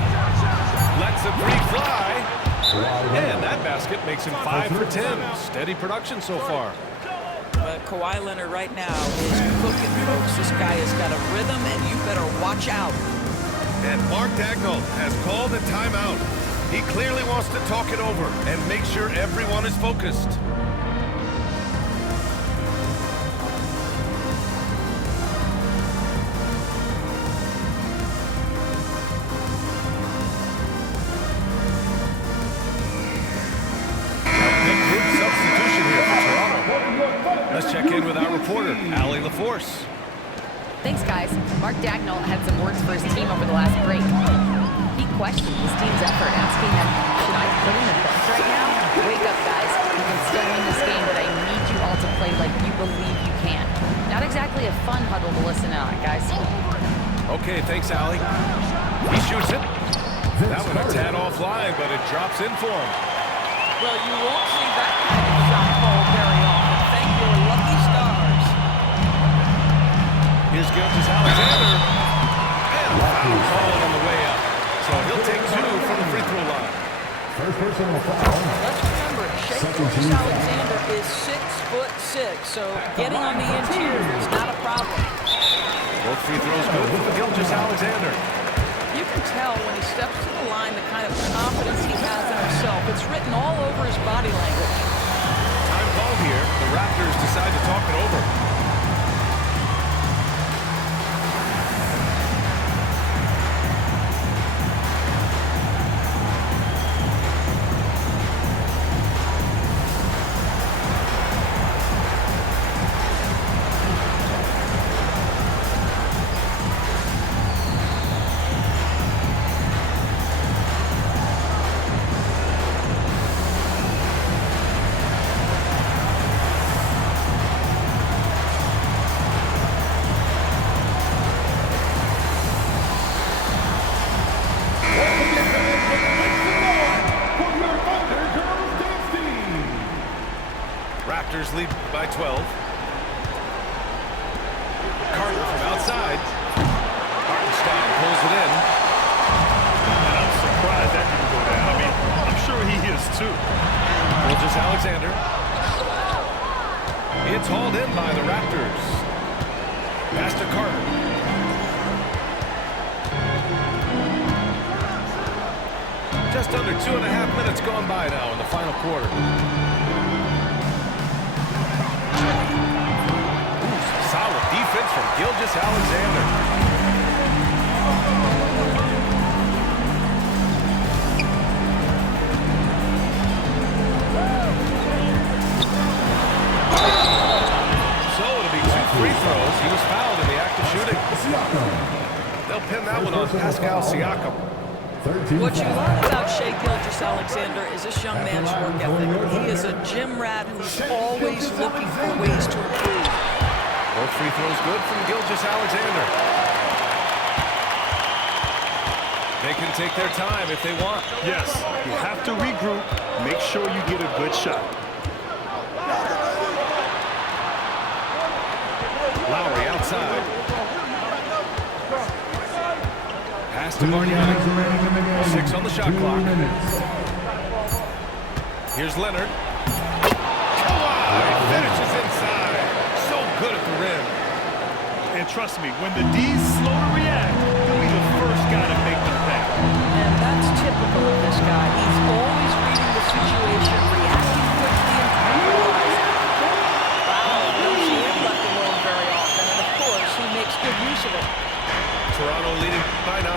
Lets a three fly. And that basket makes him 5 for 10. Steady production so far. But Kawhi Leonard right now is cooking, folks. This guy has got a rhythm, and you better watch out. And Mark Daigneault has called a timeout. He clearly wants to talk it over and make sure everyone is focused. Let's check in with our reporter, Allie LaForce. Thanks, guys. Mark Daigneault had some words for his team over the last break. He questioned his team's effort, asking them, should I put in the books right now? Wake up, guys. You can still win this game, but I need you all to play like you believe you can. Not exactly a fun huddle to listen on, guys. Okay, thanks, Allie. He shoots it. That one a tad offline, but it drops in for him. Well, you won't see that kind of shot fall very often. Thank your lucky stars. Here's Gilgeous-Alexander. And a foul call on the way up. So he'll take 2 from the free throw line. First personal foul. Let's remember, Gilgeous-Alexander is 6'6", so getting on the interior is not a problem. Both free throws good for Gilgeous-Alexander. You can tell when he steps to the line the kind of confidence he has in himself. It's written all over his body language. Time call here. The Raptors decide to talk it over. Raptors lead by 12. Carter from outside. Hartenstein pulls it in. And I'm surprised that didn't go down. I mean, I'm sure he is too. Gilgeous-Alexander. It's hauled in by the Raptors. Pass to Carter. Just under 2.5 minutes gone by now in the final quarter. Solid defense from Gilgeous-Alexander. Free throws. He was fouled in the act of shooting. They'll pin that one on Pascal Siakam. What you learn about Shai Gilgeous-Alexander is this young man's work ethic. He is a gym rat who's always looking for ways to improve. Both free throws good from Gilgeous-Alexander. They can take their time if they want. Yes, you have to regroup. Make sure you get a good shot. Lowry outside. Pass to Bargnani. 6 on the shot clock. Here's Leonard. Kawhi finishes inside. So good at the rim. And trust me, when the D's slow to react, he'll be the first guy to make them pay. And that's typical of this guy. He's always reading the situation, reacting quickly, and capitalizing. Wow, no, she ain't left alone very often, and of course, he makes good use of it. Toronto leading by 9.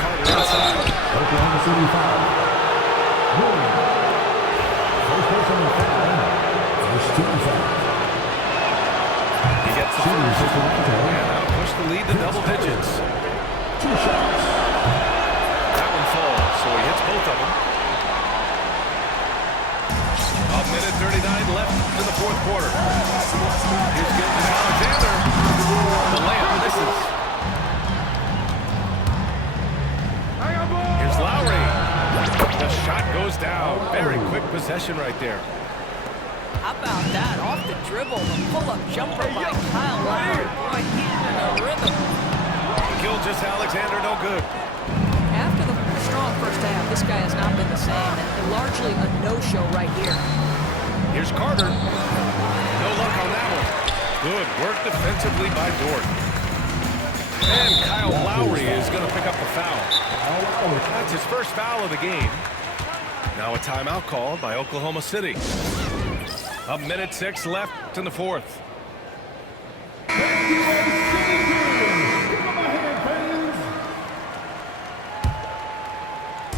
Carter outside. Oklahoma City foul. Morant. First personal foul. First team foul. He gets the first. And now push the lead to double digits. 2 shots. That one falls, so he hits both of them. 1:39 left in the fourth quarter. Here's Gilgeous-Alexander. The layup misses. Here's Lowry. The shot goes down. Very quick possession right there. How about that? Off the dribble, the pull-up jumper by Kyle Lowry. Boy, he's in a rhythm. Gilgeous-Alexander, no good. After the strong first half, this guy has not been the same, and largely a no-show right here. Here's Carter. No luck on that one. Good work defensively by Dort. And Kyle Lowry is going to pick up the foul. That's his first foul of the game. Now a timeout called by Oklahoma City. 1:06 left in the fourth.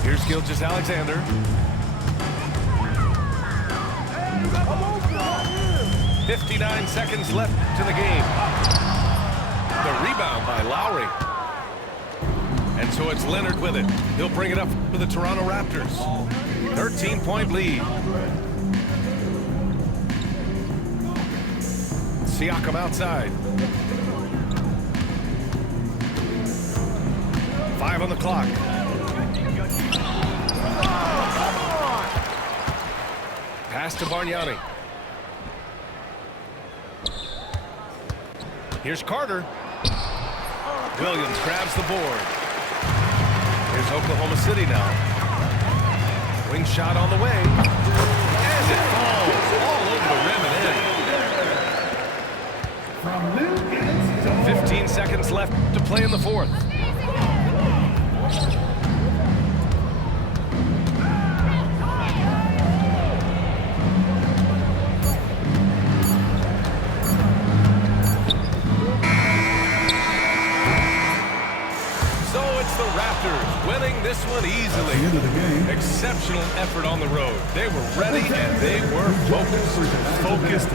Here's Gilgeous-Alexander. 59 seconds left in the game. The rebound by Lowry. And so it's Leonard with it. He'll bring it up for the Toronto Raptors. 13-point lead. Siakam outside. 5 on the clock. Pass to Bargnani. Here's Carter. Williams grabs the board. Here's Oklahoma City now. Wing shot on the way. And it falls all over the rim and in. 15 seconds left to play in the fourth. Winning this one easily. End of the game. Exceptional effort on the road. They were ready and they were focused.